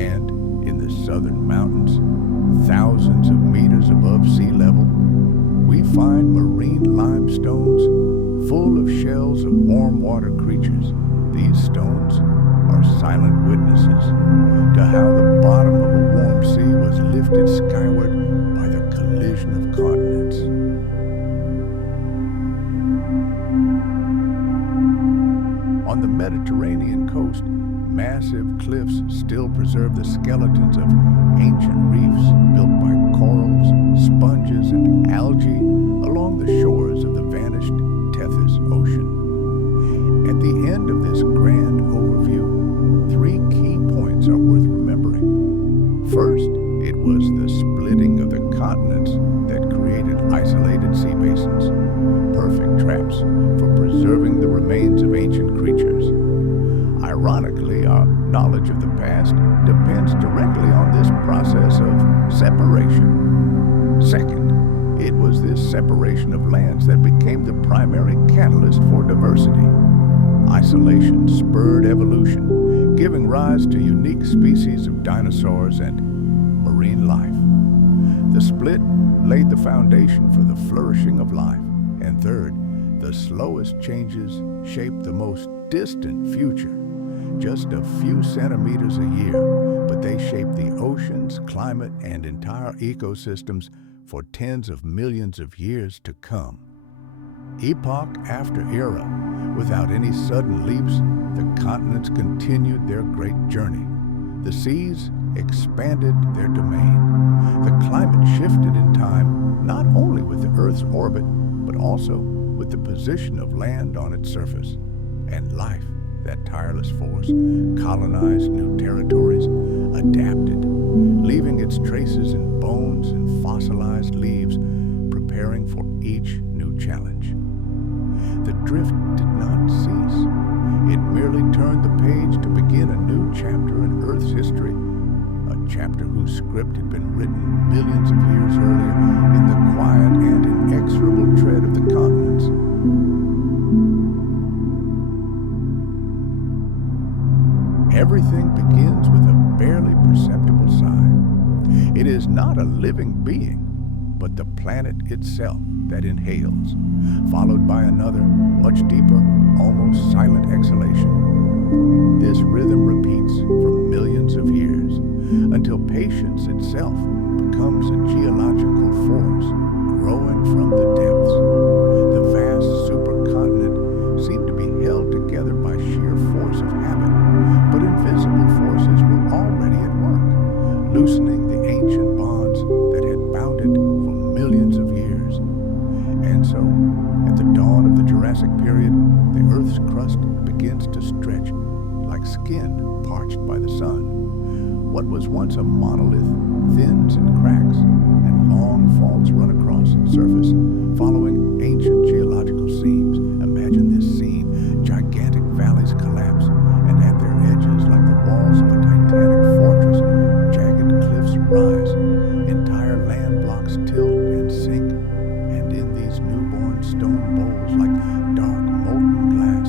And in the southern mountains, thousands of meters above sea level, we find marine limestones full of shells of warm water creatures. These stones are silent witnesses to how the bottom of a warm sea was lifted skyward by the collision of continents. On the Mediterranean coast, massive cliffs still preserve the skeletons of ancient reefs built by corals, sponges, and algae along the shores of the vanished Tethys Ocean. At the end of this grand overview, three key points are worth remembering. First, it was the splitting of the continents that created isolated sea basins, perfect traps for preserving the remains of ancient creatures. Ironically, our knowledge of the past depends directly on this process of separation. Second, it was this separation of lands that became the primary catalyst for diversity. Isolation spurred evolution, giving rise to unique species of dinosaurs and marine life. The split laid the foundation for the flourishing of life. And third, the slowest changes shaped the most distant future. Just a few centimeters a year, but they shaped the oceans, climate, and entire ecosystems for tens of millions of years to come. Epoch after era, without any sudden leaps, the continents continued their great journey. The seas expanded their domain. The climate shifted in time, not only with the Earth's orbit, but also with the position of land on its surface. And life, that tireless force, colonized new territories, adapted, leaving its traces in bones and fossilized leaves, preparing for each new challenge. The drift did not cease. It merely turned the page to begin a new chapter in Earth's history, a chapter whose script had been written millions of years earlier in the quiet and inexorable tread of the continents. Everything begins with a barely perceptible sigh. It is not a living being, but the planet itself that inhales, followed by another, much deeper, almost silent exhalation. This rhythm repeats for millions of years, until patience itself becomes a geological force growing from the depths. The vast supercontinent seemed to be held together by sheer force of habit, but invisible forces were already at work, loosening the ancient bonds that had bound it for millions of years. And so, at the dawn of the Jurassic Period, the Earth's crust begins to stretch like skin parched by the sun. What was once a monolith thins and cracks, and long faults run across its surface, following ancient geological seams. Imagine this scene: gigantic valleys collapse, and at their edges, like the walls of a titanic fortress, jagged cliffs rise, entire land blocks tilt and sink, and in these newborn stone bowls, like dark molten glass,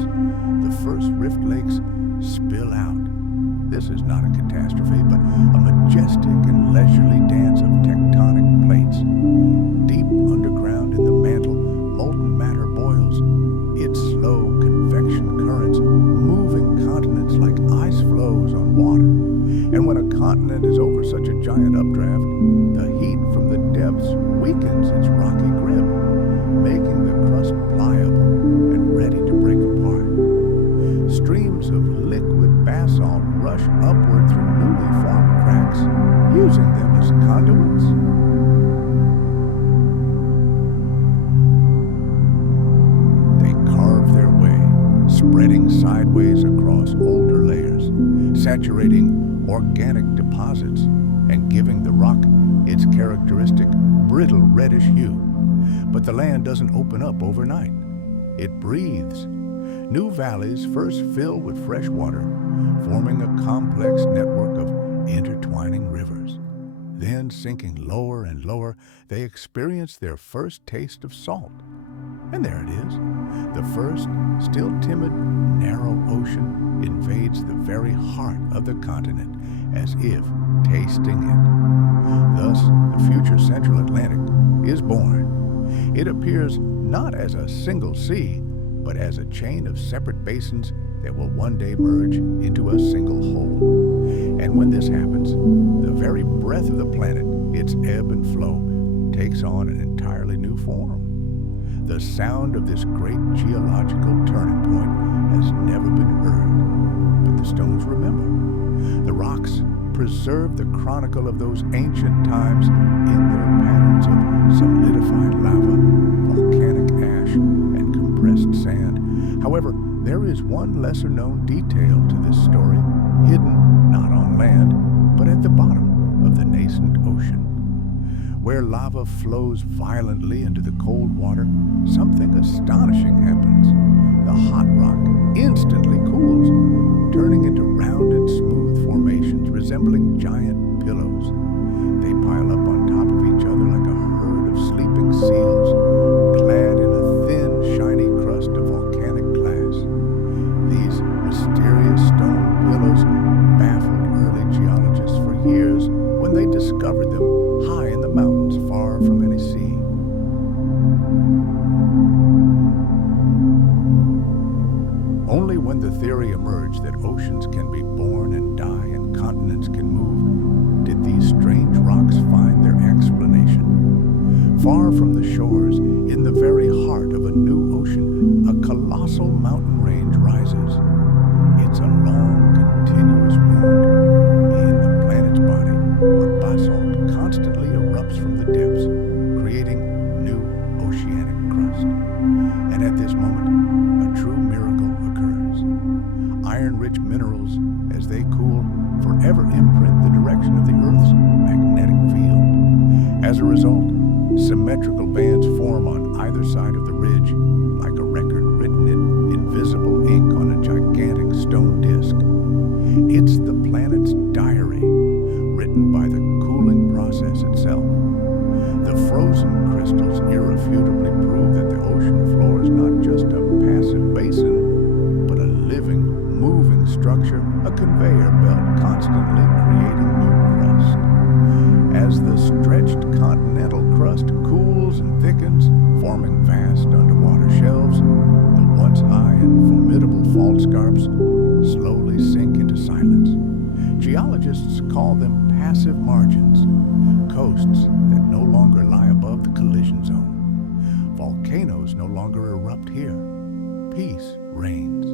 the first rift lakes spill out. This is not a catastrophe, but a majestic and leisurely dance of tectonic plates. Deep underground in the mantle, molten matter boils, its slow convection currents moving continents like ice flows on water. And when a continent is over such a giant updraft, the heat from the depths weakens its rocky grip, making the crust pliable and ready to break apart. Streams of liquid basalt rush upward through newly formed cracks, using them as conduits. They carve their way, spreading sideways across older layers, saturating organic deposits and giving the rock its characteristic brittle reddish hue. But the land doesn't open up overnight. It breathes. New valleys first fill with fresh water, forming a complex network of intertwining rivers. Then, sinking lower and lower, they experience their first taste of salt. And there it is. The first, still timid, narrow ocean invades the very heart of the continent, as if tasting it. Thus, the future Central Atlantic is born. It appears not as a single sea, but as a chain of separate basins that will one day merge into a single whole. And when this happens, the very breath of the planet, its ebb and flow, takes on an entirely new form. The sound of this great geological turning point has never been heard, but the stones remember. The rocks preserve the chronicle of those ancient times in their patterns of solidified lava, volcanic ash, and compressed sand. However, there is one lesser-known detail to this story, hidden not on land, but at the bottom of the nascent ocean. Where lava flows violently into the cold water, something astonishing happens. The hot rock instantly cools, turning into rounded, smooth formations resembling giant pillows. They pile up on top of each other like a herd of sleeping seals, clad in a thin, shiny crust of volcanic glass. These mysterious stone pillows baffled early geologists for years when they discovered them high in the mountains far from any sea. Only when the theory emerged that oceans can be born and die and continents can move did these strange rocks find their explanation. Far from the shores, in the very heart of a new mountain range rises, it's a long, continuous wound in the planet's body where basalt constantly erupts from the depths, creating new oceanic crust. And at this moment, a true miracle occurs. Iron-rich minerals, as they cool, forever imprint the direction of the Earth's magnetic field. As a result, symmetrical bands form on either side of the ridge, like a record written in invisible ink on a gigantic stone disk. It's the planet's diary, written by the cooling process itself. The frozen crystals irrefutably prove that the ocean floor is not just a passive basin, but a living, moving structure, a conveyor belt constantly creating new crust. As the stretched continental crust cools and thickens, forming vast underwater shelves, the once high and formidable fault scarps slowly sink into silence. Geologists call them passive margins, coasts that no longer lie above the collision zone. Volcanoes no longer erupt here. Peace reigns.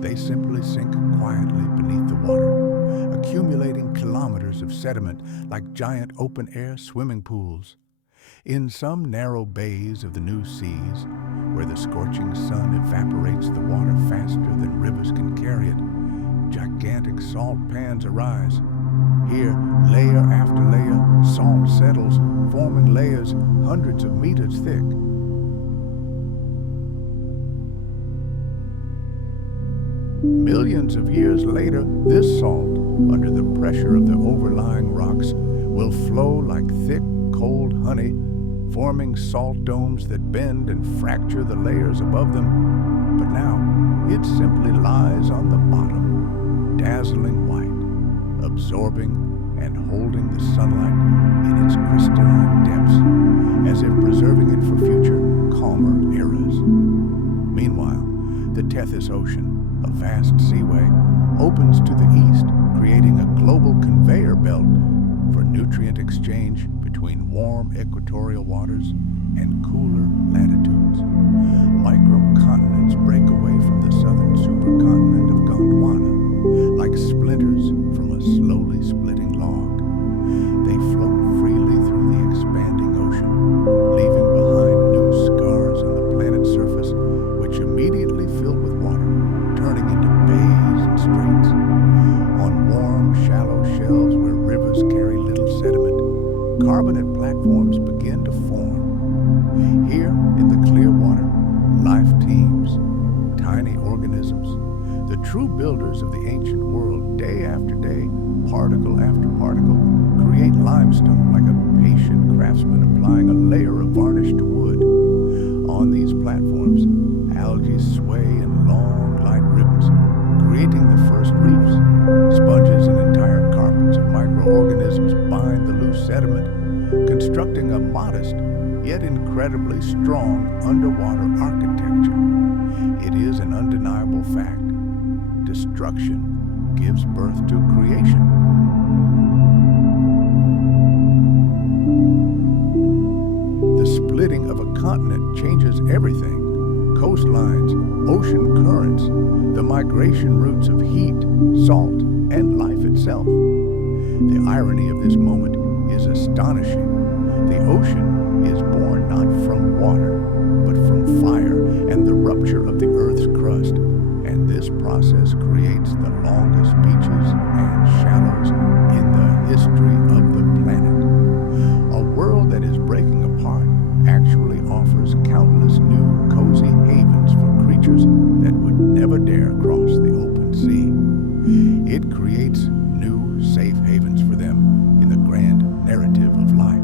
They simply sink quietly beneath the water, accumulating kilometers of sediment like giant open-air swimming pools. In some narrow bays of the new seas, where the scorching sun evaporates the water faster than rivers can carry it, gigantic salt pans arise. Here, layer after layer, salt settles, forming layers hundreds of meters thick. Millions of years later, this salt, under the pressure of the overlying rocks, will flow like thick, cold honey, forming salt domes that bend and fracture the layers above them. But now, it simply lies on the bottom, dazzling white, absorbing and holding the sunlight in its crystalline depths, as if preserving it for future, calmer eras. Meanwhile, the Tethys Ocean, a vast seaway, opens to the east, creating a global conveyor belt for nutrient exchange between warm equatorial waters and cooler latitudes. Microcontinents break away from the southern supercontinent of Gondwana, like splinters from a slowly splitting log. They float freely through the expanding ocean, leaving behind new scars on the planet's surface, which immediately fill with water, turning into bays and straits. On warm, shallow shelves where rivers carry little sediment, carbonate platforms begin to form. Here, in the clear water, life teems, tiny organisms, the true builders of the ancient world, day after day, particle after particle, create limestone like a patient craftsman applying a layer of varnish to wood. On these platforms, algae sway in long, light ribbons, creating the first reefs. Sponges and entire carpets of microorganisms bind the loose sediment, constructing a modest, yet incredibly strong underwater architecture. It is an undeniable fact. Destruction gives birth to creation. The splitting of a continent changes everything. Coastlines, ocean currents, the migration routes of heat, salt, and life itself. The irony of this moment is astonishing. The ocean is born not from water, but from fire and the rupture of the Earth's crust. And this process creates the longest beaches and shallows in the history of the planet. A world that is breaking apart actually offers countless new cozy havens for creatures that would never dare cross the open sea. It creates new safe havens for them in the grand narrative of life.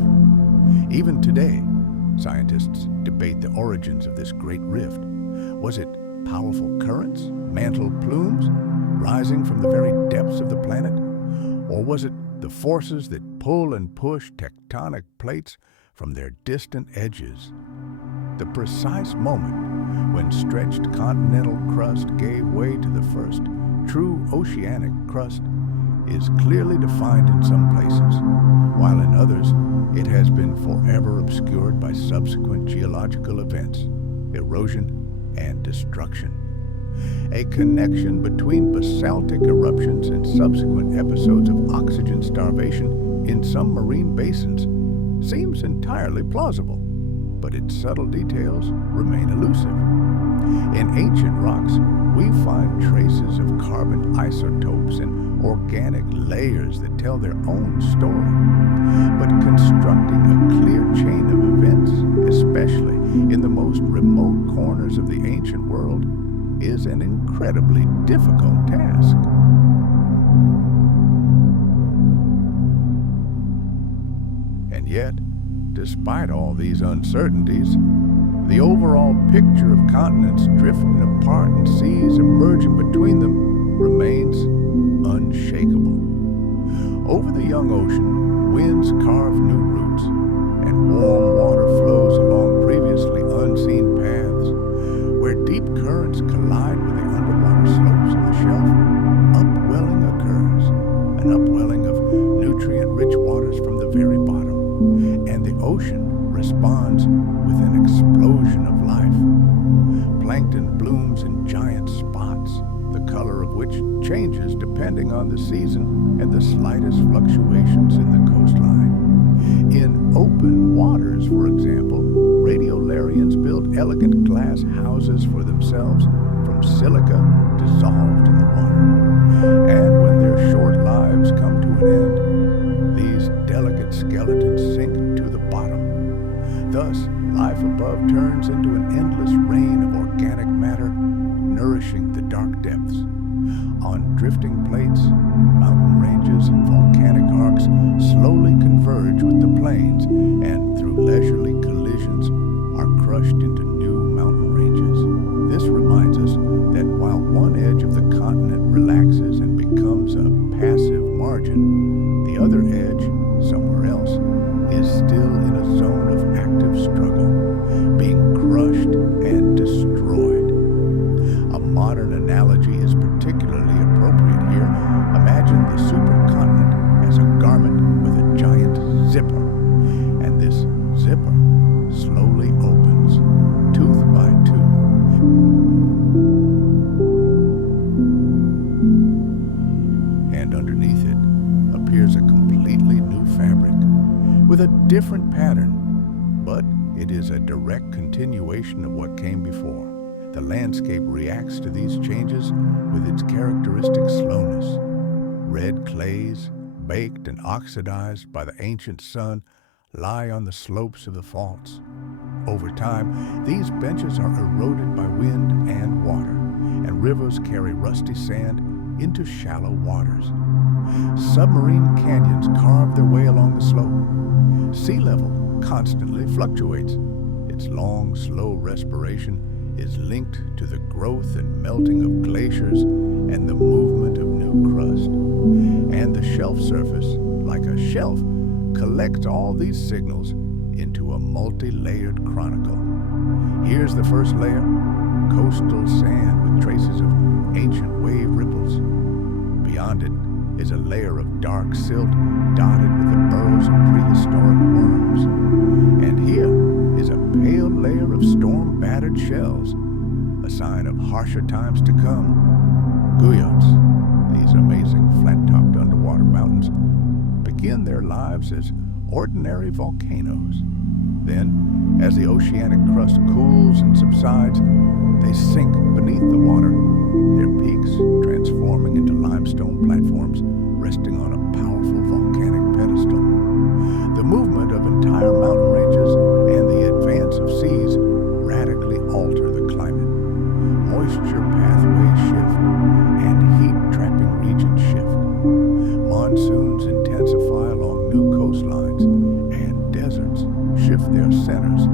Even today, scientists debate the origins of this great rift. Was it powerful currents, mantle plumes, rising from the very depths of the planet? Or was it the forces that pull and push tectonic plates from their distant edges? The precise moment when stretched continental crust gave way to the first true oceanic crust is clearly defined in some places, while in others it has been forever obscured by subsequent geological events, erosion, and destruction. A connection between basaltic eruptions and subsequent episodes of oxygen starvation in some marine basins seems entirely plausible, but its subtle details remain elusive. In ancient rocks, we find traces of carbon isotopes and organic layers that tell their own story. But constructing a clear chain of events, especially in the most remote corners of the ancient world, is an incredibly difficult task. And yet, despite all these uncertainties, the overall picture of continents drifting apart and seas emerging between them remains unshakable. Over the young ocean, winds carve new routes, and warm water flows along previously unseen paths. Where deep currents collide with the underwater slopes of the shelf, upwelling occurs, an upwelling of nutrient-rich waters from the very bottom, and the ocean responds with an explosion of life. Plankton blooms in giant spots, the color of which changes depending on the season and the slightest fluctuations in the coastline. In open waters, for example, radiolarians build elegant glass houses for themselves from silica dissolved in the water. And when their short lives come to an end, these delicate skeletons sink to the bottom. Thus, life above turns into an endless rain of organic matter, nourishing the dark depths. On drifting plates, mountain ranges and volcanic arcs slowly converge with the plains, and through leisurely collisions are crushed into new mountain ranges. This reminds us that while one edge of the continent relaxes and becomes a passive margin, the other edge, somewhere else, is still in a zone of active struggle, being crushed and destroyed. A modern analogy is particularly appropriate here. Imagine the supercontinent as a garment with a giant zipper, and this zipper slowly opens, tooth by tooth. And underneath it appears a completely new fabric with a different pattern, but it is a direct continuation of what came before. The landscape reacts to these changes with its characteristic slowness. Red clays, baked and oxidized by the ancient sun, lie on the slopes of the faults. Over time, these benches are eroded by wind and water, and rivers carry rusty sand into shallow waters. Submarine canyons carve their way along the slope. Sea level constantly fluctuates. Its long, slow respiration is linked to the growth and melting of glaciers and the movement of new crust. And the shelf surface, like a shelf, collects all these signals into a multi-layered chronicle. Here's the first layer, coastal sand with traces of ancient wave ripples. Beyond it is a layer of dark silt dotted with the burrows of prehistoric worms. And here is a pale layer of storm-battered shells, a sign of harsher times to come. Guyots, these amazing flat-topped underwater mountains, begin their lives as ordinary volcanoes. Then, as the oceanic crust cools and subsides, they sink beneath the water, their peaks transforming into limestone platforms resting on a powerful volcanic pedestal. The movement of entire mountain ranges and the advance of seas radically alter the climate. Moisture pathways shift and heat-trapping regions shift. Monsoons intensify along new coastlines, and deserts shift their centers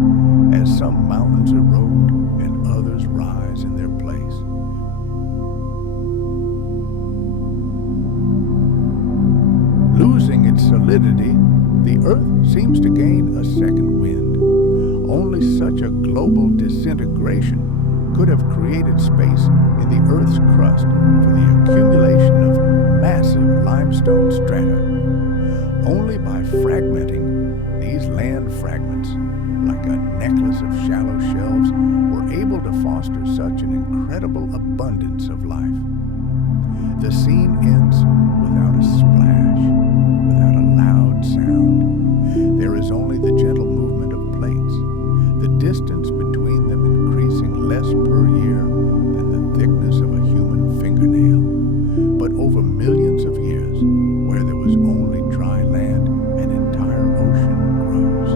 as some mountains erode and others rise in their place. Losing its solidity, the Earth seems to gain a second wind. Only such a global disintegration could have created space in the Earth's crust for the accumulation of massive limestone strata. Only by fragmenting these land fragments like a necklace of shallow shelves, were able to foster such an incredible abundance of life. The scene ends without a splash, without a loud sound. There is only the gentle movement of plates, the distance between them increasing less per year than the thickness of a human fingernail. But over millions of years, where there was only dry land, an entire ocean grows.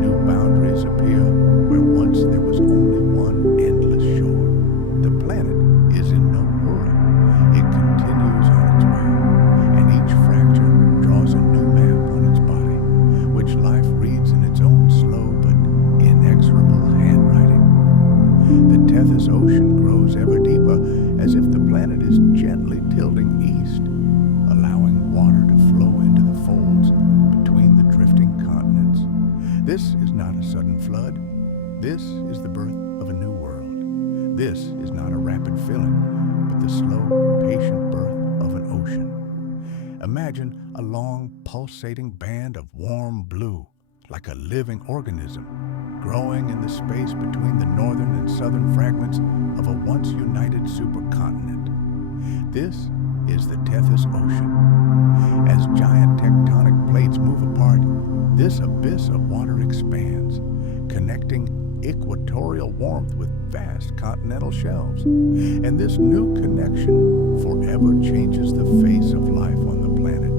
New boundaries appear where once there was only one endless shore. The planet is in no hurry. It continues on its way, and each fracture draws a new map on its body, which life reads in its own slow but inexorable handwriting. The Tethys Ocean grows ever deeper, as if the planet is gently tilting east, allowing water to flow into the folds between the drifting continents. This is not a sudden flood. This is the birth of a new world. This is not a rapid filling, but the slow, patient birth of an ocean. Imagine a long, pulsating band of warm blue, like a living organism, growing in the space between the northern and southern fragments of a once united supercontinent. This is the Tethys Ocean. As giant tectonic plates move apart, this abyss of water expands, connecting equatorial warmth with vast continental shelves. And this new connection forever changes the face of life on the planet.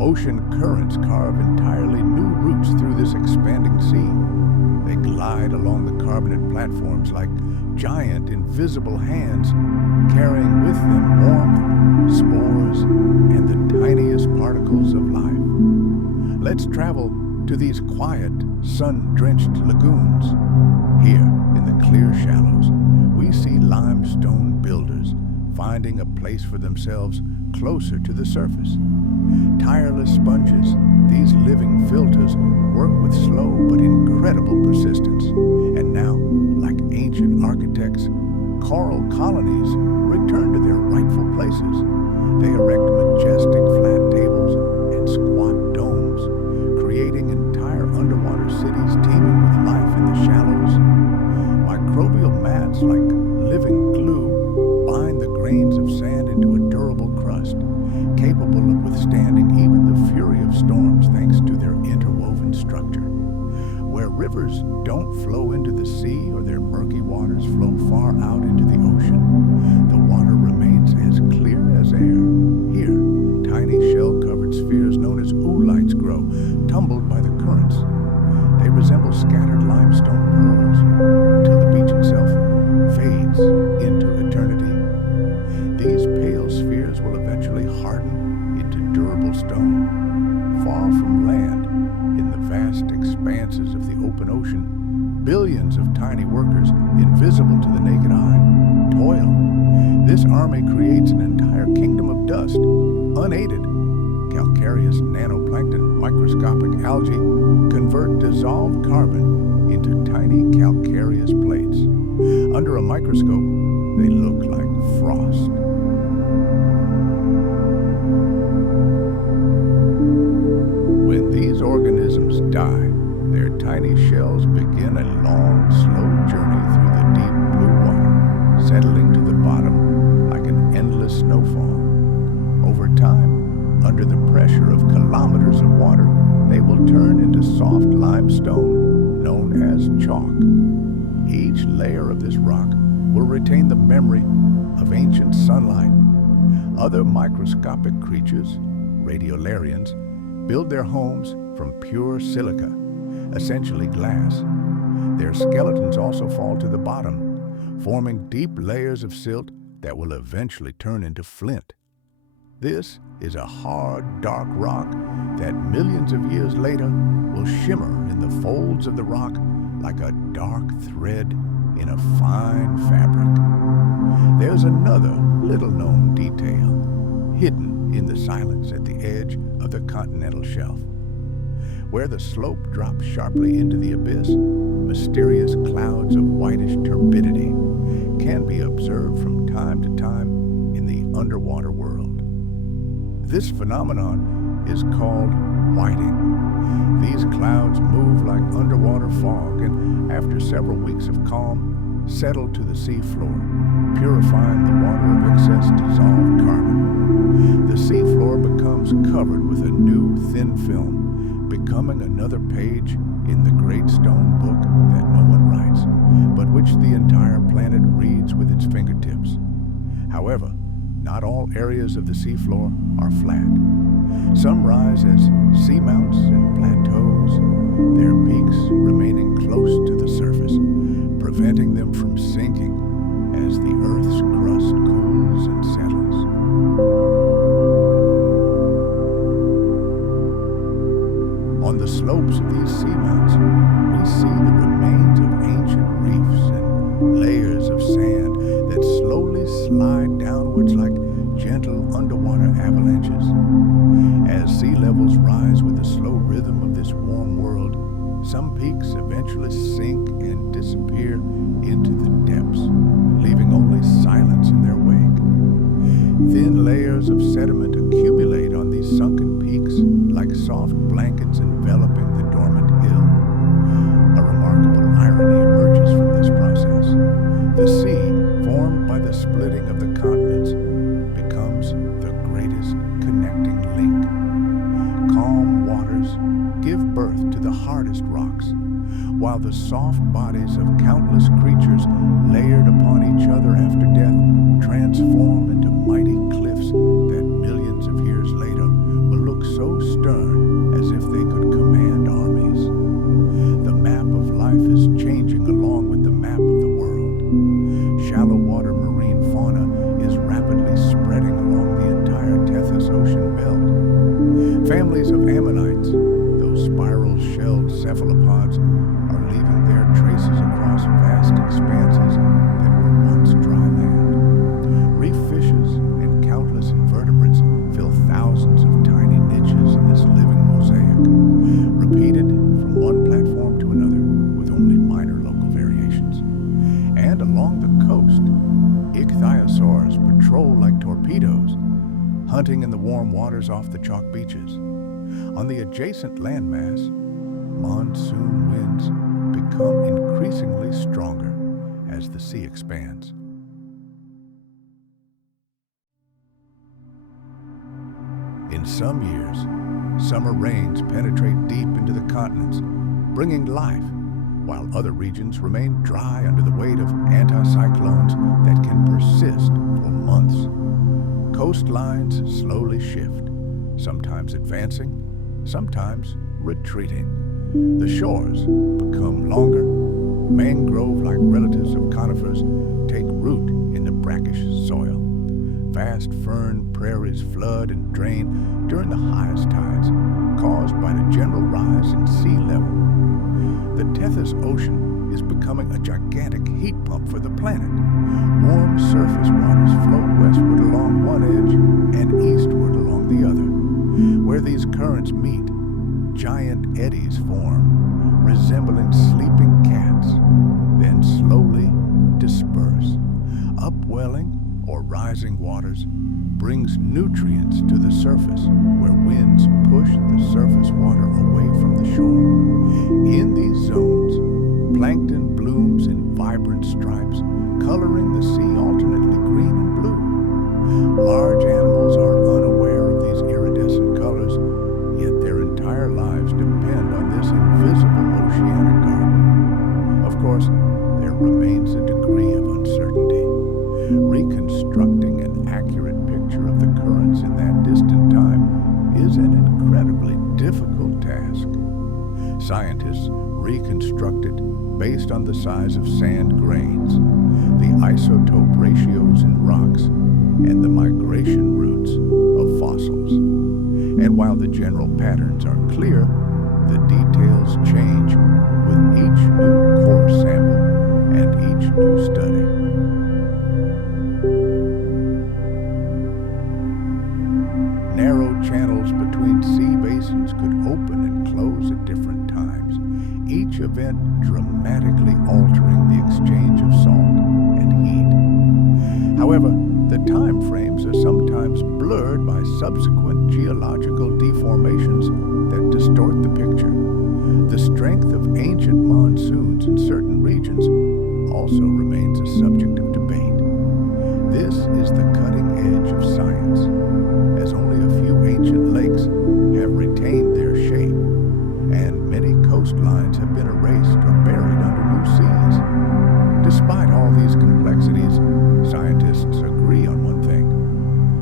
Ocean currents carve entirely new routes through this expanding sea. They glide along the carbonate platforms like giant invisible hands, carrying with them warmth, spores, and the tiniest particles of life. Let's travel to these quiet, sun-drenched lagoons. Here, in the clear shallows, we see limestone builders finding a place for themselves closer to the surface. Tireless sponges, these living filters work with slow but incredible persistence. And now, like ancient architects, coral colonies return to their rightful places. They erect majestic flat tables and squat domes, creating entire underwater cities teeming with life in the shallows. Microbial mats like living glue bind the grains of sand into a durable crust, capable of withstanding even the fury of storms thanks to their interwoven structure. Where rivers don't flow into the sea or their murky waters flow far out into the ocean, the water remains as clear as air. Here, tiny shell-covered spheres known as oolites grow, tumbled by the currents. They resemble scattered limestone pearls until the beach itself fades into eternity. These pale spheres will eventually harden into durable stone. Far from land, in the vast expanses of the open ocean, billions of tiny workers, invisible to the naked eye, toil. This army creates an entire kingdom of dust, unaided. Calcareous nanoplankton, microscopic algae convert dissolved carbon into tiny calcareous plates. Under a microscope, they look like frost. When these organisms die, their tiny shells begin a long, slow journey through the deep blue water, settling to the bottom like an endless snowfall. Over time, under the pressure of kilometers of water, they will turn into soft limestone, known as chalk. Each layer of this rock will retain the memory of ancient sunlight. Other microscopic creatures, radiolarians, build their homes from pure silica, essentially glass. Their skeletons also fall to the bottom, forming deep layers of silt that will eventually turn into flint. This is a hard, dark rock that millions of years later will shimmer in the folds of the rock like a dark thread in a fine fabric. There's another little-known detail, hidden in the silence at the edge of the continental shelf. Where the slope drops sharply into the abyss, mysterious clouds of whitish turbidity can be observed from time to time in the underwater world. This phenomenon is called whiting. These clouds move like underwater fog and, after several weeks of calm, settle to the sea floor, purifying the water of excess dissolved carbon. The sea floor becomes covered with a new thin film, becoming another page in the great stone book that no one writes, but which the entire planet reads with its fingertips. However, not all areas of the seafloor are flat. Some rise as seamounts and plateaus, their peaks remaining close to the surface, preventing them from sinking as the Earth's crust cools and settles. On the slopes of these seamounts, we see the remains of ancient reefs and layers of sand that slowly slide downwards like gentle underwater avalanches. As sea levels rise with the slow rhythm of this warm world, some peaks eventually sink and disappear into the depths, leaving only silence in their wake. Thin layers of sediment accumulate on these sunken peaks like soft blankets enveloping the dormant hill. A remarkable irony emerges from this process. The sea, formed by the splitting of the continents, becomes the greatest connecting link. Calm waters give birth to the hardest rocks, while the soft bodies of countless creatures layered upon each other after death transform into mighty cliffs that millions of years later will look so stern as if they could command armies. The map of life is changing along with the map of the world. Shallow water marine fauna is rapidly spreading along the entire Tethys Ocean belt. Families of ammonites, those spiral-shelled cephalopods, are leaving their traces across vast expanses that were once dry land. Reef fishes and countless invertebrates fill thousands of tiny niches in this living mosaic, repeated from one platform to another with only minor local variations. And along the coast, ichthyosaurs patrol like torpedoes, hunting in the warm waters off the chalk beaches. On the adjacent landmass, monsoon winds become increasingly stronger as the sea expands. In some years, summer rains penetrate deep into the continents, bringing life, while other regions remain dry under the weight of anticyclones that can persist for months. Coastlines slowly shift, sometimes advancing, sometimes retreating. The shores become longer. Mangrove-like relatives of conifers take root in the brackish soil. Vast fern prairies flood and drain during the highest tides, caused by the general rise in sea level. The Tethys Ocean is becoming a gigantic heat pump for the planet. Warm surface waters flow westward along one edge and eastward along the other. Where these currents meet, giant eddies form, resembling sleeping cats, then slowly disperse. Upwelling or rising waters brings nutrients to the surface, where winds push the surface water away from the shore. In these zones, plankton blooms in vibrant stripes, coloring the sea alternately green and blue. Large animals are unaware of these iridescent colors, yet their entire lives depend on this invisible oceanic garden. Of course, there remains a degree of uncertainty. Reconstructing an accurate picture of the currents in that distant time is an incredibly difficult task. Scientists reconstruct it based on the size of sand grains, the isotope ratios in rocks, and the migration routes of fossils. And while the general patterns are clear, the details change with each new core sample and each new study. Narrow channels between sea basins could open and close at different times, each event dramatically altering the exchange of salt and heat. However, The time frames are sometimes blurred by subsequent geological deformations that distort the picture. The strength of ancient monsoons in certain regions also remains a subject of debate. This is the cutting edge of science, as only a few ancient lakes have retained their shape, and many coastlines have been erased or buried under new seas. Despite all these complexities, scientists agree on one thing.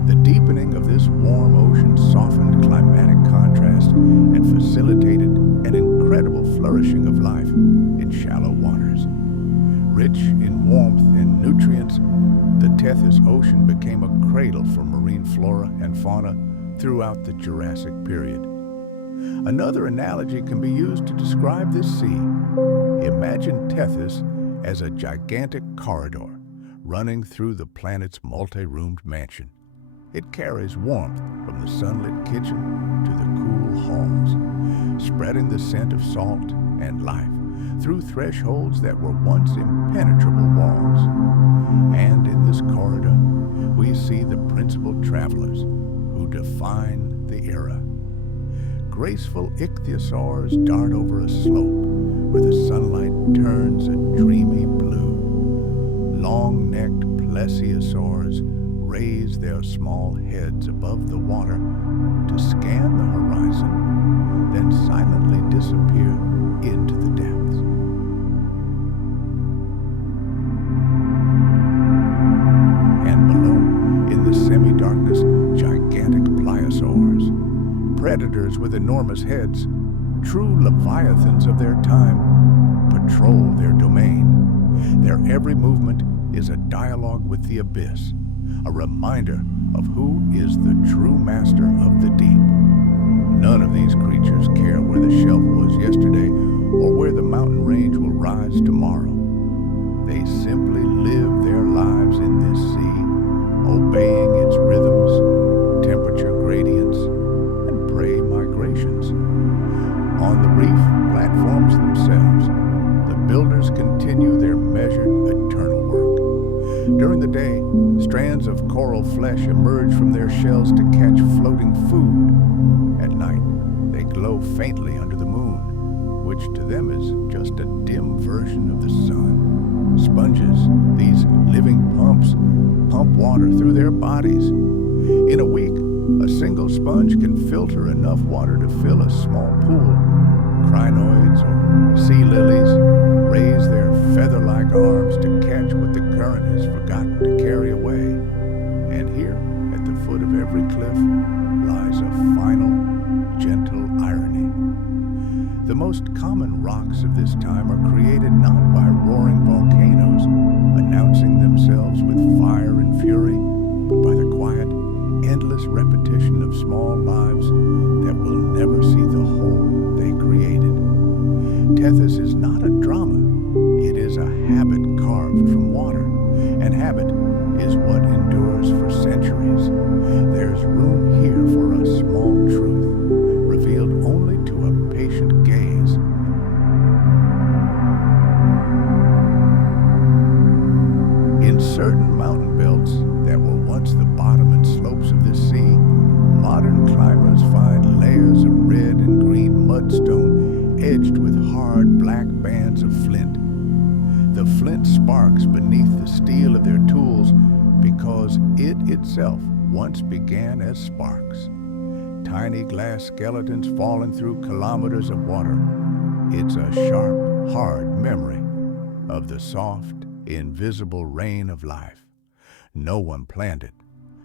The deepening of this warm ocean softened climatic contrast and facilitated an incredible flourishing of life in shallow waters. Rich in warmth and nutrients, the Tethys Ocean became a cradle for marine flora and fauna throughout the Jurassic Period. Another analogy can be used to describe this sea. Imagine Tethys as a gigantic corridor running through the planet's multi-roomed mansion. It carries warmth from the sunlit kitchen to the cool halls, spreading the scent of salt and life through thresholds that were once impenetrable walls. And in this corridor, we see the principal travelers who define the era. Graceful ichthyosaurs dart over a slope where the sunlight turns a dreamy blue. Long-necked plesiosaurs raise their small heads above the water to scan the horizon, then silently disappear into the depths. And below, in the semi-darkness, gigantic pliosaurs, predators with enormous heads, true leviathans of their time, patrol their domain. Their every movement is a dialogue with the abyss, a reminder of who is the true master of the deep. None of these creatures care where the shelf was yesterday or where the mountain range will rise tomorrow. They simply live their lives in this sea, obeying its rhythms, temperature gradients, and prey migrations. On the reef platforms themselves, the builders continue their measured, eternal work. During the day, strands of coral flesh emerge from their shells to catch floating food. At night, they glow faintly under the moon, which to them is just a dim version of the sun. Sponges, these living pumps, pump water through their bodies. In a week, a single sponge can filter enough water to fill a small pool. Crinoids or sea lilies raise their feather-like arms to catch what the current has forgotten to carry away. And here, at the foot of every cliff, lies a final, gentle irony. The most common rocks of this time are created not by roaring volcanoes, announcing themselves with fire and fury, but by the quiet, endless repetition of small lives that will never see the whole they created. Tethys is not a drama. It is a habit carved from water, and habit is what endures for centuries. There's room here for a small truth, revealed only to a patient gaze. In certain mountain belts that were once the bottom and slopes of this sea, modern climbers find layers of red and green mudstone edged with hard black bands of flint. The flint sparks beneath the steel of their tools because it itself once began as sparks. Tiny glass skeletons falling through kilometers of water. It's a sharp, hard memory of the soft, invisible rain of life. No one planned it.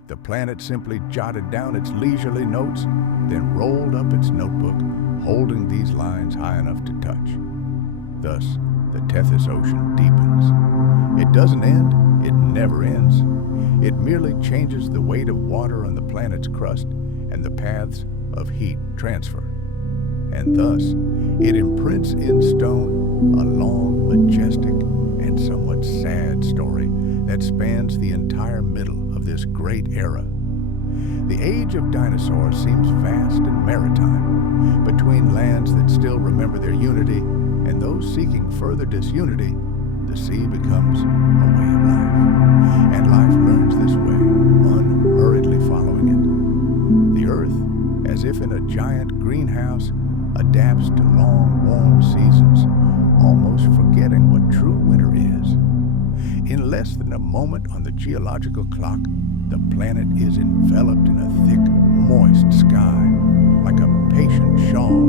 The planet simply jotted down its leisurely notes, then rolled up its notebook, holding these lines high enough to touch. Thus, the Tethys Ocean deepens. It doesn't end, it never ends. It merely changes the weight of water on the planet's crust and the paths of heat transfer. And thus, it imprints in stone a long, majestic, and somewhat sad story that spans the entire middle of this great era. The age of dinosaurs seems vast and maritime. Between lands that still remember their unity and those seeking further disunity, the sea becomes a way of life, and life learns this way, unhurriedly following it. The Earth, as if in a giant greenhouse, adapts to long, warm seasons, almost forgetting what true winter is. In less than a moment on the geological clock, the planet is enveloped in a thick, moist sky, like a patient shawl,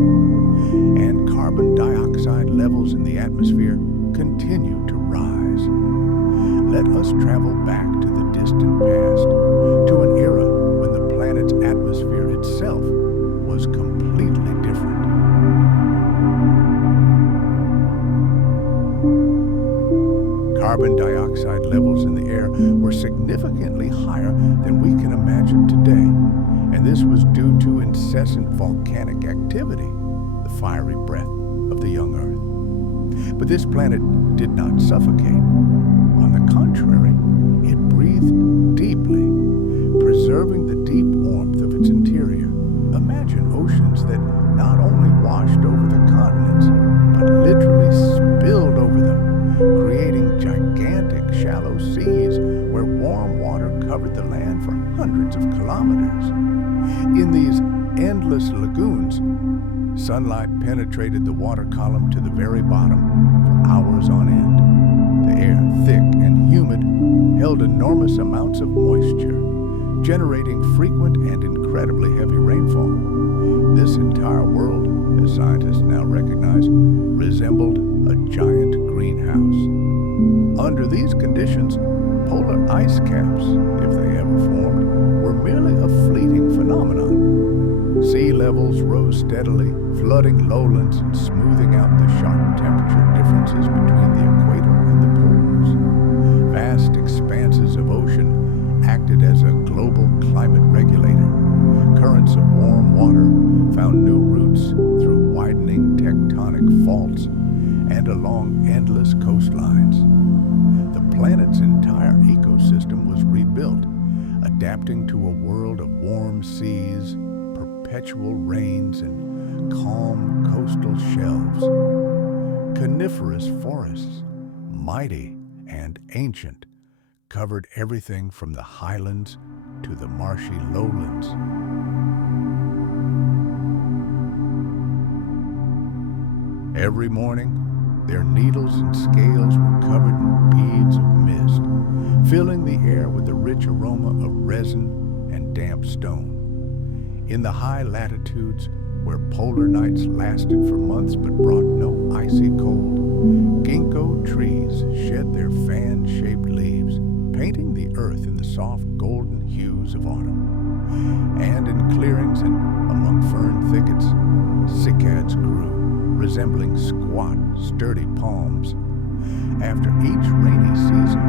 and carbon dioxide levels in the atmosphere continue to rise. Let us travel back to the distant past, to an era when the planet's atmosphere itself was completely different. Carbon dioxide levels in the air were significantly higher than we can imagine today, and this was due to incessant volcanic activity, the fiery breath of the young Earth. But this planet did not suffocate. On the contrary, it breathed deeply, preserving the deep warmth of its interior. Imagine oceans that not only washed over the continents, but literally spilled over them, creating gigantic shallow seas where warm water covered the land for hundreds of kilometers. In these endless lagoons, sunlight penetrated the water column to the very bottom for hours on end. The air, thick and humid, held enormous amounts of moisture, generating frequent and incredibly heavy rainfall. This entire world, as scientists now recognize, resembled a giant greenhouse. Under these conditions, polar ice caps, if they ever formed, were merely a fleeting phenomenon. Sea levels rose steadily, flooding lowlands and smoothing out the sharp temperature differences between the equator and the poles. Vast expanses of ocean acted as a global climate regulator. Currents of warm water found new routes through widening tectonic faults and along endless coastlines. The planet's entire ecosystem was rebuilt, adapting to a world of warm seas, perpetual rains, and calm coastal shelves. Coniferous forests, mighty and ancient, covered everything from the highlands to the marshy lowlands. Every morning, their needles and scales were covered in beads of mist, filling the air with the rich aroma of resin and damp stone. In the high latitudes, where polar nights lasted for months but brought no icy cold, ginkgo trees shed their fan-shaped leaves, painting the earth in the soft golden hues of autumn. And in clearings and among fern thickets, cycads grew, resembling squat, sturdy palms. After each rainy season,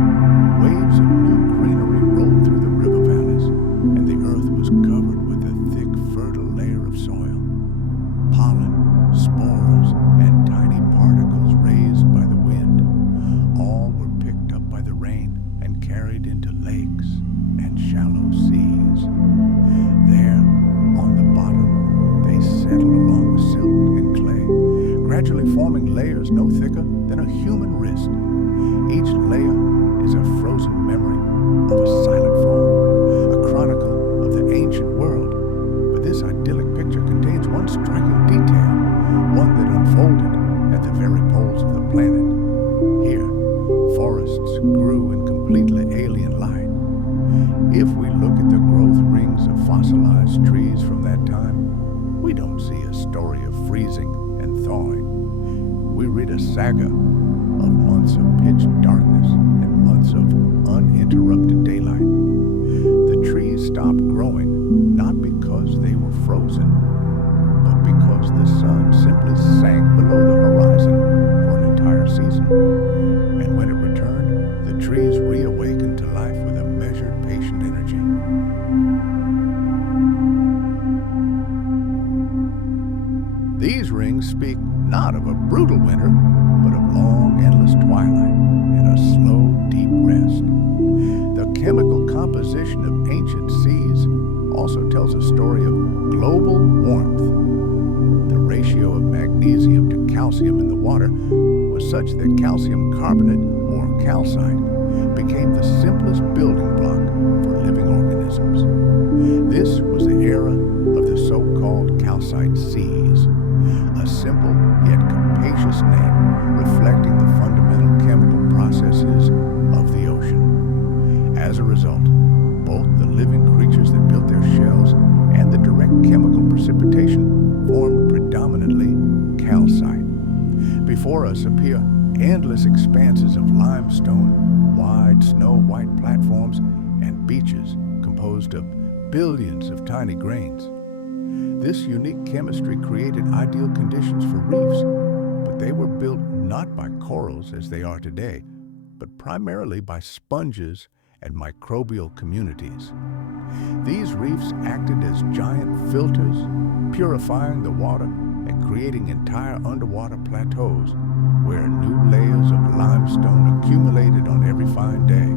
waves of new greenery rolled through the river valleys, and the earth was covered with a thick, fertile layer of soil. Pollen, spores, and tiny particles raised by the wind, all were picked up by the rain and carried into lakes and shallow seas. There, on the bottom, they settled along with silt and clay, gradually forming layers no thicker than a human wrist. Each layer is a frozen memory of a silent fall, a chronicle of the ancient world. But this idyllic picture contains one striking detail, one that unfolded at the very poles of the planet. Here, forests grew in completely alien light. If we look at the growth rings of fossilized trees from that time, we don't see a story of freezing and thawing. We read a saga of months of pitch darkness and months of uninterrupted daylight. The trees stopped growing not because they were frozen, but because the sun simply sank below the horizon for an entire season. And when it returned, the trees reawakened to life with a measured, patient energy. These rings speak not of a brutal winter, but of long, endless twilight and a slow, deep rest. The chemical composition of ancient seas also tells a story of global warmth. The ratio of magnesium to calcium in the water was such that calcium carbonate or calcite, became the simplest building block for living organisms. This was the era of the so-called calcite seas, a simple yet capacious name reflecting the fundamental chemical processes of the ocean. As a result, both the living creatures that built their shells and the direct chemical precipitation formed predominantly calcite. Before us appear endless expanses of limestone, wide snow-white platforms, and beaches composed of billions of tiny grains. This unique chemistry created ideal conditions for reefs, but they were built not by corals as they are today, but primarily by sponges and microbial communities. These reefs acted as giant filters, purifying the water and creating entire underwater plateaus where new layers of limestone accumulated on every fine day,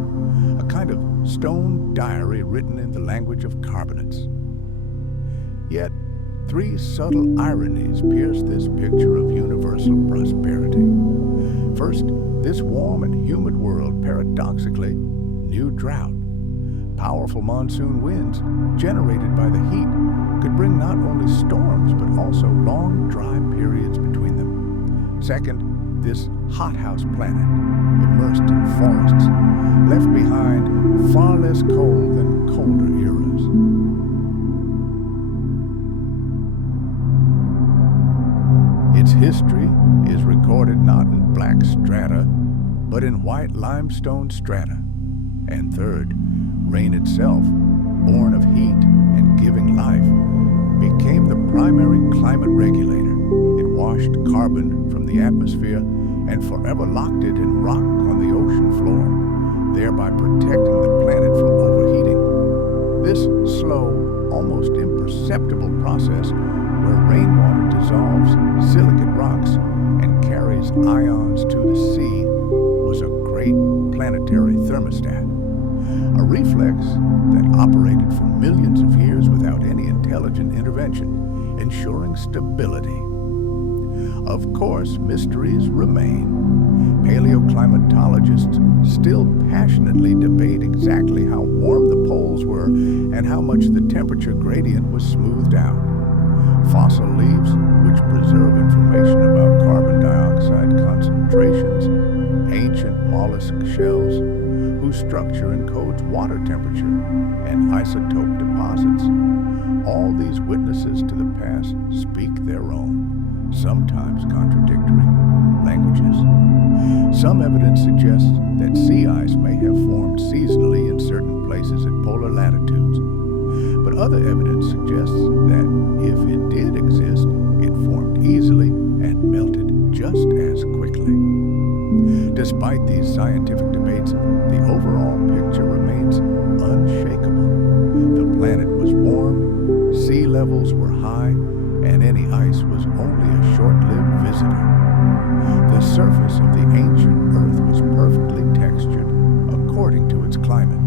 a kind of stone diary written in the language of carbonates. Yet, three subtle ironies pierce this picture of universal prosperity. First, this warm and humid world paradoxically knew drought. Powerful monsoon winds, generated by the heat, could bring not only storms but also long, dry periods between them. Second, this hothouse planet, immersed in forests, left behind far less cold than colder eras. Its history is recorded not in black strata, but in white limestone strata. And third, rain itself, born of heat and giving life, became the primary climate regulator. It washed carbon from the atmosphere and forever locked it in rock on the ocean floor, thereby protecting the planet from overheating. This slow, almost imperceptible process where rainwater dissolves silicate rocks and carries ions to the sea was a great planetary thermostat, a reflex that operated for millions of years without any intelligent intervention, ensuring stability. Of course, mysteries remain. Paleoclimatologists still passionately debate exactly how warm the poles were and how much the temperature gradient was smoothed out. Fossil leaves, which preserve information about carbon dioxide concentrations, ancient mollusk shells, whose structure encodes water temperature, and isotope deposits. All these witnesses to the past speak their own, sometimes contradictory, languages. Some evidence suggests that sea ice may have formed seasonally in certain places at polar latitudes, but other evidence suggests that if it did exist, it formed easily and melted just as quickly. Despite these scientific debates, the overall picture remains unshakable. The planet was warm, sea levels were high, and any ice was only a short-lived visitor. The surface of the ancient Earth was perfectly textured according to its climate.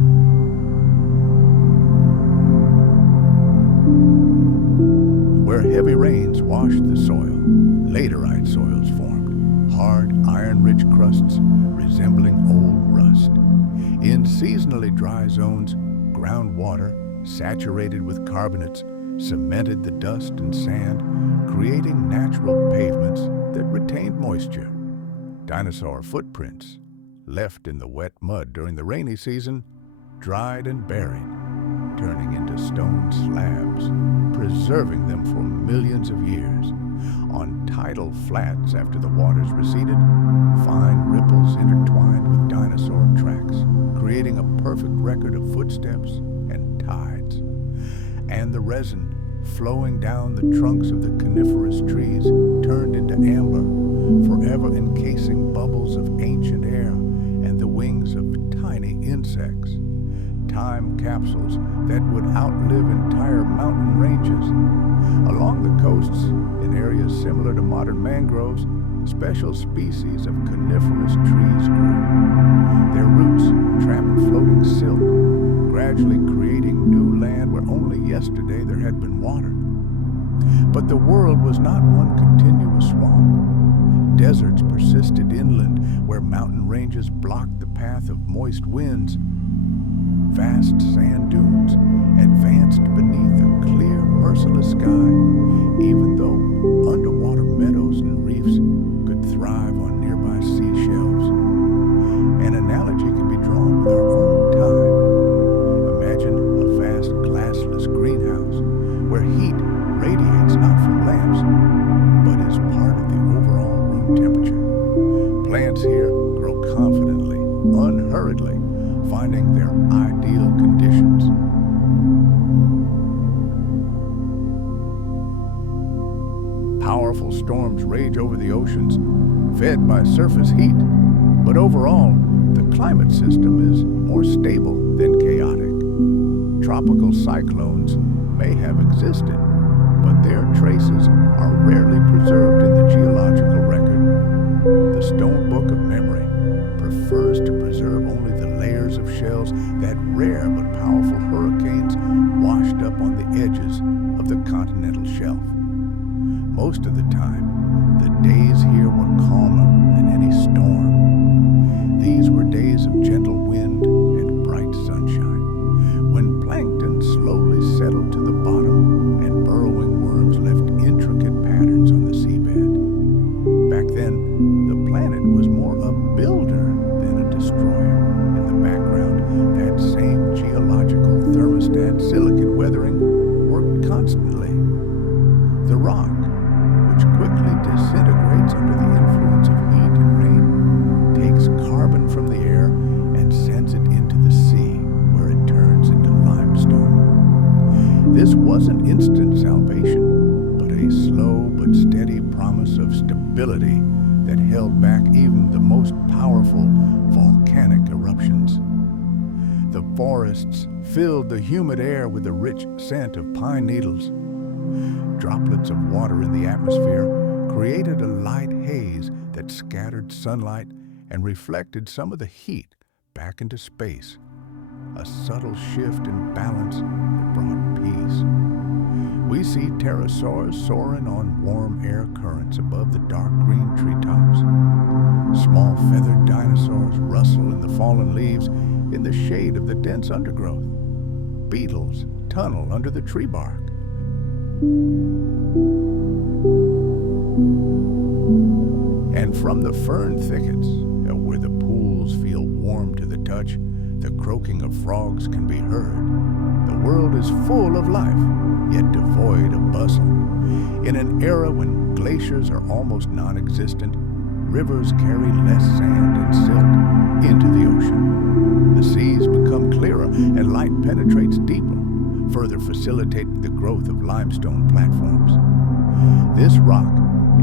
Where heavy rains washed the soil, laterite soils formed, hard, iron-rich crusts resembling old rust. In seasonally dry zones, groundwater, saturated with carbonates, cemented the dust and sand, creating natural pavements that retained moisture. Dinosaur footprints, left in the wet mud during the rainy season, dried and buried, turning into stone slabs, preserving them for millions of years. On tidal flats after the waters receded, fine ripples intertwined with dinosaur tracks, creating a perfect record of footsteps and tides. And the resin flowing down the trunks of the coniferous trees turned into amber, forever encasing bubbles of ancient air and the wings of tiny insects. Time capsules that would outlive entire mountain ranges. Along the coasts, in areas similar to modern mangroves, special species of coniferous trees grew. Their roots trapped floating silt, gradually creating new land where only yesterday there had been water. But the world was not one continuous swamp. Deserts persisted inland where mountain ranges blocked the path of moist winds. Vast sand dunes advanced beneath a clear, merciless sky, even though underwater meadows and reefs could thrive on nearby seashells. An analogy can be drawn with our own time. Imagine a vast glassless greenhouse where heat radiates not from lamps, but is part of the overall room temperature. Plants here grow confidently, unhurriedly, finding their ideal conditions. Powerful storms rage over the oceans, fed by surface heat, but overall, the climate system is more stable than chaotic. Tropical cyclones may have existed, but their traces are rarely preserved in the geological record. The Stone Book of Memory prefers to preserve only the layers of shells that rare but powerful hurricanes washed up on the edges of the continental shelf. Most of the time, the days here were calmer than any storm. These were days of gentle wind and bright sunshine, when plankton slowly settled to the bottom and burrowing worms left intricate patterns on the seabed. Back then, the planet was more a builder than a destroyer. In the background, that same geological thermostat silicate weathering worked constantly. The rock, which quickly disintegrates under the influence of heat and rain, takes carbon from the air and sends it into the sea, where it turns into limestone. This wasn't instant salvation, but a slow but steady promise of stability that held back even the most powerful volcanic eruptions. The forests filled the humid air with the rich scent of pine needles. Droplets of water in the atmosphere created a light haze that scattered sunlight and reflected some of the heat back into space, a subtle shift in balance that brought peace. We see pterosaurs soaring on warm air currents above the dark green treetops. Small feathered dinosaurs rustle in the fallen leaves in the shade of the dense undergrowth. Beetles tunnel under the tree bark. And from the fern thickets, where the pools feel warm to the touch, the croaking of frogs can be heard. The world is full of life, yet devoid of bustle. In an era when glaciers are almost non-existent, rivers carry less sand and silt into the ocean. The seas become clearer and light penetrates deeper, further facilitating the growth of limestone platforms. This rock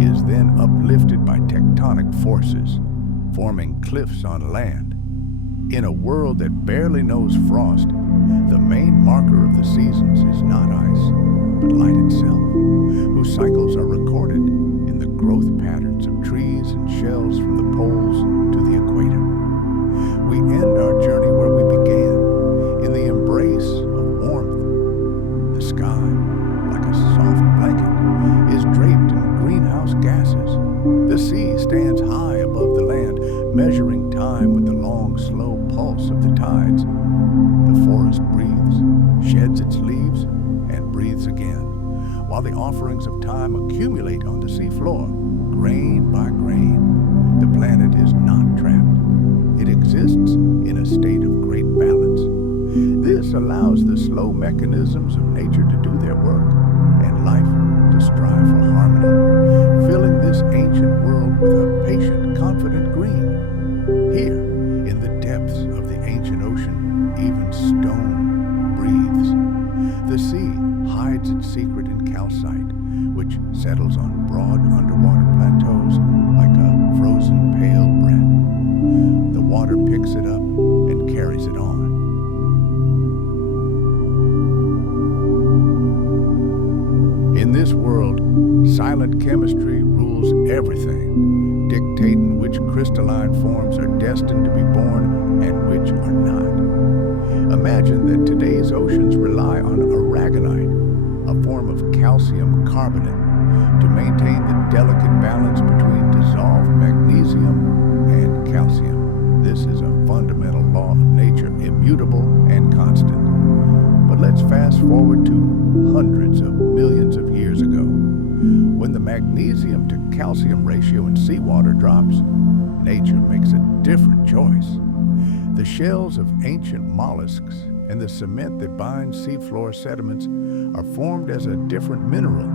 is then uplifted by tectonic forces, forming cliffs on land. In a world that barely knows frost, the main marker of the seasons is not ice, but light itself, whose cycles are recorded in the growth patterns of trees and shells from the poles to the equator. We end our journey where we began, in the embrace of warmth. The sky, like a soft blanket, is draped in greenhouse gases. The sea stands high above the land, measuring time with the long, slow pulse of the tides. The forest breathes, sheds its leaves, and breathes again, while the offerings of time accumulate on the seafloor, grain by grain. The planet is not trapped. It exists in a state of great balance. This allows the slow mechanisms of nature to do their work, and life to strive for harmony, filling this ancient world with a patient, confident green. Here, in the depths of the ancient ocean, even stone breathes. The sea hides its secret in calcite, which settles on broad underwater plateaus like a frozen pale breath. The water picks it up and carries it on. In this world, silent chemistry rules everything, dictating which crystalline forms are destined to be born and which are not. Imagine that today's oceans rely on aragonite, a form of calcium carbonate to maintain the delicate balance between dissolved magnesium and calcium. This is a fundamental law of nature, immutable and constant. But let's fast forward to hundreds of millions of years ago. When the magnesium to calcium ratio in seawater drops, nature makes a different choice. The shells of ancient mollusks and the cement that binds seafloor sediments are formed as a different mineral,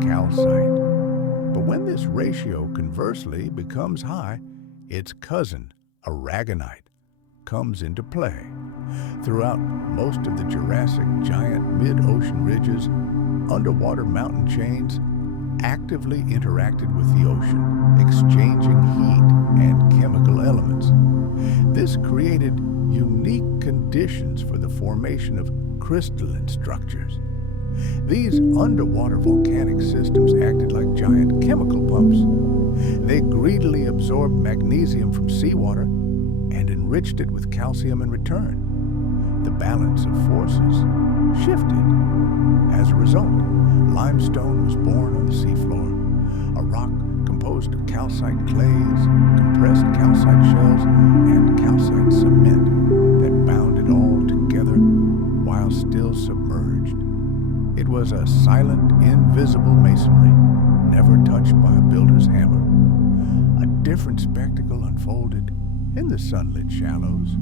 calcite. But when this ratio conversely becomes high, its cousin, aragonite, comes into play. Throughout most of the Jurassic giant mid-ocean ridges, underwater mountain chains actively interacted with the ocean, exchanging heat and chemical elements. This created unique conditions for the formation of crystalline structures. These underwater volcanic systems acted like giant chemical pumps. They greedily absorbed magnesium from seawater and enriched it with calcium in return. The balance of forces shifted. As a result, limestone was born on the seafloor, a rock composed of calcite clays, compressed calcite shells, and calcite cement that bound it all together while still submerged. It was a silent, invisible masonry, never touched by a builder's hammer. A different spectacle unfolded in the sunlit shallows.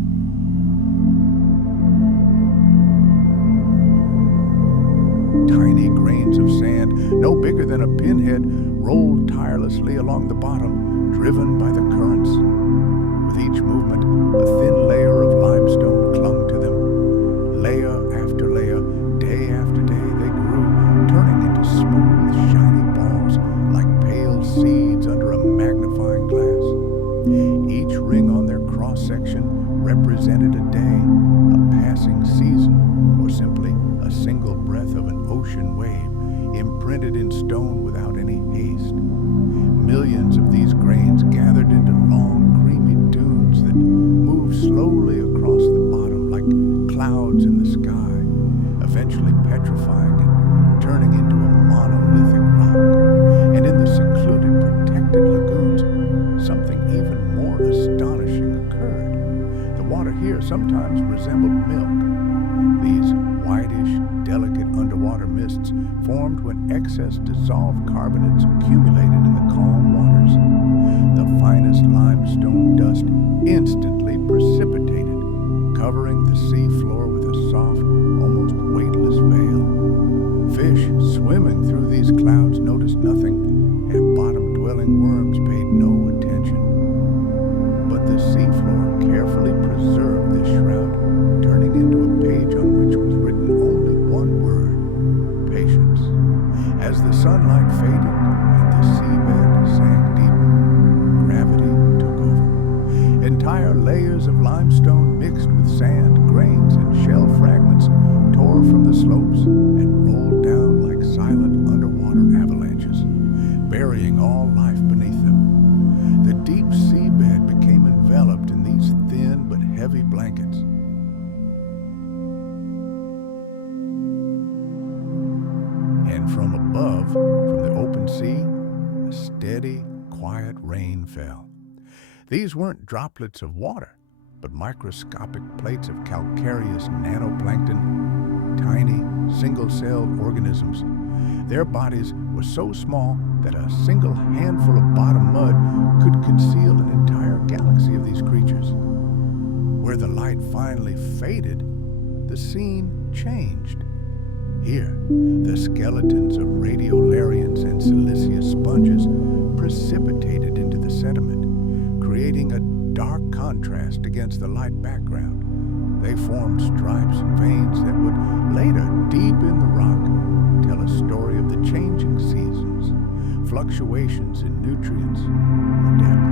Tiny grains of sand, no bigger than a pinhead, rolled tirelessly along the bottom, driven by the currents. With each movement, a thin layer of limestone clung to them. Layer after layer, day after day, they grew, turning into smooth, shiny balls like pale seeds under a magnifying glass. Each ring on their cross-section represented a day, a passing season, or simply a single breath of an ocean wave imprinted in stone without any haste. Millions of these grains gathered into long, creamy dunes that moved slowly across the bottom like clouds in the sky, eventually petrifying and turning into a monolithic rock. And in the secluded, protected lagoons, something even more astonishing occurred. The water here sometimes resembled milk. These whitish, delicate underwater mists formed when excess dissolved carbonates accumulated in the calm waters. The finest limestone dust instantly precipitated, covering the sea floor with a soft, almost weightless veil. Fish swimming through these clouds noticed nothing, and bottom-dwelling worms paid no attention. But the seafloor carefully preserved this shroud, turning into a page on which was written only one word: patience. As the sunlight faded and the seabed sank deeper, gravity took over. Entire layers of limestone mixed with sand, grains, and shell fragments tore from the slopes and rolled down like silent underwater avalanches, burying all life beneath them. The deep seabed became enveloped in these thin but heavy blankets. And from above, from the open sea, a steady, quiet rain fell. These weren't droplets of water, but microscopic plates of calcareous nanoplankton, tiny, single-celled organisms. Their bodies were so small that a single handful of bottom mud could conceal an entire galaxy of these creatures. Where the light finally faded, the scene changed. Here, the skeletons of radiolarians and siliceous sponges precipitated into the sediment, creating a dark contrast against the light background. They formed stripes and veins that would later, deep in the rock, tell a story of the changing seasons, fluctuations in nutrients or depth.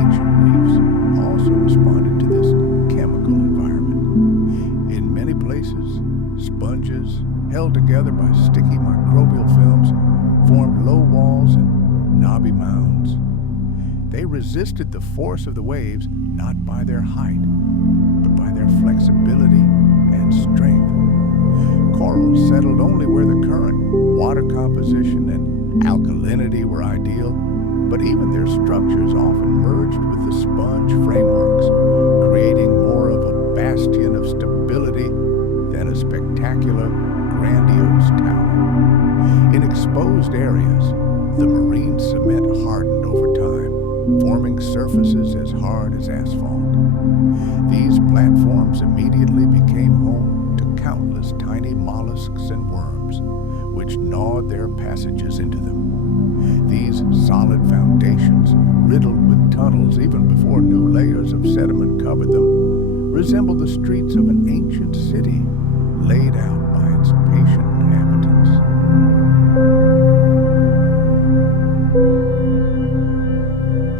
Ancient reefs also responded to this chemical environment. In many places, sponges, held together by sticky microbial films, formed low walls and knobby mounds. They resisted the force of the waves not by their height, but by their flexibility and strength. Corals settled only where the current water composition and alkalinity were ideal, but even their structures often merged with the sponge frameworks, creating more of a bastion of stability than a spectacular, grandiose tower. In exposed areas, the marine cement hardened over time, forming surfaces as hard as asphalt. These platforms immediately became home to countless tiny mollusks and worms, which gnawed their passages into them. These solid foundations, riddled with tunnels even before new layers of sediment covered them, resemble the streets of an ancient city laid out by its patient inhabitants.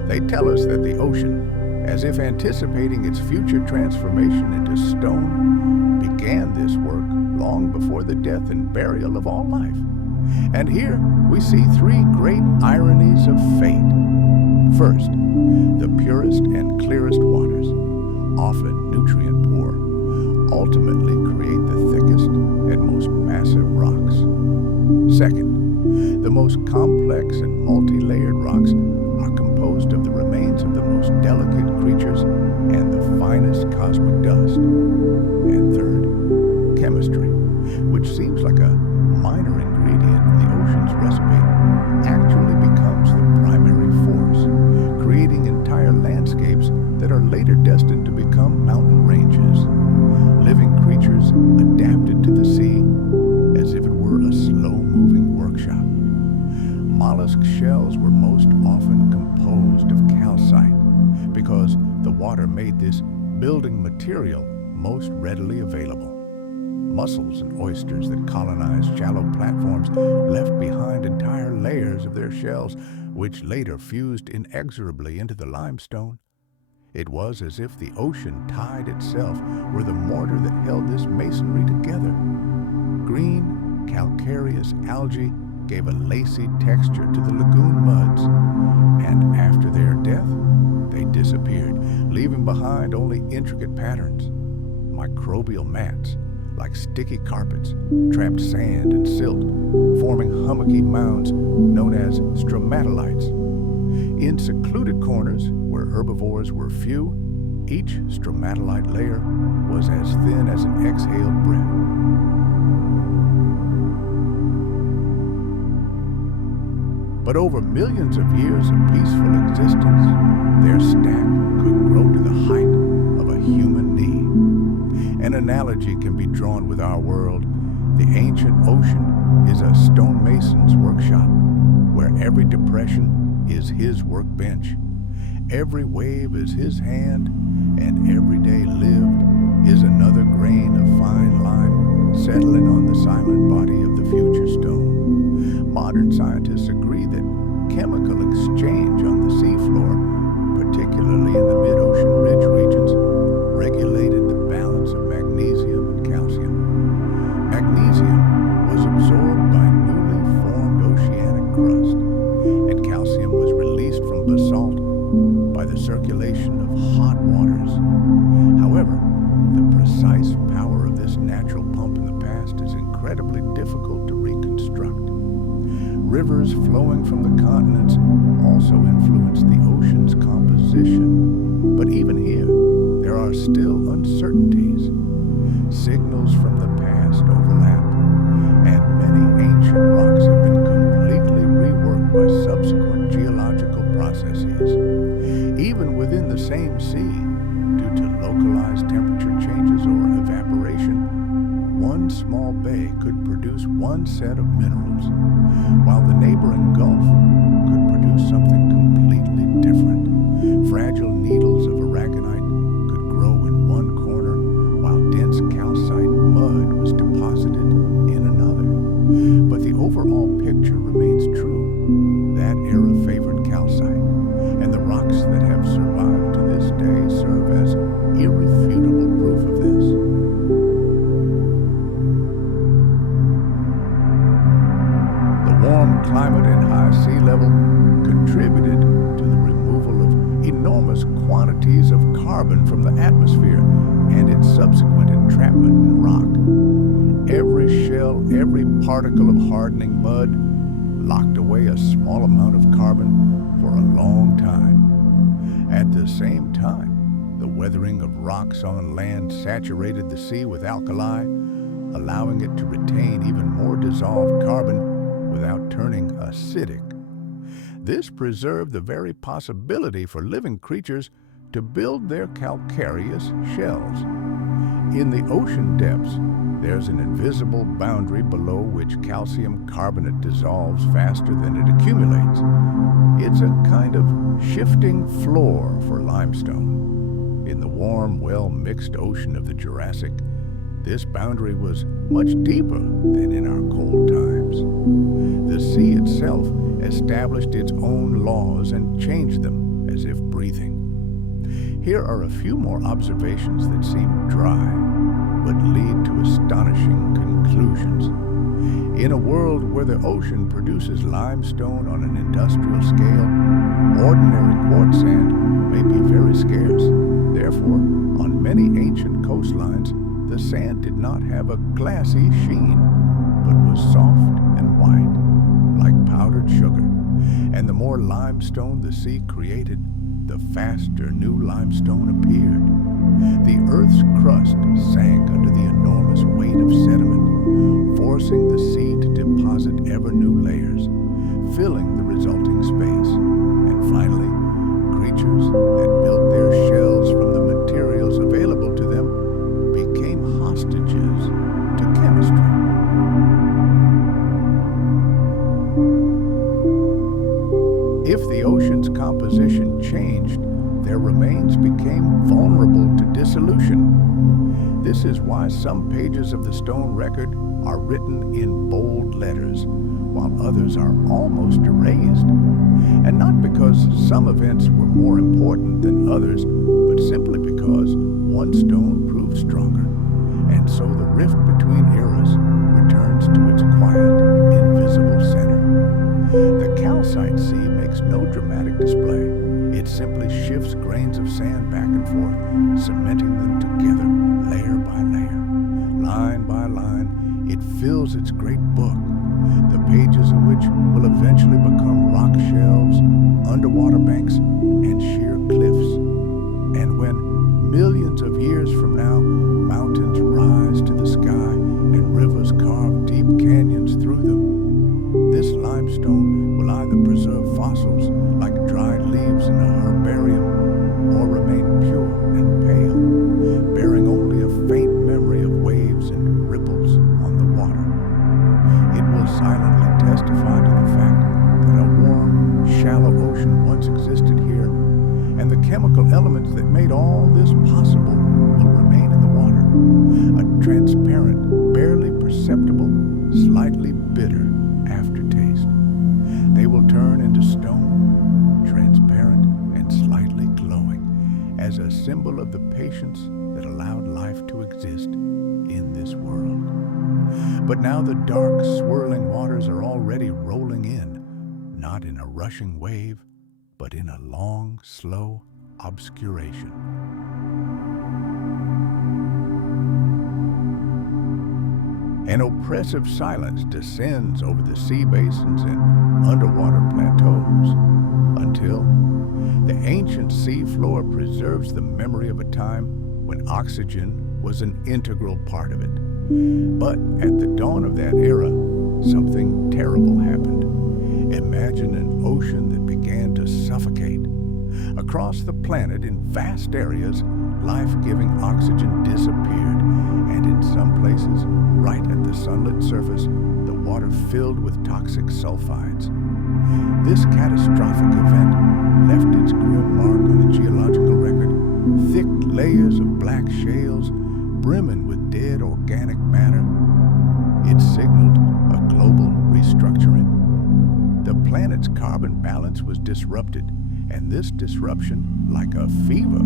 They tell us that the ocean, as if anticipating its future transformation into stone, began this work long before the death and burial of all life. And here we see three great ironies of fate. First, the purest and clearest waters, often nutrient poor, ultimately create the thickest and most massive rocks. Second, the most complex and multi-layered rocks are composed of the remains of the most delicate creatures and the finest cosmic dust. And third, chemistry, which seems like a minor ingredient in the ocean's recipe, actually becomes the primary force, creating entire landscapes that are later destined to become mountain ranges. Living creatures adapted to the sea as if it were a slow-moving workshop. Mollusk shells were most often composed of calcite because the water made this building material most readily available. Mussels and oysters that colonized shallow platforms left behind entire layers of their shells, which later fused inexorably into the limestone. It was as if the ocean tide itself were the mortar that held this masonry together. Green, calcareous algae gave a lacy texture to the lagoon muds, and after their death, they disappeared, leaving behind only intricate patterns. Microbial mats, like sticky carpets, trapped sand and silt, forming hummocky mounds known as stromatolites. In secluded corners, where herbivores were few, each stromatolite layer was as thin as an exhaled breath. But over millions of years of peaceful existence, their stack could grow to the height of a human knee. An analogy can be drawn with our world. The ancient ocean is a stonemason's workshop, where every depression is his workbench, every wave is his hand, and every day lived is another grain of fine lime settling on the silent body of the future stone. Modern scientists agree that chemical exchange on the seafloor, particularly in the mid-ocean ridge regions, regulated the balance of magnesium and calcium. Magnesium was absorbed by newly formed oceanic crust, and calcium was released from basalt by the circulation of hot waters. However, the precise power of this natural pump in the past is incredibly difficult to reconstruct. Rivers flowing from the continents also influence the ocean's composition, but even here, there are still uncertainties. Signals from the past overlap, and many ancient rocks have been completely reworked by subsequent geological processes. Even within the same sea, due to localized temperature changes or evaporation, one small bay could produce one set of minerals, while the neighboring Gulf could produce something completely different. Fragile needles of aragonite could grow in one corner, while dense calcite mud was deposited in another. But the overall picture remains true. That era favored calcite, and the rocks that have survived to this day serve as irrefutable proof of this. Warm climate and high sea level contributed to the removal of enormous quantities of carbon from the atmosphere and its subsequent entrapment in rock. every shell, every particle of hardening mud locked away a small amount of carbon for a long time. At the same time, the weathering of rocks on land saturated the sea with alkali, allowing it to retain even more dissolved carbon without turning acidic. This preserved the very possibility for living creatures to build their calcareous shells. In the ocean depths, there's an invisible boundary below which calcium carbonate dissolves faster than it accumulates. It's a kind of shifting floor for limestone. In the warm, well-mixed ocean of the Jurassic, this boundary was much deeper than in our cold times. The sea itself established its own laws and changed them as if breathing. Here are a few more observations that seem dry, but lead to astonishing conclusions. In a world where the ocean produces limestone on an industrial scale, ordinary quartz sand may be very scarce. Therefore, on many ancient coastlines, the sand did not have a glassy sheen, but was soft and white, like powdered sugar. And the more limestone the sea created, the faster new limestone appeared. The Earth's crust sank under the enormous weight of sediment, forcing the sea to deposit ever new layers, filling the resulting space. And finally, creatures that built their shells from the materials available to them became hostages to chemistry. If the ocean's composition changed, their remains became vulnerable to dissolution. This is why some pages of the stone record are written in bold letters, while others are almost erased. And not because some events were more important than others, but simply because one stone proved stronger. And so the rift between eras returns to its quiet, invisible center. The calcite sea makes no dramatic display. It simply shifts grains of sand back and forth, cementing them together layer by layer. Line by line, it fills its great book, the pages of which will eventually become rock shelves, underwater banks, and sheer cliffs. And when, millions of years from now, mountains rise to the sky and rivers carve deep canyons through them, this limestone will either preserve fossils like dried leaves in a herbarium or remain pure and pale, bearing only a faint memory of waves and ripples on the water. It will silently testify to the fact that a warm, shallow ocean once existed here, and the chemical elements that made all this possible will remain in the water, a transparent, barely perceptible, slightly bitter aftertaste. They will turn into stone, transparent and slightly glowing, as a symbol of the patience that allowed life to exist in this world. But now the dark, swirling waters are already rolling in, not in a rushing wave, but in a long, slow obscuration. An oppressive silence descends over the sea basins and underwater plateaus until the ancient sea floor preserves the memory of a time when oxygen was an integral part of it. But at the dawn of that era, something terrible happened. Imagine an ocean that began to suffocate. Across the planet, in vast areas, life-giving oxygen disappeared, and in some places, right at the sunlit surface, the water filled with toxic sulfides. This catastrophic event left its grim mark on the geological record, thick layers of black shales brimming with dead organic matter. It signaled a global restructuring. The planet's carbon balance was disrupted, and this disruption, like a fever,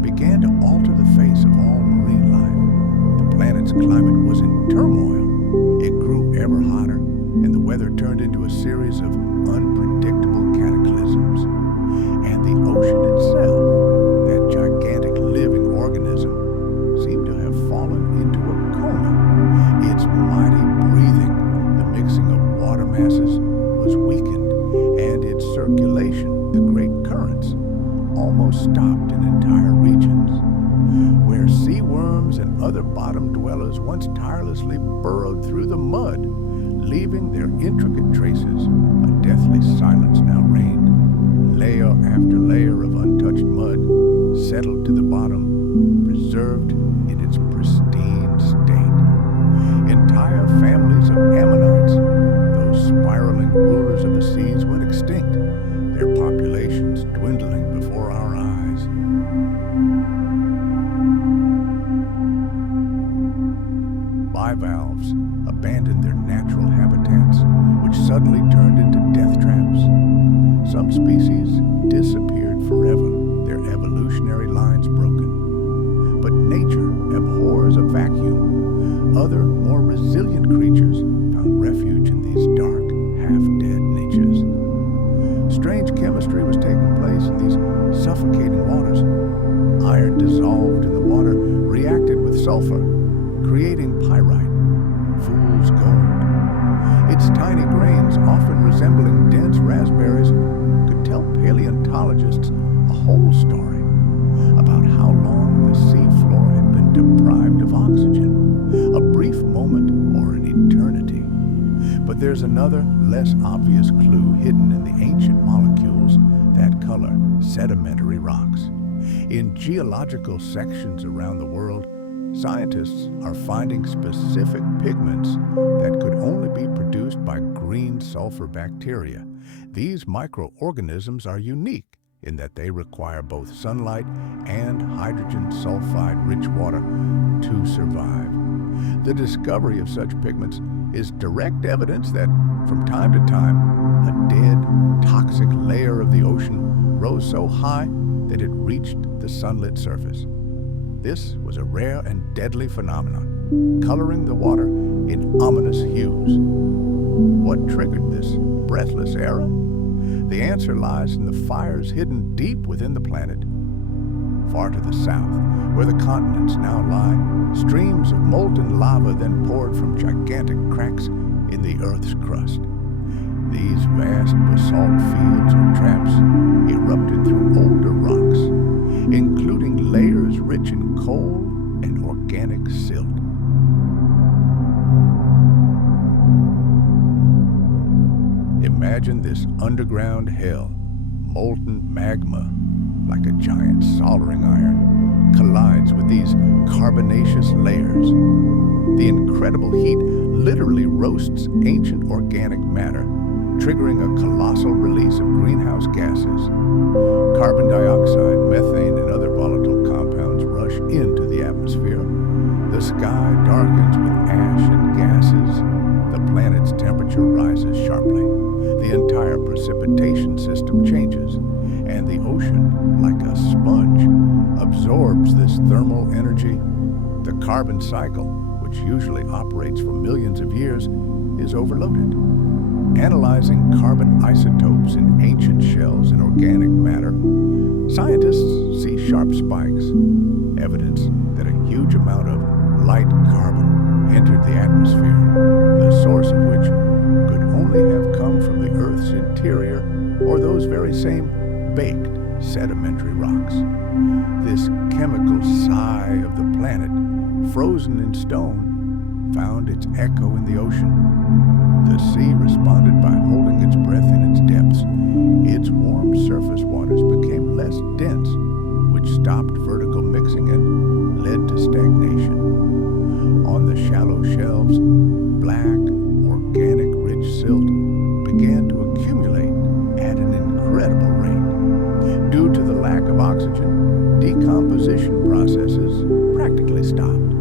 began to alter the face of all marine life. The planet's climate was in turmoil. It grew ever hotter, and the weather turned into a series of unpredictable cataclysms. And the ocean itself, that gigantic living organism, seemed to have fallen into a coma. Its almost stopped in entire regions. Where sea worms and other bottom dwellers once tirelessly burrowed through the mud, leaving their intricate traces, a deathly silence now reigned. Layer after layer of untouched mud settled to the bottom, preserved in its pristine state. Entire families of ammonites, those spiraling rulers of the seas, went extinct, their populations dwindling before our eyes. Bivalves abandoned their natural habitats, which suddenly turned into death traps. Some species disappeared forever, their evolutionary lines broken. But nature abhors a vacuum. Other, more resilient creatures found refuge in these dark, half-dead niches. Strange chemistry was taking place in these suffocating waters. Iron dissolved in the water reacted with sulfur, creating pyrite, fool's gold. Its tiny grains, often resembling dense raspberries, could tell paleontologists a whole story about how long the seafloor had been deprived of oxygen, a brief moment or an eternity. But there's another, less obvious clue hidden in the ancient molecules that color sedimentary rocks. In geological sections around the world, scientists are finding specific pigments that could only be produced by green sulfur bacteria. These microorganisms are unique in that they require both sunlight and hydrogen sulfide-rich water to survive. The discovery of such pigments is direct evidence that, from time to time, a dead, toxic layer of the ocean rose so high that it reached the sunlit surface. This was a rare and deadly phenomenon, coloring the water in ominous hues. What triggered this breathless era? The answer lies in the fires hidden deep within the planet. Far to the south, where the continents now lie, streams of molten lava then poured from gigantic cracks in the Earth's crust. These vast basalt fields or traps erupted through older rocks, including layers rich in coal and organic silt. Imagine this underground hell, molten magma, like a giant soldering iron, collides with these carbonaceous layers. The incredible heat literally roasts ancient organic matter, triggering a colossal release of greenhouse gases. Carbon dioxide, methane, and other volatile compounds rush into the atmosphere. The sky darkens with ash and gases. The planet's temperature rises sharply. The entire precipitation system changes, and the ocean, like a sponge, absorbs this thermal energy. The carbon cycle, which usually operates for millions of years, is overloaded. Analyzing carbon isotopes in ancient shells and organic matter, scientists see sharp spikes, evidence that a huge amount of light carbon entered the atmosphere, the source of which could only have come from the Earth's interior or those very same baked sedimentary rocks. This chemical sigh of the planet, frozen in stone, found its echo in the ocean. The sea responded by holding its breath in its depths. Its warm surface waters became less dense, which stopped vertical mixing and led to stagnation. On the shallow shelves, black, organic-rich silt began to accumulate at an incredible rate. Due to the lack of oxygen, decomposition processes practically stopped.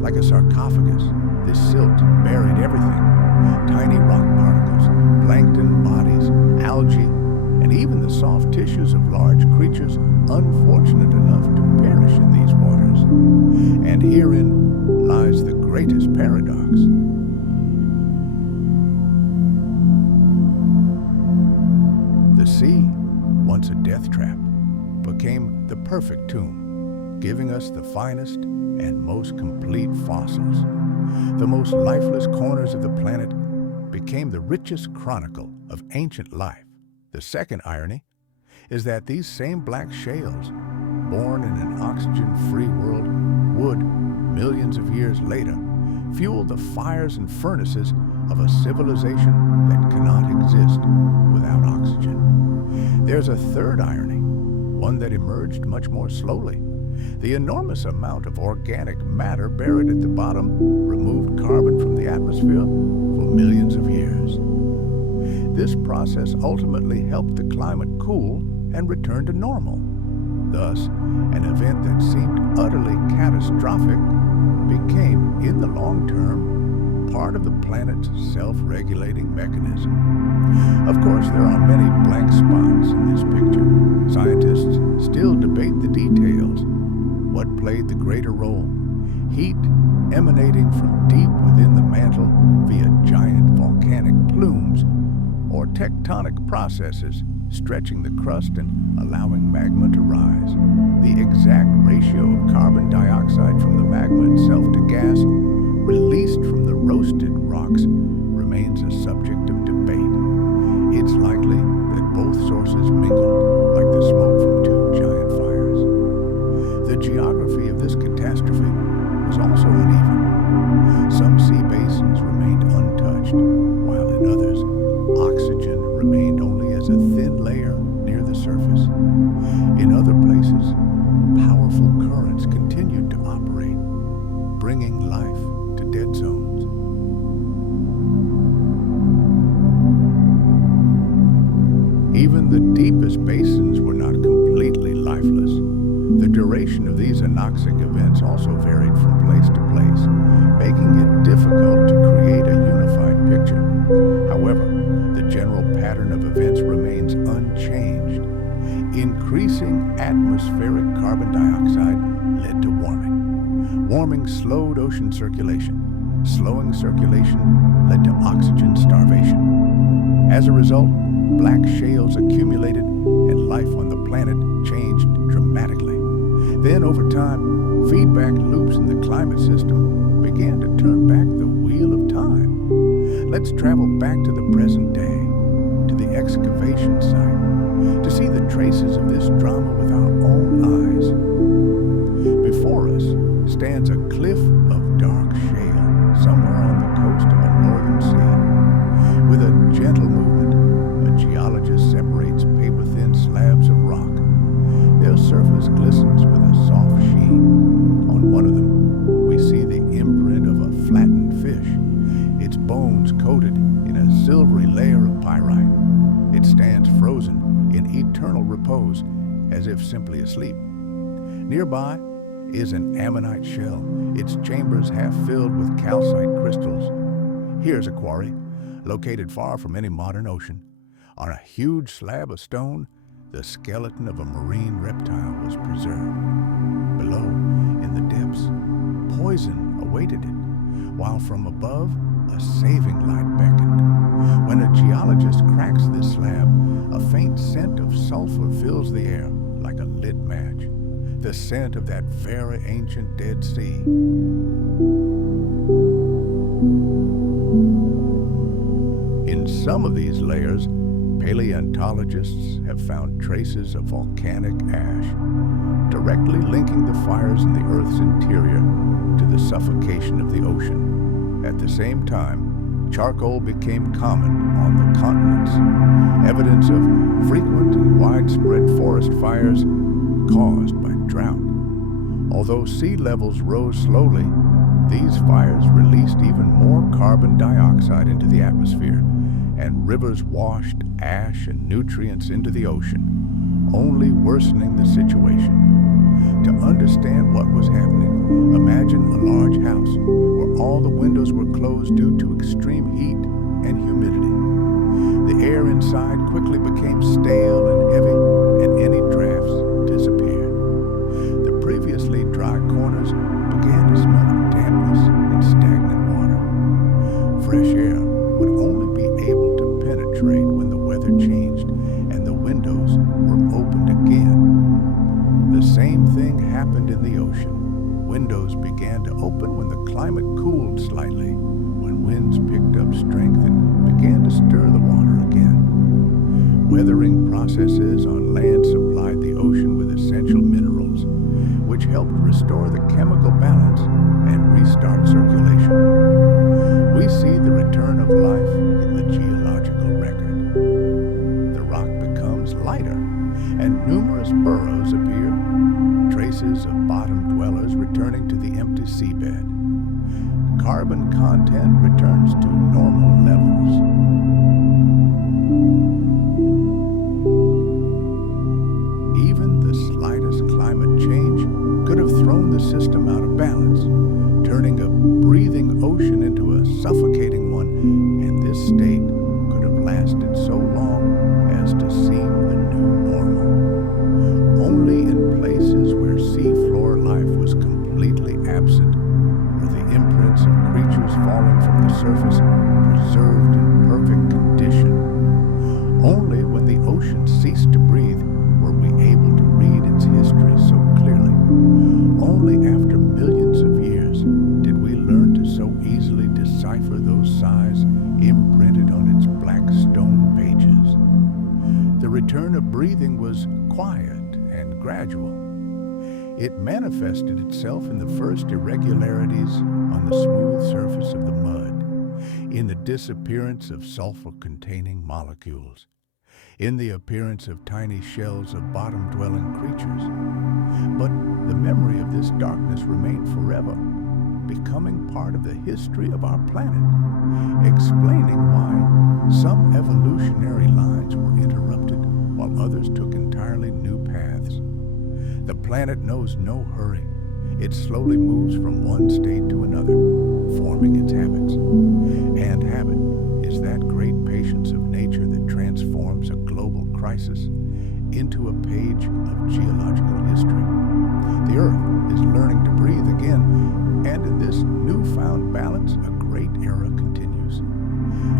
Like a sarcophagus, this silt buried everything. Tiny rock particles, plankton bodies, algae, and even the soft tissues of large creatures unfortunate enough to perish in these waters. And herein lies the greatest paradox. The sea, once a death trap, became the perfect tomb, giving us the finest and most complete fossils. The most lifeless corners of the planet became the richest chronicle of ancient life. The second irony, is that these same black shales, born in an oxygen-free world, would, millions of years later, fuel the fires and furnaces of a civilization that cannot exist without oxygen. There's a third irony, one that emerged much more slowly. The enormous amount of organic matter buried at the bottom removed carbon from the atmosphere for millions of years. This process ultimately helped the climate cool and return to normal. Thus, an event that seemed utterly catastrophic became, in the long term, part of the planet's self-regulating mechanism. Of course, there are many blank spots in this picture. Scientists still debate the details. What played the greater role? Heat emanating from deep within the mantle via giant volcanic plumes, or tectonic processes stretching the crust and allowing magma to rise. The exact ratio of carbon dioxide from the magma itself to gas released from the roasted rocks remains a subject of debate. It's likely that both sources mingled like the smoke from two giant fires. The geography of this catastrophe was also uneven. Some sea basins remained untouched, while in others, oxygen remained only as a thin layer near the surface. In other places, powerful currents continued to operate, bringing life to dead zones. Even the deepest basins were not completely lifeless. The duration of these anoxic events also varied from place to place, making it difficult to create a unified picture. However, the general pattern of events remains unchanged. Increasing atmospheric carbon dioxide led to warming. Warming slowed ocean circulation. Slowing circulation led to oxygen starvation. As a result, black shales accumulated and life on the planet changed dramatically. Then, over time, feedback loops in the climate system began to turn back the wheel of time. Let's travel back to the present day, to the excavation site, to see the traces of this drama with our own eyes. Before us stands a cliff of dark shale somewhere on the coast of a northern sea. With a gentle movement, a geologist separates paper-thin slabs of rock. Their surface glistens with a soft sheen. On one of them, we see the imprint of a flattened fish, its bones coated in a silvery layer of pyrite. It stands frozen in eternal repose, as if simply asleep. Nearby is an ammonite shell, its chambers half filled with calcite crystals. Here's a quarry, located far from any modern ocean. On a huge slab of stone, the skeleton of a marine reptile was preserved. Below, in the depths, poison awaited it, while from above, a saving light beckoned. When a geologist cracks this slab, a faint scent of sulfur fills the air like a lit match, the scent of that very ancient Dead Sea. In some of these layers, paleontologists have found traces of volcanic ash, directly linking the fires in the Earth's interior to the suffocation of the ocean. At the same time, charcoal became common on the continents, evidence of frequent and widespread forest fires caused by drought. Although sea levels rose slowly, these fires released even more carbon dioxide into the atmosphere, and rivers washed ash and nutrients into the ocean, only worsening the situation. To understand what was happening, imagine a large house where all the windows were closed due to extreme heat and humidity. The air inside quickly became stale and heavy, and any drafts disappeared. The previously dry corners began to smell of dampness and stagnant water. Fresh air would only be able to penetrate when the weather changed and the windows were opened again. The same thing happened in the ocean. Windows began to open when the climate cooled slightly, when winds picked up strength and began to stir the water again. Weathering processes on land supplied the ocean with essential minerals, which helped restore the chemical balance and restart circulation. We see the return of life in the geological record. The rock becomes lighter, and numerous burrows appear, traces of bottom dwellers returning to the empty seabed. Carbon content returns to normal levels. Even the slightest climate change could have thrown the system out of balance, turning a breathing ocean into a suffocating one, and this state could have lasted so long as to seem the new normal. Only in places where seafloor life was completely absent were the imprints of creatures falling from the surface preserved in perfect condition. Only when the ocean ceased to breathe were we able to read its history so clearly. Only after millions of years did we learn to so easily decipher those signs imprinted on its black stone pages. The return of breathing was quiet and gradual. It manifested itself in the first irregularities on the smooth surface of the mud, in the disappearance of sulfur-containing molecules, in the appearance of tiny shells of bottom-dwelling creatures. But the memory of this darkness remained forever, becoming part of the history of our planet, explaining why some evolutionary lines were interrupted while others took entirely new paths. The planet knows no hurry. It slowly moves from one state to another, forming its habits. And habit is that great patience of nature that transforms a global crisis into a page of geological history. The Earth is learning to breathe again, and in this newfound balance, a great era continues.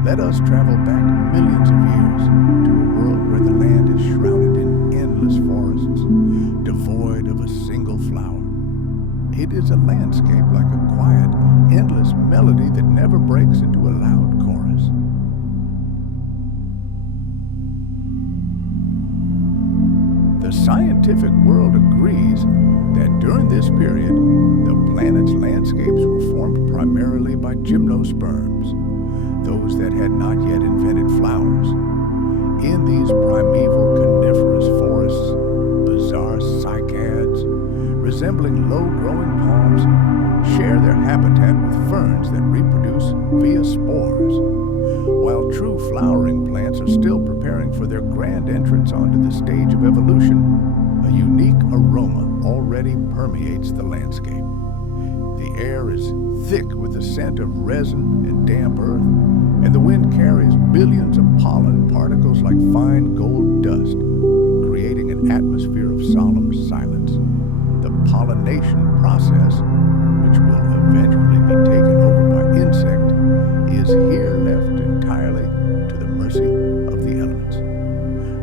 Let us travel back millions of years to a world where the land is shrouded in endless forests, devoid of a single flower. It is a landscape like a quiet, endless melody that never breaks into a loud chorus. The scientific world agrees that during this period, the planet's landscapes were formed primarily by gymnosperms, those that had not yet invented flowers. In these primeval coniferous forests, bizarre cycads, resembling low-growing palms, share their habitat with ferns that reproduce via spores, while true flowering plants are still preparing for their grand entrance onto the stage of evolution. A unique aroma already permeates the landscape. The air is thick with the scent of resin and damp earth, and the wind carries billions of pollen particles like fine gold dust, creating an atmosphere of solemn silence. The pollination process, which will eventually be taken over by insect, is here left entirely to the mercy of the elements.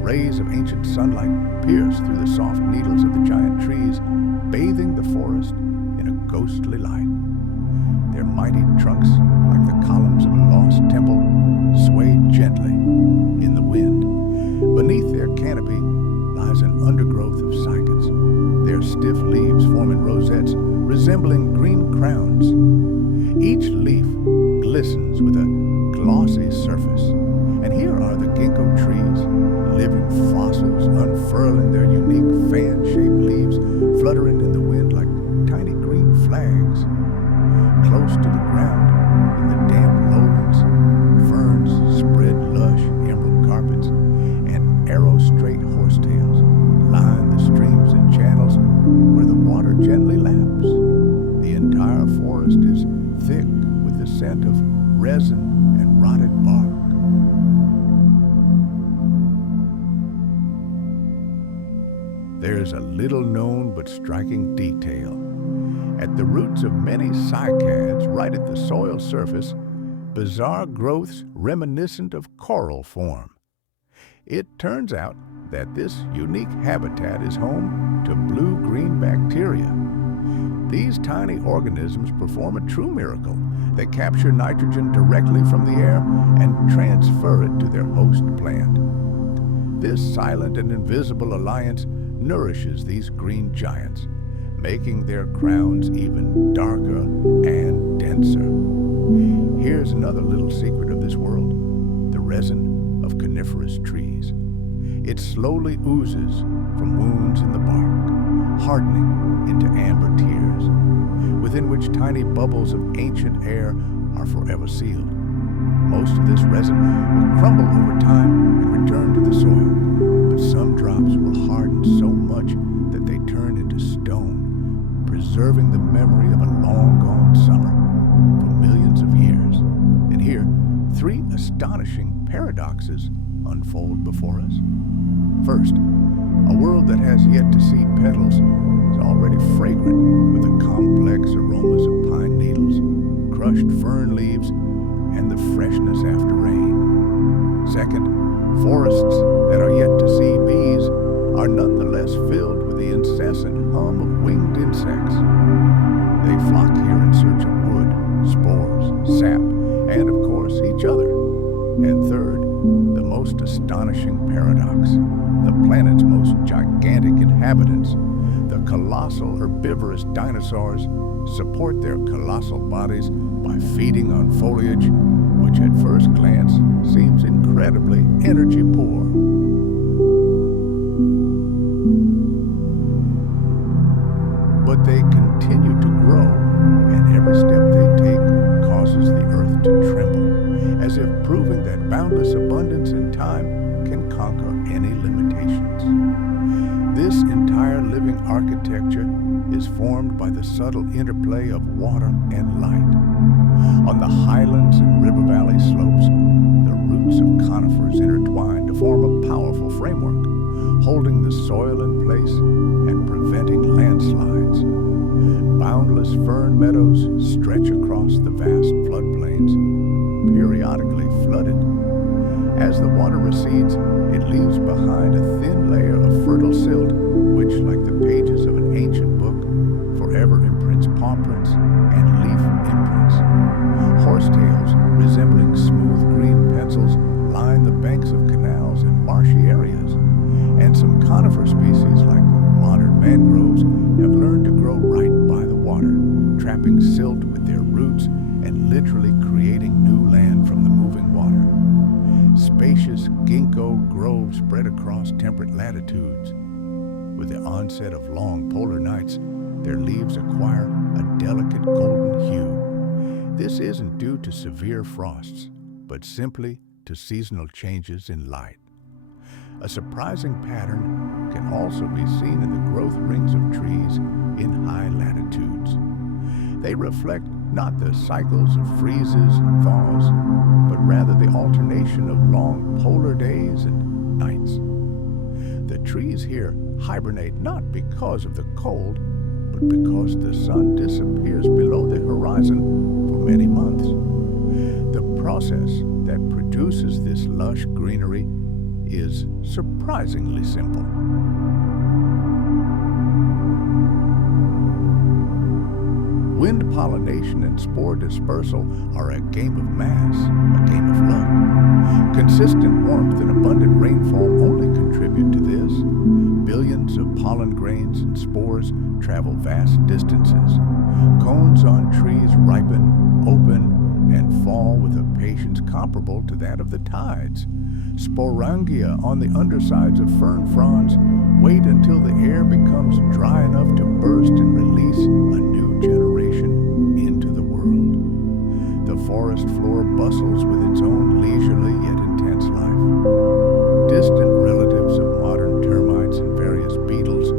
Rays of ancient sunlight pierce through the soft needles of the giant trees, bathing the forest in a ghostly light. Their mighty trunks, like the columns of a lost temple, sway gently in the wind. Beneath their canopy lies an undergrowth of cycads, their stiff leaves forming rosettes resembling green crowns. Each leaf glistens with a glossy surface, and here are the ginkgo trees, living fossils unfurling their unique fan-shaped leaves, fluttering in the wind like tiny green flags. Close to the ground, in the damp lowlands, ferns spread lush emerald carpets, and arrow-straight horsetails line the streams and channels where the water gently laps. The entire forest is thick with the scent of resin and rotted bark. There's a little-known but striking detail. At the roots of many cycads, right at the soil surface, bizarre growths reminiscent of coral form. It turns out that this unique habitat is home to blue-green bacteria. These tiny organisms perform a true miracle. They capture nitrogen directly from the air and transfer it to their host plant. This silent and invisible alliance nourishes these green giants, making their crowns even darker and denser. Here's another little secret of this world: the resin of coniferous trees. It slowly oozes from wounds in the bark, hardening into amber tears, within which tiny bubbles of ancient air are forever sealed. Most of this resin will crumble over time and return to the soil, but some drops will harden so much that they turn into stone, preserving the memory of a long-gone summer for millions of years. And here, three astonishing paradoxes unfold before us. First, a world that has yet to see petals is already fragrant with the complex aromas of pine needles, crushed fern leaves, and the freshness after rain. Second, forests that are yet to see bees are nonetheless filled with the incessant hum of winged insects. They flock here in search of wood, spores, sap, and of course each other. And third, the most astonishing paradox: the planet's most gigantic inhabitants, the colossal herbivorous dinosaurs, support their colossal bodies by feeding on foliage, which at first glance seems incredibly energy poor. But they continue to grow, and every step they take causes the earth to tremble, as if proving that boundless abundance in time can conquer any limitations. This entire living architecture is formed by the subtle interplay of water and light. On the highlands and river valley slopes, the roots of conifers intertwine to form a powerful framework, holding the soil in place and preventing landslides. Boundless fern meadows stretch across the vast floodplains, periodically flooded. As the water recedes, it leaves behind a thin layer of fertile silt, which, like the pages of an ancient book, forever imprints paw prints and leaf imprints. Horsetails, resembling smooth green pencils, line the banks of canals and marshy areas. And some conifer species, like modern mangroves, have learned to grow right by the water, trapping silt with their roots and literally creating new land from the moving water. Spacious ginkgo groves spread across temperate latitudes. With the onset of long polar nights, their leaves acquire a delicate golden hue. This isn't due to severe frosts, but simply to seasonal changes in light. A surprising pattern can also be seen in the growth rings of trees in high latitudes. They reflect not the cycles of freezes and thaws, but rather the alternation of long polar days and nights. The trees here hibernate not because of the cold, but because the sun disappears below the horizon for many months. The process that produces this lush greenery is surprisingly simple. Wind pollination and spore dispersal are a game of mass, a game of luck. Consistent warmth and abundant rainfall only contribute to this. Billions of pollen grains and spores travel vast distances. Cones on trees ripen, open, and fall with a patience comparable to that of the tides. Sporangia on the undersides of fern fronds wait until the air becomes dry enough to burst and release a new generation into the world. The forest floor bustles with its own leisurely yet intense life. Distant relatives of modern termites and various beetles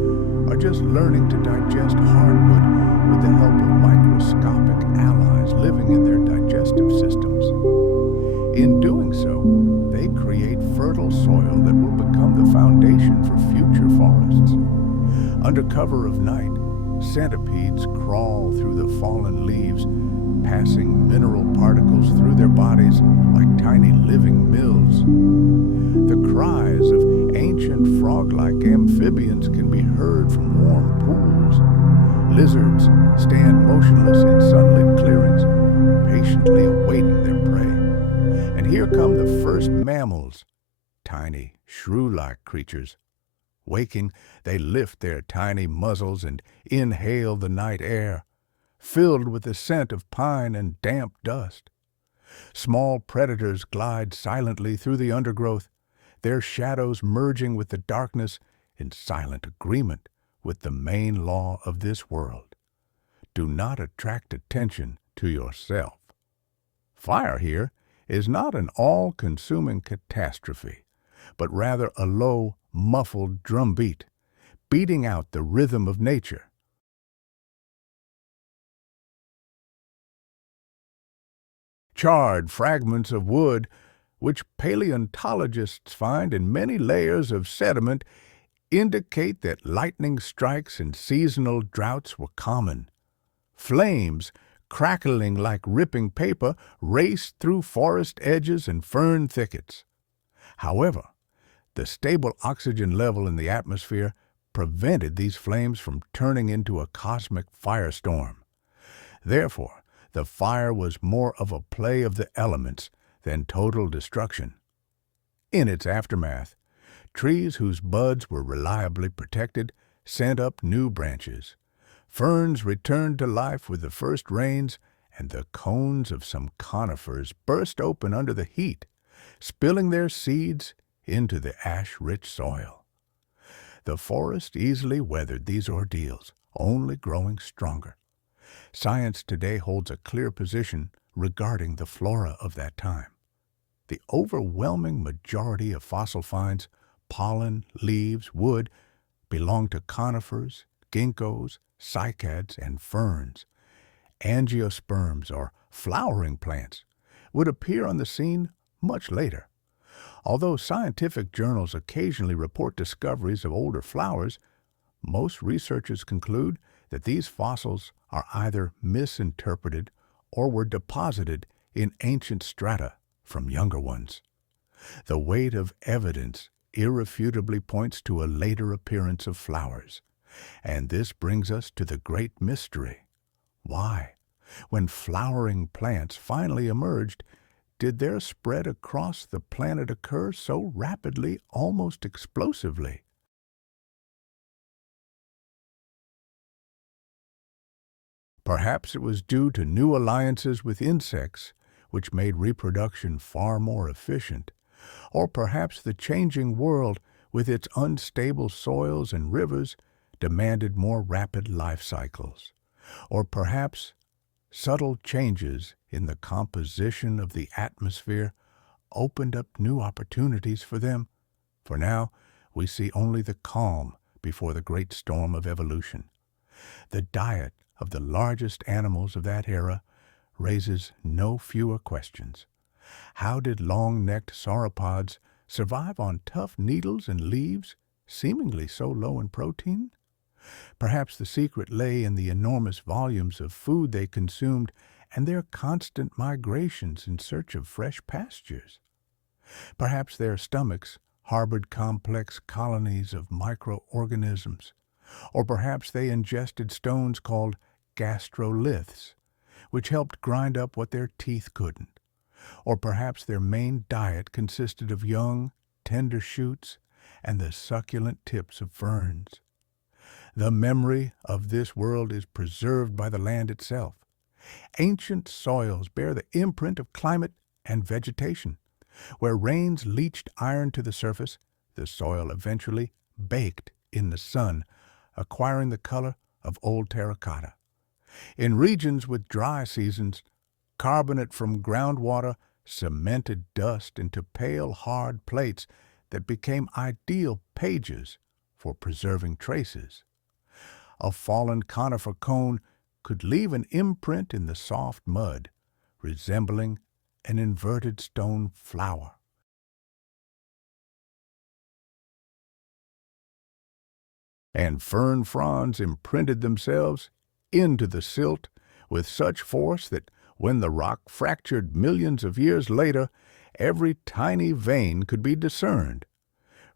are just learning to digest hardwood with the help of microscopic allies living in their digestive systems. In doing so, they create fertile soil that will become the foundation for future forests. Under cover of night, centipedes crawl through the fallen leaves, passing mineral particles through their bodies like tiny living mills. The cries of ancient frog-like amphibians can be heard from warm pools. Lizards stand motionless in sunlit clearings, patiently awaiting their prey. And here come the first mammals, tiny, shrew-like creatures. Waking, they lift their tiny muzzles and inhale the night air, filled with the scent of pine and damp dust. Small predators glide silently through the undergrowth, their shadows merging with the darkness in silent agreement with the main law of this world. Do not attract attention to yourself. Fire here is not an all-consuming catastrophe, but rather a low, muffled drumbeat, beating out the rhythm of nature. Charred fragments of wood, which paleontologists find in many layers of sediment, indicate that lightning strikes and seasonal droughts were common. Flames, crackling like ripping paper, raced through forest edges and fern thickets. However, the stable oxygen level in the atmosphere prevented these flames from turning into a cosmic firestorm. Therefore, the fire was more of a play of the elements than total destruction. In its aftermath, trees whose buds were reliably protected sent up new branches. Ferns returned to life with the first rains, and the cones of some conifers burst open under the heat, spilling their seeds into the ash-rich soil. The forest easily weathered these ordeals, only growing stronger. Science today holds a clear position regarding the flora of that time. The overwhelming majority of fossil finds, pollen, leaves, wood, belong to conifers, ginkgos, cycads, and ferns. Angiosperms, or flowering plants, would appear on the scene much later. Although scientific journals occasionally report discoveries of older flowers, most researchers conclude that these fossils are either misinterpreted or were deposited in ancient strata from younger ones. The weight of evidence irrefutably points to a later appearance of flowers, and this brings us to the great mystery. Why, when flowering plants finally emerged, did their spread across the planet occur so rapidly, almost explosively? Perhaps it was due to new alliances with insects, which made reproduction far more efficient, or perhaps the changing world, with its unstable soils and rivers, demanded more rapid life cycles, or perhaps subtle changes in the composition of the atmosphere opened up new opportunities for them. For now, we see only the calm before the great storm of evolution. The diet of the largest animals of that era raises no fewer questions. How did long-necked sauropods survive on tough needles and leaves, seemingly so low in protein? Perhaps the secret lay in the enormous volumes of food they consumed and their constant migrations in search of fresh pastures. Perhaps their stomachs harbored complex colonies of microorganisms, or perhaps they ingested stones called gastroliths, which helped grind up what their teeth couldn't. Or perhaps their main diet consisted of young, tender shoots and the succulent tips of ferns. The memory of this world is preserved by the land itself. Ancient soils bear the imprint of climate and vegetation. Where rains leached iron to the surface, the soil eventually baked in the sun, acquiring the color of old terracotta. In regions with dry seasons, carbonate from groundwater cemented dust into pale, hard plates that became ideal pages for preserving traces. A fallen conifer cone could leave an imprint in the soft mud, resembling an inverted stone flower. And fern fronds imprinted themselves into the silt with such force that when the rock fractured millions of years later, every tiny vein could be discerned.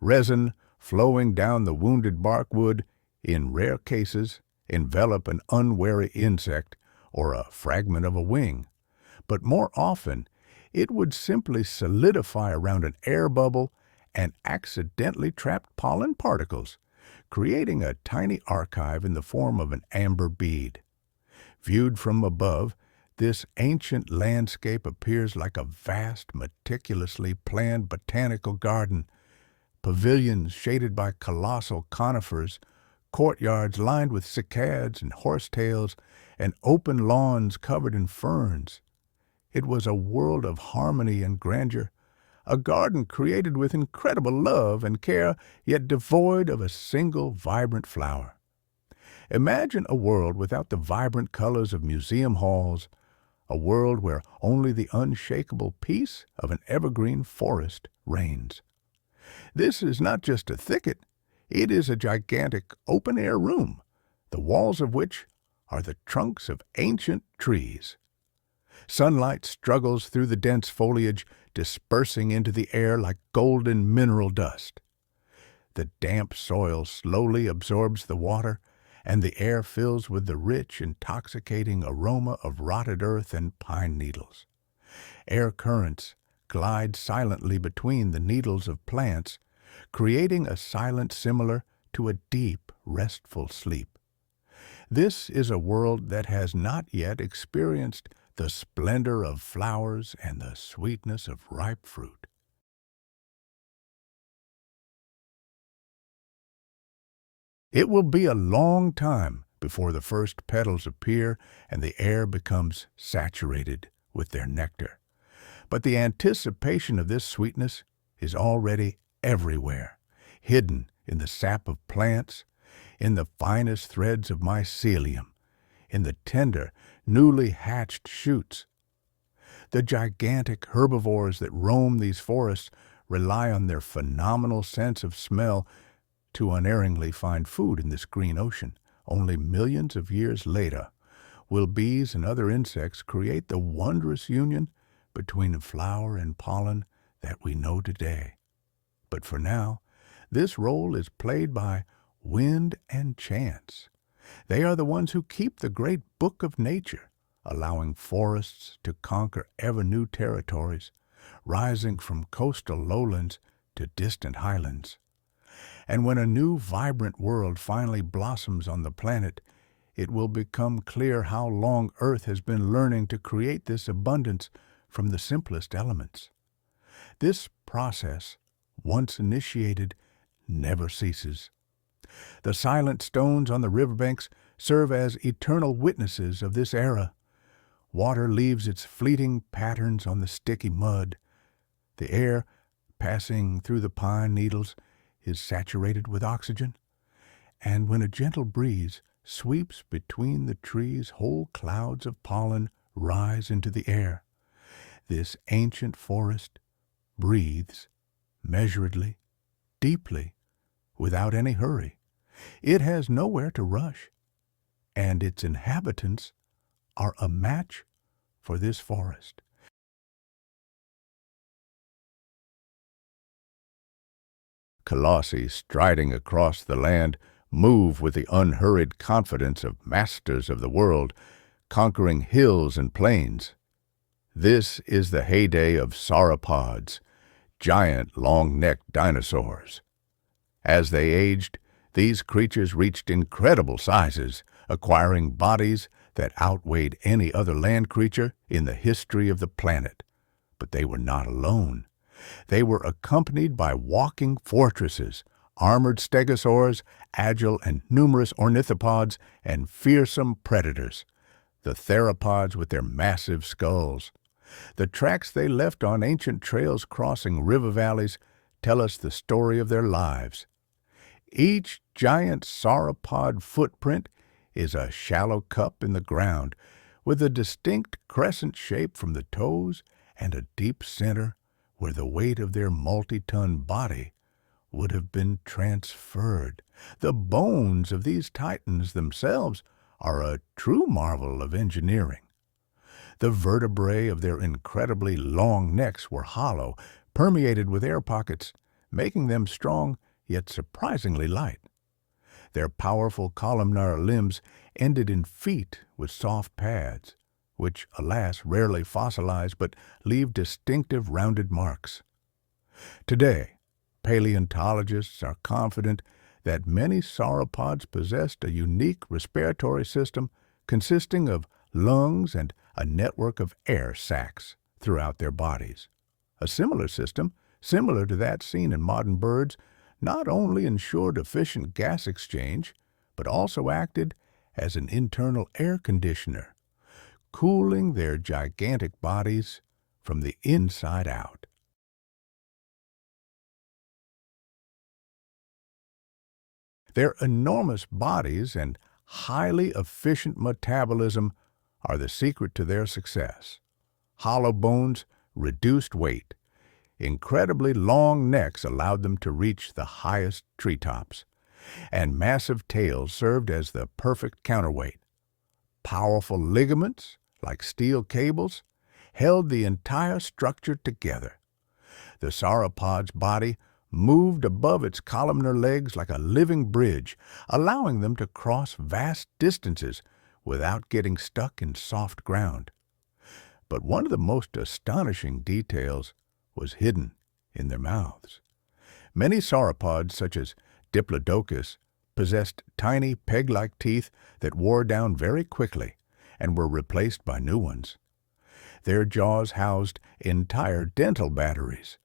Resin flowing down the wounded bark would, in rare cases, envelop an unwary insect or a fragment of a wing, but more often it would simply solidify around an air bubble and accidentally trapped pollen particles, creating a tiny archive in the form of an amber bead. Viewed from above, this ancient landscape appears like a vast, meticulously planned botanical garden. Pavilions shaded by colossal conifers, courtyards lined with cicads and horsetails, and open lawns covered in ferns. It was a world of harmony and grandeur, a garden created with incredible love and care, yet devoid of a single vibrant flower. Imagine a world without the vibrant colors of museum halls, a world where only the unshakable peace of an evergreen forest reigns. This is not just a thicket, it is a gigantic open-air room, the walls of which are the trunks of ancient trees. Sunlight struggles through the dense foliage, dispersing into the air like golden mineral dust. The damp soil slowly absorbs the water, and the air fills with the rich, intoxicating aroma of rotted earth and pine needles. Air currents glide silently between the needles of plants, creating a silence similar to a deep, restful sleep. This is a world that has not yet experienced the splendor of flowers and the sweetness of ripe fruit. It will be a long time before the first petals appear and the air becomes saturated with their nectar. But the anticipation of this sweetness is already everywhere, hidden in the sap of plants, in the finest threads of mycelium, in the tender, newly hatched shoots. The gigantic herbivores that roam these forests rely on their phenomenal sense of smell to unerringly find food in this green ocean. Only millions of years later will bees and other insects create the wondrous union between flower and pollen that we know today. But for now, this role is played by wind and chance. They are the ones who keep the great book of nature, allowing forests to conquer ever-new territories, rising from coastal lowlands to distant highlands. And when a new, vibrant world finally blossoms on the planet, it will become clear how long Earth has been learning to create this abundance from the simplest elements. This process, once initiated, never ceases. The silent stones on the riverbanks serve as eternal witnesses of this era. Water leaves its fleeting patterns on the sticky mud. The air, passing through the pine needles, is saturated with oxygen. And when a gentle breeze sweeps between the trees, whole clouds of pollen rise into the air. This ancient forest breathes measuredly, deeply, without any hurry. It has nowhere to rush, and its inhabitants are a match for this forest. Colossi striding across the land move with the unhurried confidence of masters of the world, conquering hills and plains. This is the heyday of sauropods, giant long-necked dinosaurs. As they aged, these creatures reached incredible sizes, acquiring bodies that outweighed any other land creature in the history of the planet. But they were not alone. They were accompanied by walking fortresses, armored stegosaurs, agile and numerous ornithopods, and fearsome predators, the theropods with their massive skulls. The tracks they left on ancient trails crossing river valleys tell us the story of their lives. Each giant sauropod footprint is a shallow cup in the ground, with a distinct crescent shape from the toes and a deep center where the weight of their multi-ton body would have been transferred. The bones of these titans themselves are a true marvel of engineering. The vertebrae of their incredibly long necks were hollow, permeated with air pockets, making them strong yet surprisingly light. Their powerful columnar limbs ended in feet with soft pads, which, alas, rarely fossilize but leave distinctive rounded marks. Today, Paleontologists are confident that many sauropods possessed a unique respiratory system consisting of lungs and a network of air sacs throughout their bodies. A similar system, similar to that seen in modern birds, not only ensured efficient gas exchange, but also acted as an internal air conditioner, cooling their gigantic bodies from the inside out. Their enormous bodies and highly efficient metabolism are the secret to their success. Hollow bones reduced weight. Incredibly long necks allowed them to reach the highest treetops, and massive tails served as the perfect counterweight. Powerful ligaments, like steel cables, held the entire structure together. The sauropod's body moved above its columnar legs like a living bridge, allowing them to cross vast distances without getting stuck in soft ground. But one of the most astonishing details was hidden in their mouths. Many sauropods, such as Diplodocus, possessed tiny peg-like teeth that wore down very quickly and were replaced by new ones. Their jaws housed entire dental batteries,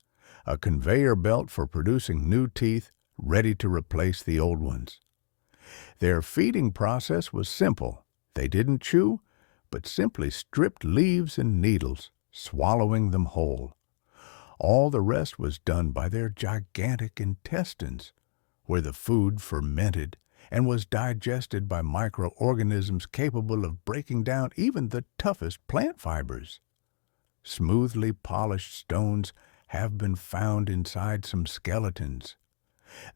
a conveyor belt for producing new teeth ready to replace the old ones. Their feeding process was simple. They didn't chew, but simply stripped leaves and needles, swallowing them whole. All the rest was done by their gigantic intestines, where the food fermented and was digested by microorganisms capable of breaking down even the toughest plant fibers. Smoothly polished stones have been found inside some skeletons.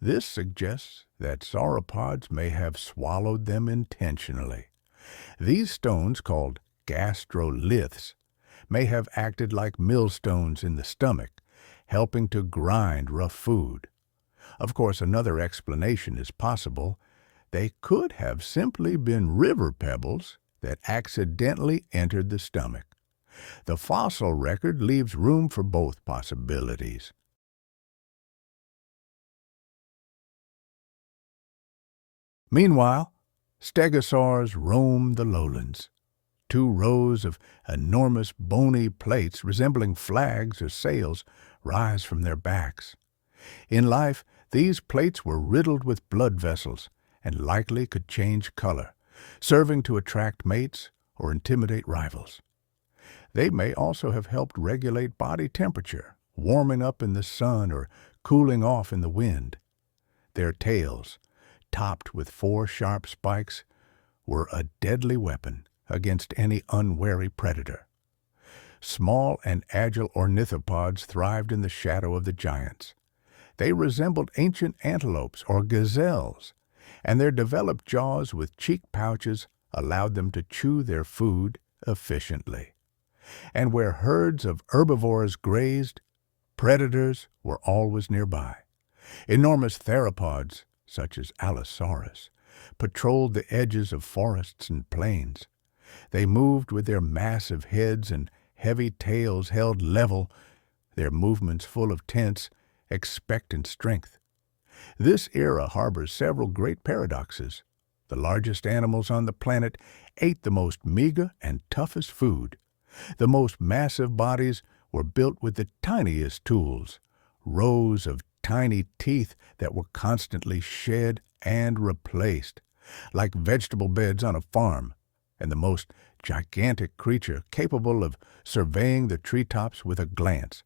This suggests that sauropods may have swallowed them intentionally. These stones, called gastroliths, may have acted like millstones in the stomach, helping to grind rough food. Of course, another explanation is possible. They could have simply been river pebbles that accidentally entered the stomach. The fossil record leaves room for both possibilities. Meanwhile, stegosaurs roam the lowlands. Two rows of enormous bony plates resembling flags or sails rise from their backs. In life, these plates were riddled with blood vessels and likely could change color, serving to attract mates or intimidate rivals. They may also have helped regulate body temperature, warming up in the sun or cooling off in the wind. Their tails, topped with 4 sharp spikes, were a deadly weapon against any unwary predator. Small and agile ornithopods thrived in the shadow of the giants. They resembled ancient antelopes or gazelles, and their developed jaws with cheek pouches allowed them to chew their food efficiently. And where herds of herbivores grazed, predators were always nearby. Enormous theropods, such as Allosaurus, patrolled the edges of forests and plains. They moved with their massive heads and heavy tails held level, their movements full of tense, expectant strength. This era harbors several great paradoxes. The largest animals on the planet ate the most meager and toughest food. The most massive bodies were built with the tiniest tools, rows of tiny teeth that were constantly shed and replaced, like vegetable beds on a farm, and the most gigantic creature capable of surveying the treetops with a glance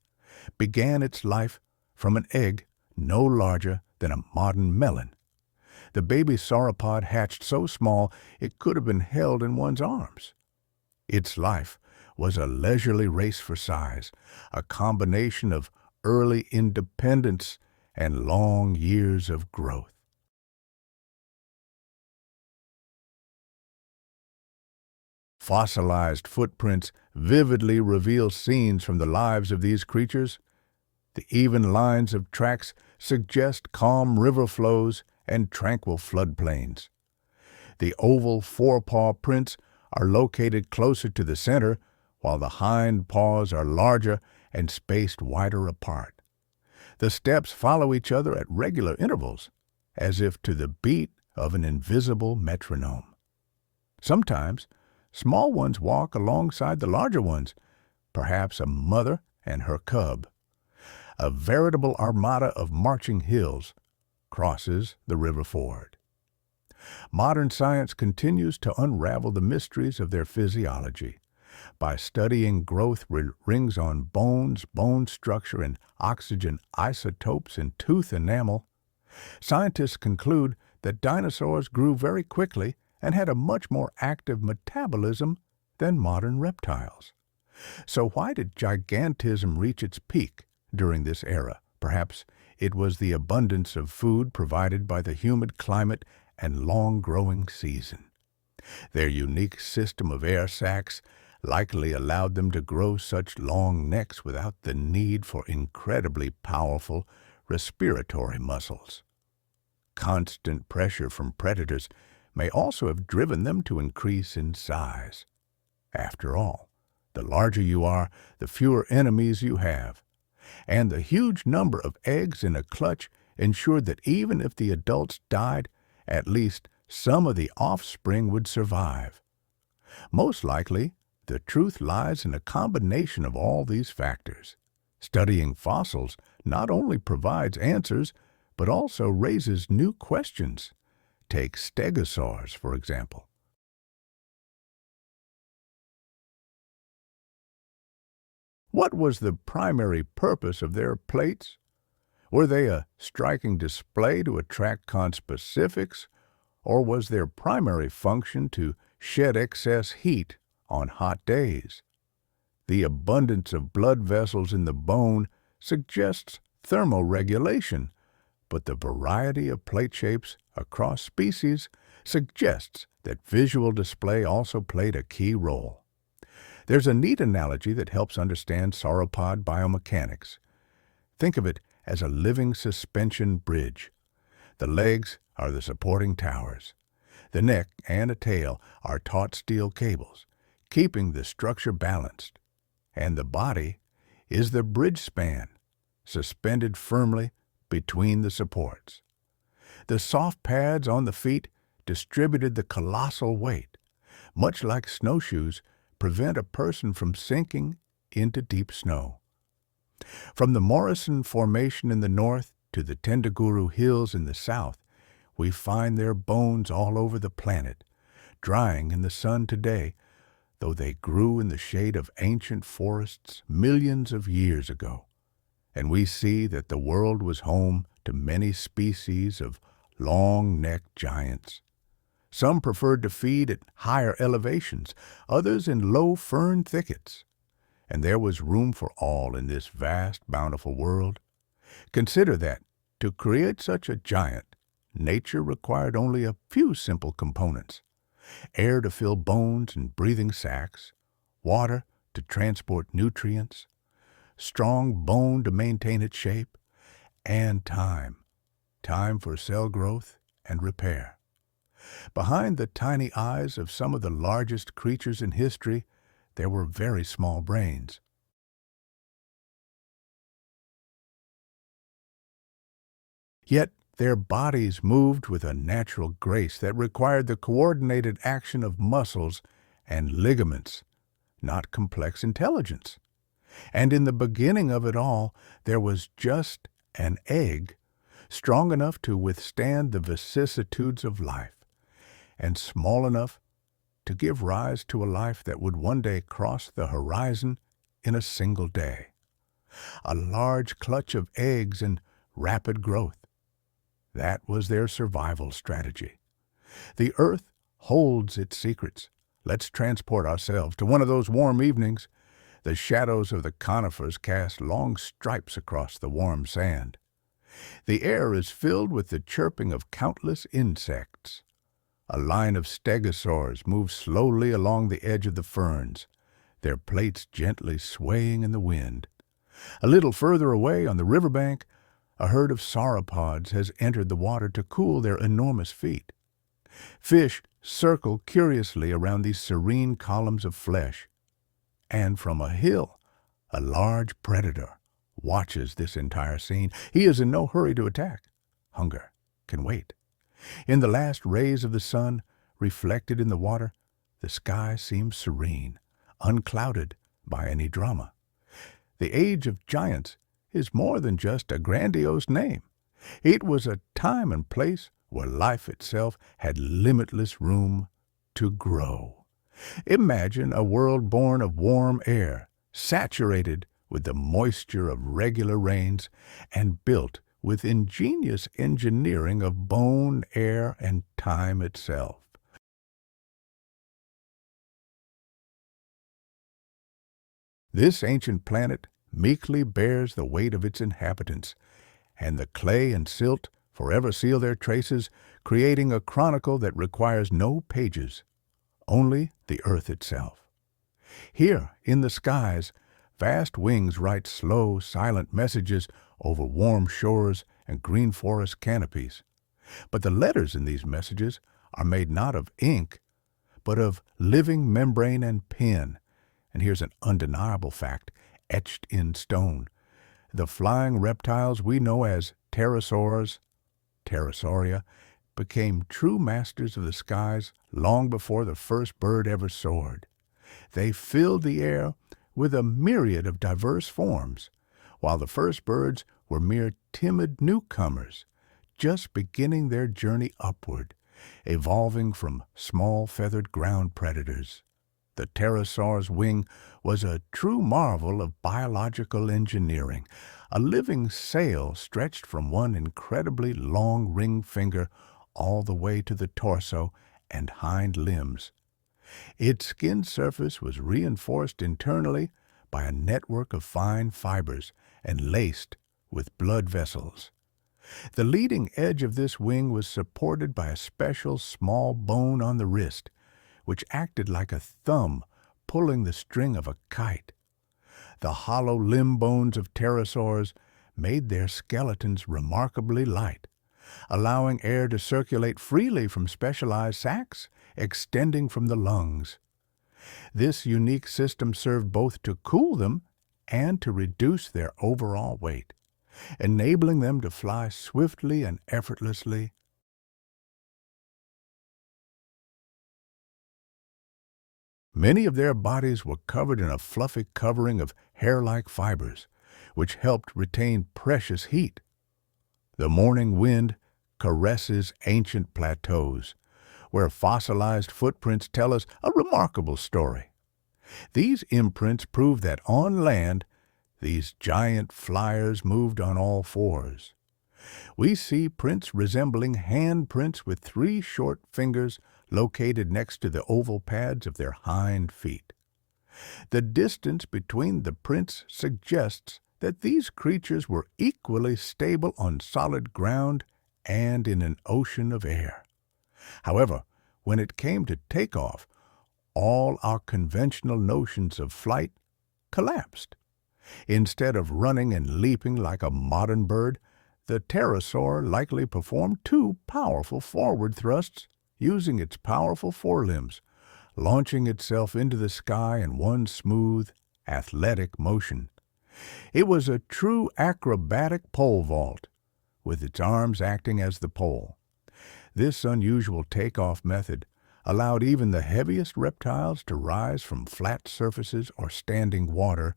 began its life from an egg no larger than a modern melon. The baby sauropod hatched so small it could have been held in one's arms. Its life was a leisurely race for size, a combination of early independence and long years of growth. Fossilized footprints vividly reveal scenes from the lives of these creatures. The even lines of tracks suggest calm river flows and tranquil floodplains. The oval forepaw prints are located closer to the center, while the hind paws are larger and spaced wider apart. The steps follow each other at regular intervals, as if to the beat of an invisible metronome. Sometimes, small ones walk alongside the larger ones, perhaps a mother and her cub. A veritable armada of marching hills crosses the river ford. Modern science continues to unravel the mysteries of their physiology. By studying growth rings on bones, bone structure, and oxygen isotopes in tooth enamel, scientists conclude that dinosaurs grew very quickly and had a much more active metabolism than modern reptiles. So why did gigantism reach its peak during this era? Perhaps it was the abundance of food provided by the humid climate and long growing season. Their unique system of air sacs likely allowed them to grow such long necks without the need for incredibly powerful respiratory muscles. Constant pressure from predators may also have driven them to increase in size. After all, the larger you are, the fewer enemies you have. And the huge number of eggs in a clutch ensured that even if the adults died, at least some of the offspring would survive. Most likely, the truth lies in a combination of all these factors. Studying fossils not only provides answers, but also raises new questions. Take stegosaurs, for example. What was the primary purpose of their plates? Were they a striking display to attract conspecifics, or was their primary function to shed excess heat on hot days? The abundance of blood vessels in the bone suggests thermoregulation, but the variety of plate shapes across species suggests that visual display also played a key role. There's a neat analogy that helps understand sauropod biomechanics. Think of it as a living suspension bridge. The legs are the supporting towers. The neck and a tail are taut steel cables, keeping the structure balanced. And the body is the bridge span, suspended firmly between the supports. The soft pads on the feet distributed the colossal weight. Much like snowshoes, prevent a person from sinking into deep snow. From the Morrison Formation in the north to the Tendaguru Hills in the south, we find their bones all over the planet, drying in the sun today, though they grew in the shade of ancient forests millions of years ago. And we see that the world was home to many species of long-necked giants. Some preferred to feed at higher elevations, others in low fern thickets. And there was room for all in this vast, bountiful world. Consider that, to create such a giant, nature required only a few simple components: air to fill bones and breathing sacs, water to transport nutrients, strong bone to maintain its shape, and time for cell growth and repair. Behind the tiny eyes of some of the largest creatures in history, there were very small brains. Yet their bodies moved with a natural grace that required the coordinated action of muscles and ligaments, not complex intelligence. And in the beginning of it all, there was just an egg, strong enough to withstand the vicissitudes of life, and small enough to give rise to a life that would one day cross the horizon in a single day. A large clutch of eggs and rapid growth. That was their survival strategy. The earth holds its secrets. Let's transport ourselves to one of those warm evenings. The shadows of the conifers cast long stripes across the warm sand. The air is filled with the chirping of countless insects. A line of stegosaurs moves slowly along the edge of the ferns, their plates gently swaying in the wind. A little further away on the riverbank, a herd of sauropods has entered the water to cool their enormous feet. Fish circle curiously around these serene columns of flesh. And from a hill, a large predator, watches this entire scene. He is in no hurry to attack. Hunger can wait. In the last rays of the sun, reflected in the water, the sky seems serene, unclouded by any drama. The age of giants is more than just a grandiose name. It was a time and place where life itself had limitless room to grow. Imagine a world born of warm air, saturated with the moisture of regular rains, and built with ingenious engineering of bone, air, and time itself. This ancient planet meekly bears the weight of its inhabitants, and the clay and silt forever seal their traces, creating a chronicle that requires no pages, only the earth itself. Here, in the skies, vast wings write slow, silent messages over warm shores and green forest canopies. But the letters in these messages are made not of ink, but of living membrane and pen. And here's an undeniable fact, etched in stone. The flying reptiles we know as pterosaurs, pterosauria, became true masters of the skies long before the first bird ever soared. They filled the air with a myriad of diverse forms, while the first birds were mere timid newcomers, just beginning their journey upward, evolving from small feathered ground predators. The pterosaur's wing was a true marvel of biological engineering, a living sail stretched from one incredibly long ring finger all the way to the torso and hind limbs. Its skin surface was reinforced internally by a network of fine fibers and laced with blood vessels. The leading edge of this wing was supported by a special small bone on the wrist, which acted like a thumb pulling the string of a kite. The hollow limb bones of pterosaurs made their skeletons remarkably light, allowing air to circulate freely from specialized sacs extending from the lungs. This unique system served both to cool them and to reduce their overall weight, enabling them to fly swiftly and effortlessly. Many of their bodies were covered in a fluffy covering of hair-like fibers, which helped retain precious heat. The morning wind caresses ancient plateaus, where fossilized footprints tell us a remarkable story. These imprints prove that on land, these giant flyers moved on all fours. We see prints resembling handprints with 3 short fingers located next to the oval pads of their hind feet. The distance between the prints suggests that these creatures were equally stable on solid ground and in an ocean of air. However, when it came to takeoff, all our conventional notions of flight collapsed. Instead of running and leaping like a modern bird, the pterosaur likely performed 2 powerful forward thrusts using its powerful forelimbs, launching itself into the sky in one smooth, athletic motion. It was a true acrobatic pole vault, with its arms acting as the pole. This unusual takeoff method allowed even the heaviest reptiles to rise from flat surfaces or standing water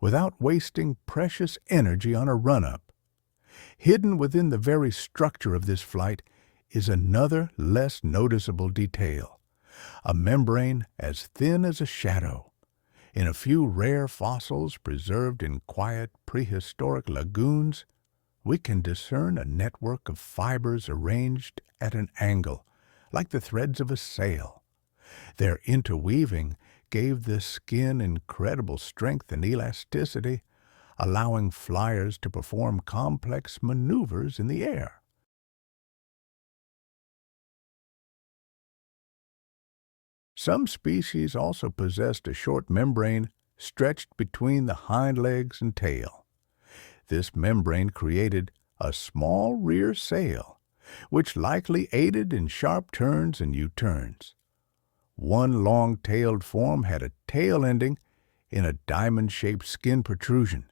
without wasting precious energy on a run-up. Hidden within the very structure of this flight is another less noticeable detail, a membrane as thin as a shadow. In a few rare fossils preserved in quiet prehistoric lagoons, we can discern a network of fibers arranged at an angle, like the threads of a sail. Their interweaving gave the skin incredible strength and elasticity, allowing flyers to perform complex maneuvers in the air. Some species also possessed a short membrane stretched between the hind legs and tail. This membrane created a small rear sail, which likely aided in sharp turns and U-turns. One long-tailed form had a tail ending in a diamond-shaped skin protrusion,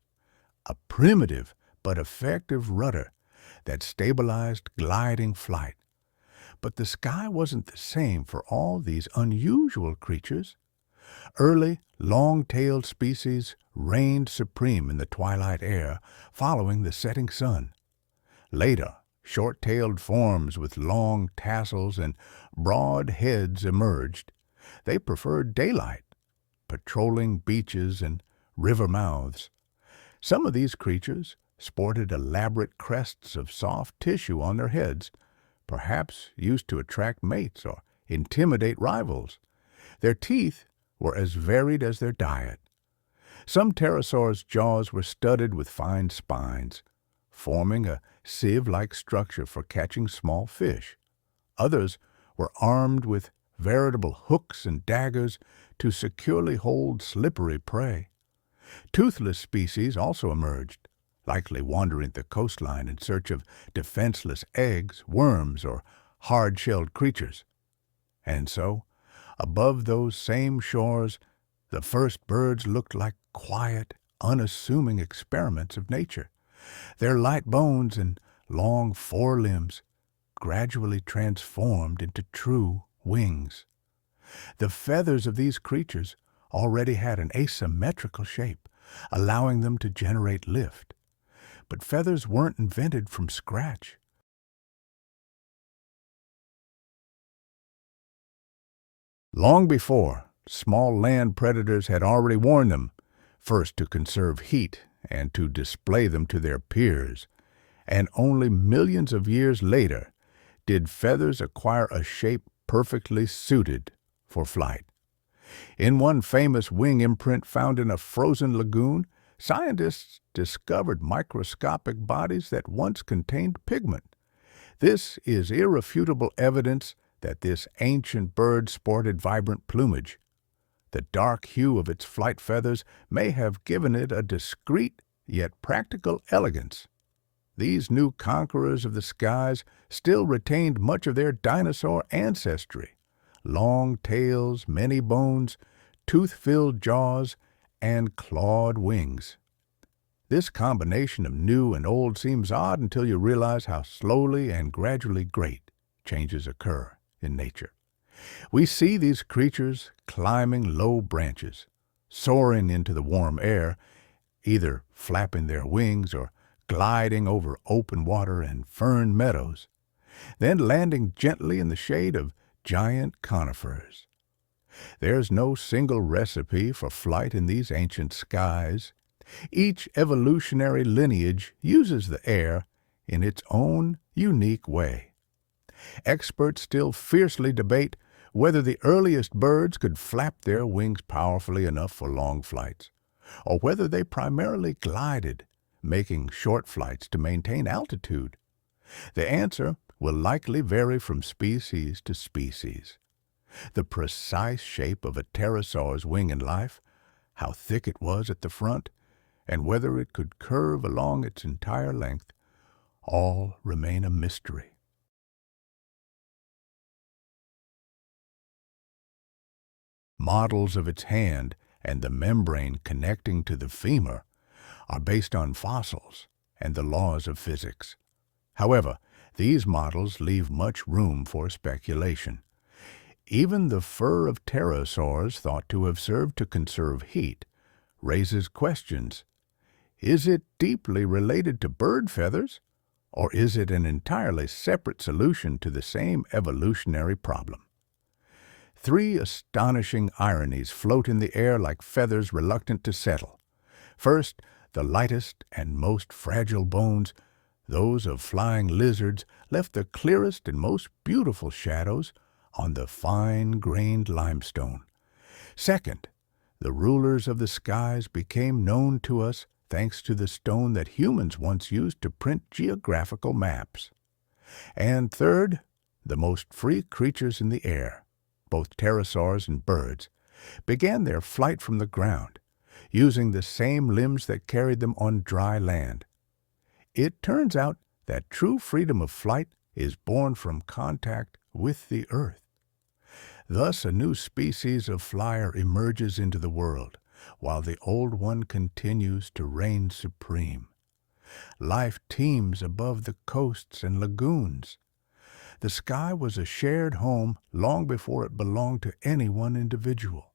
a primitive but effective rudder that stabilized gliding flight. But the sky wasn't the same for all these unusual creatures. Early, long-tailed species reigned supreme in the twilight air following the setting sun. Later, short-tailed forms with long tassels and broad heads emerged. They preferred daylight, patrolling beaches and river mouths. Some of these creatures sported elaborate crests of soft tissue on their heads, perhaps used to attract mates or intimidate rivals. Their teeth were as varied as their diet. Some pterosaurs' jaws were studded with fine spines, forming a sieve-like structure for catching small fish. Others were armed with veritable hooks and daggers to securely hold slippery prey. Toothless species also emerged, likely wandering the coastline in search of defenseless eggs, worms, or hard-shelled creatures. And so, above those same shores, the first birds looked like quiet, unassuming experiments of nature. Their light bones and long forelimbs gradually transformed into true wings. The feathers of these creatures already had an asymmetrical shape, allowing them to generate lift. But feathers weren't invented from scratch. Long before, small land predators had already worn them, first to conserve heat and to display them to their peers. And only millions of years later did feathers acquire a shape perfectly suited for flight. In one famous wing imprint found in a frozen lagoon, scientists discovered microscopic bodies that once contained pigment. This is irrefutable evidence that this ancient bird sported vibrant plumage. The dark hue of its flight feathers may have given it a discreet yet practical elegance. These new conquerors of the skies still retained much of their dinosaur ancestry: long tails, many bones, tooth-filled jaws, and clawed wings. This combination of new and old seems odd until you realize how slowly and gradually great changes occur in nature. We see these creatures climbing low branches, soaring into the warm air, either flapping their wings or gliding over open water and fern meadows, then landing gently in the shade of giant conifers. There's no single recipe for flight in these ancient skies. Each evolutionary lineage uses the air in its own unique way. Experts still fiercely debate whether the earliest birds could flap their wings powerfully enough for long flights, or whether they primarily glided, making short flights to maintain altitude. The answer will likely vary from species to species. The precise shape of a pterosaur's wing in life, how thick it was at the front, and whether it could curve along its entire length, all remain a mystery. Models of its hand and the membrane connecting to the femur are based on fossils and the laws of physics. However, these models leave much room for speculation. Even the fur of pterosaurs, thought to have served to conserve heat, raises questions. Is it deeply related to bird feathers, or is it an entirely separate solution to the same evolutionary problem? Three astonishing ironies float in the air like feathers reluctant to settle. First, the lightest and most fragile bones, those of flying lizards, left the clearest and most beautiful shadows on the fine-grained limestone. Second, the rulers of the skies became known to us thanks to the stone that humans once used to print geographical maps. And third, the most free creatures in the air, both pterosaurs and birds, began their flight from the ground, using the same limbs that carried them on dry land. It turns out that true freedom of flight is born from contact with the earth. Thus, a new species of flyer emerges into the world, while the old one continues to reign supreme. Life teems above the coasts and lagoons. The sky was a shared home long before it belonged to any one individual.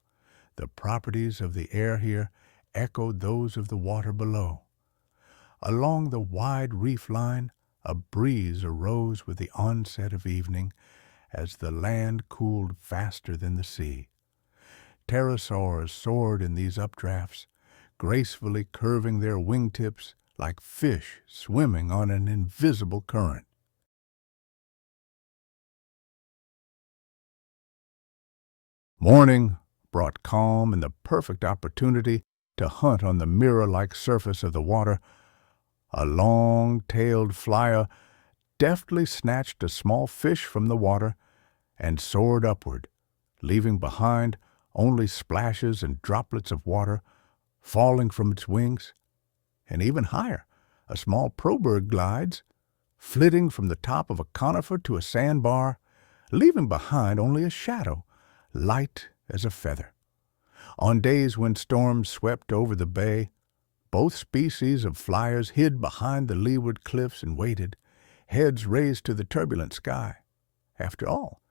The properties of the air here echoed those of the water below. Along the wide reef line, a breeze arose with the onset of evening as the land cooled faster than the sea. Pterosaurs soared in these updrafts, gracefully curving their wingtips like fish swimming on an invisible current. Morning brought calm and the perfect opportunity to hunt on the mirror-like surface of the water. A long-tailed flyer deftly snatched a small fish from the water and soared upward, leaving behind only splashes and droplets of water falling from its wings. And even higher, a small probird glides, flitting from the top of a conifer to a sandbar, leaving behind only a shadow, light as a feather. On days when storms swept over the bay, both species of flyers hid behind the leeward cliffs and waited, heads raised to the turbulent sky. After all,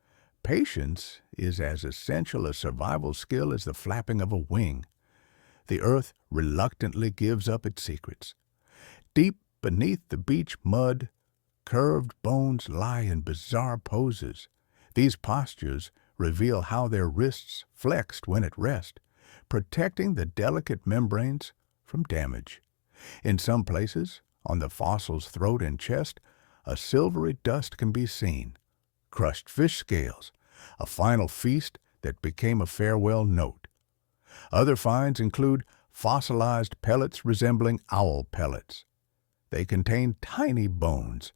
patience is as essential a survival skill as the flapping of a wing. The earth reluctantly gives up its secrets. Deep beneath the beach mud, curved bones lie in bizarre poses. These postures reveal how their wrists flexed when at rest, protecting the delicate membranes from damage. In some places, on the fossil's throat and chest, a silvery dust can be seen. Crushed fish scales, a final feast that became a farewell note. Other finds include fossilized pellets resembling owl pellets. They contain tiny bones,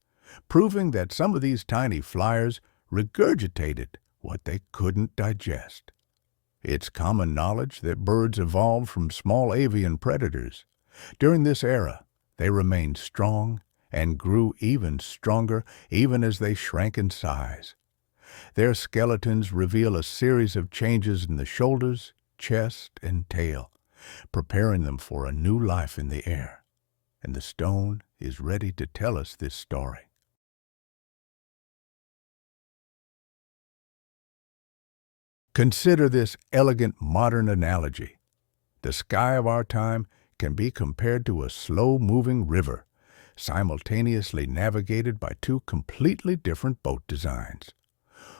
proving that some of these tiny flyers regurgitated what they couldn't digest. It's common knowledge that birds evolved from small avian predators. During this era, they remained strong and grew even stronger even as they shrank in size. Their skeletons reveal a series of changes in the shoulders, chest, and tail, preparing them for a new life in the air. And the stone is ready to tell us this story. Consider this elegant modern analogy. The sky of our time can be compared to a slow-moving river, simultaneously navigated by two completely different boat designs.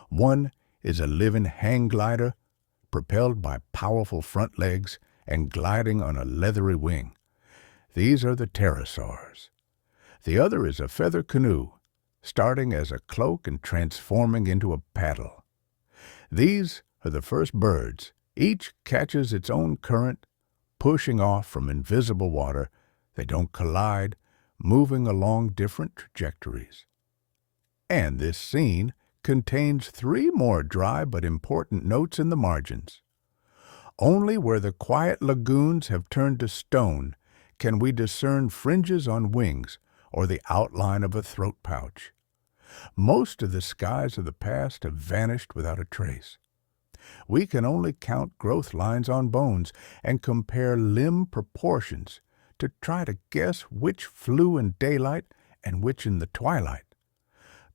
One is a living hang glider, propelled by powerful front legs and gliding on a leathery wing. These are the pterosaurs. The other is a feather canoe, starting as a cloak and transforming into a paddle. These are the first birds. Each catches its own current, pushing off from invisible water. They don't collide, moving along different trajectories. And this scene contains three more dry but important notes in the margins. Only where the quiet lagoons have turned to stone can we discern fringes on wings or the outline of a throat pouch. Most of the skies of the past have vanished without a trace. We can only count growth lines on bones and compare limb proportions to try to guess which flew in daylight and which in the twilight.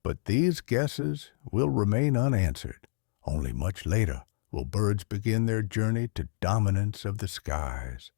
But these guesses will remain unanswered. Only much later will birds begin their journey to dominance of the skies.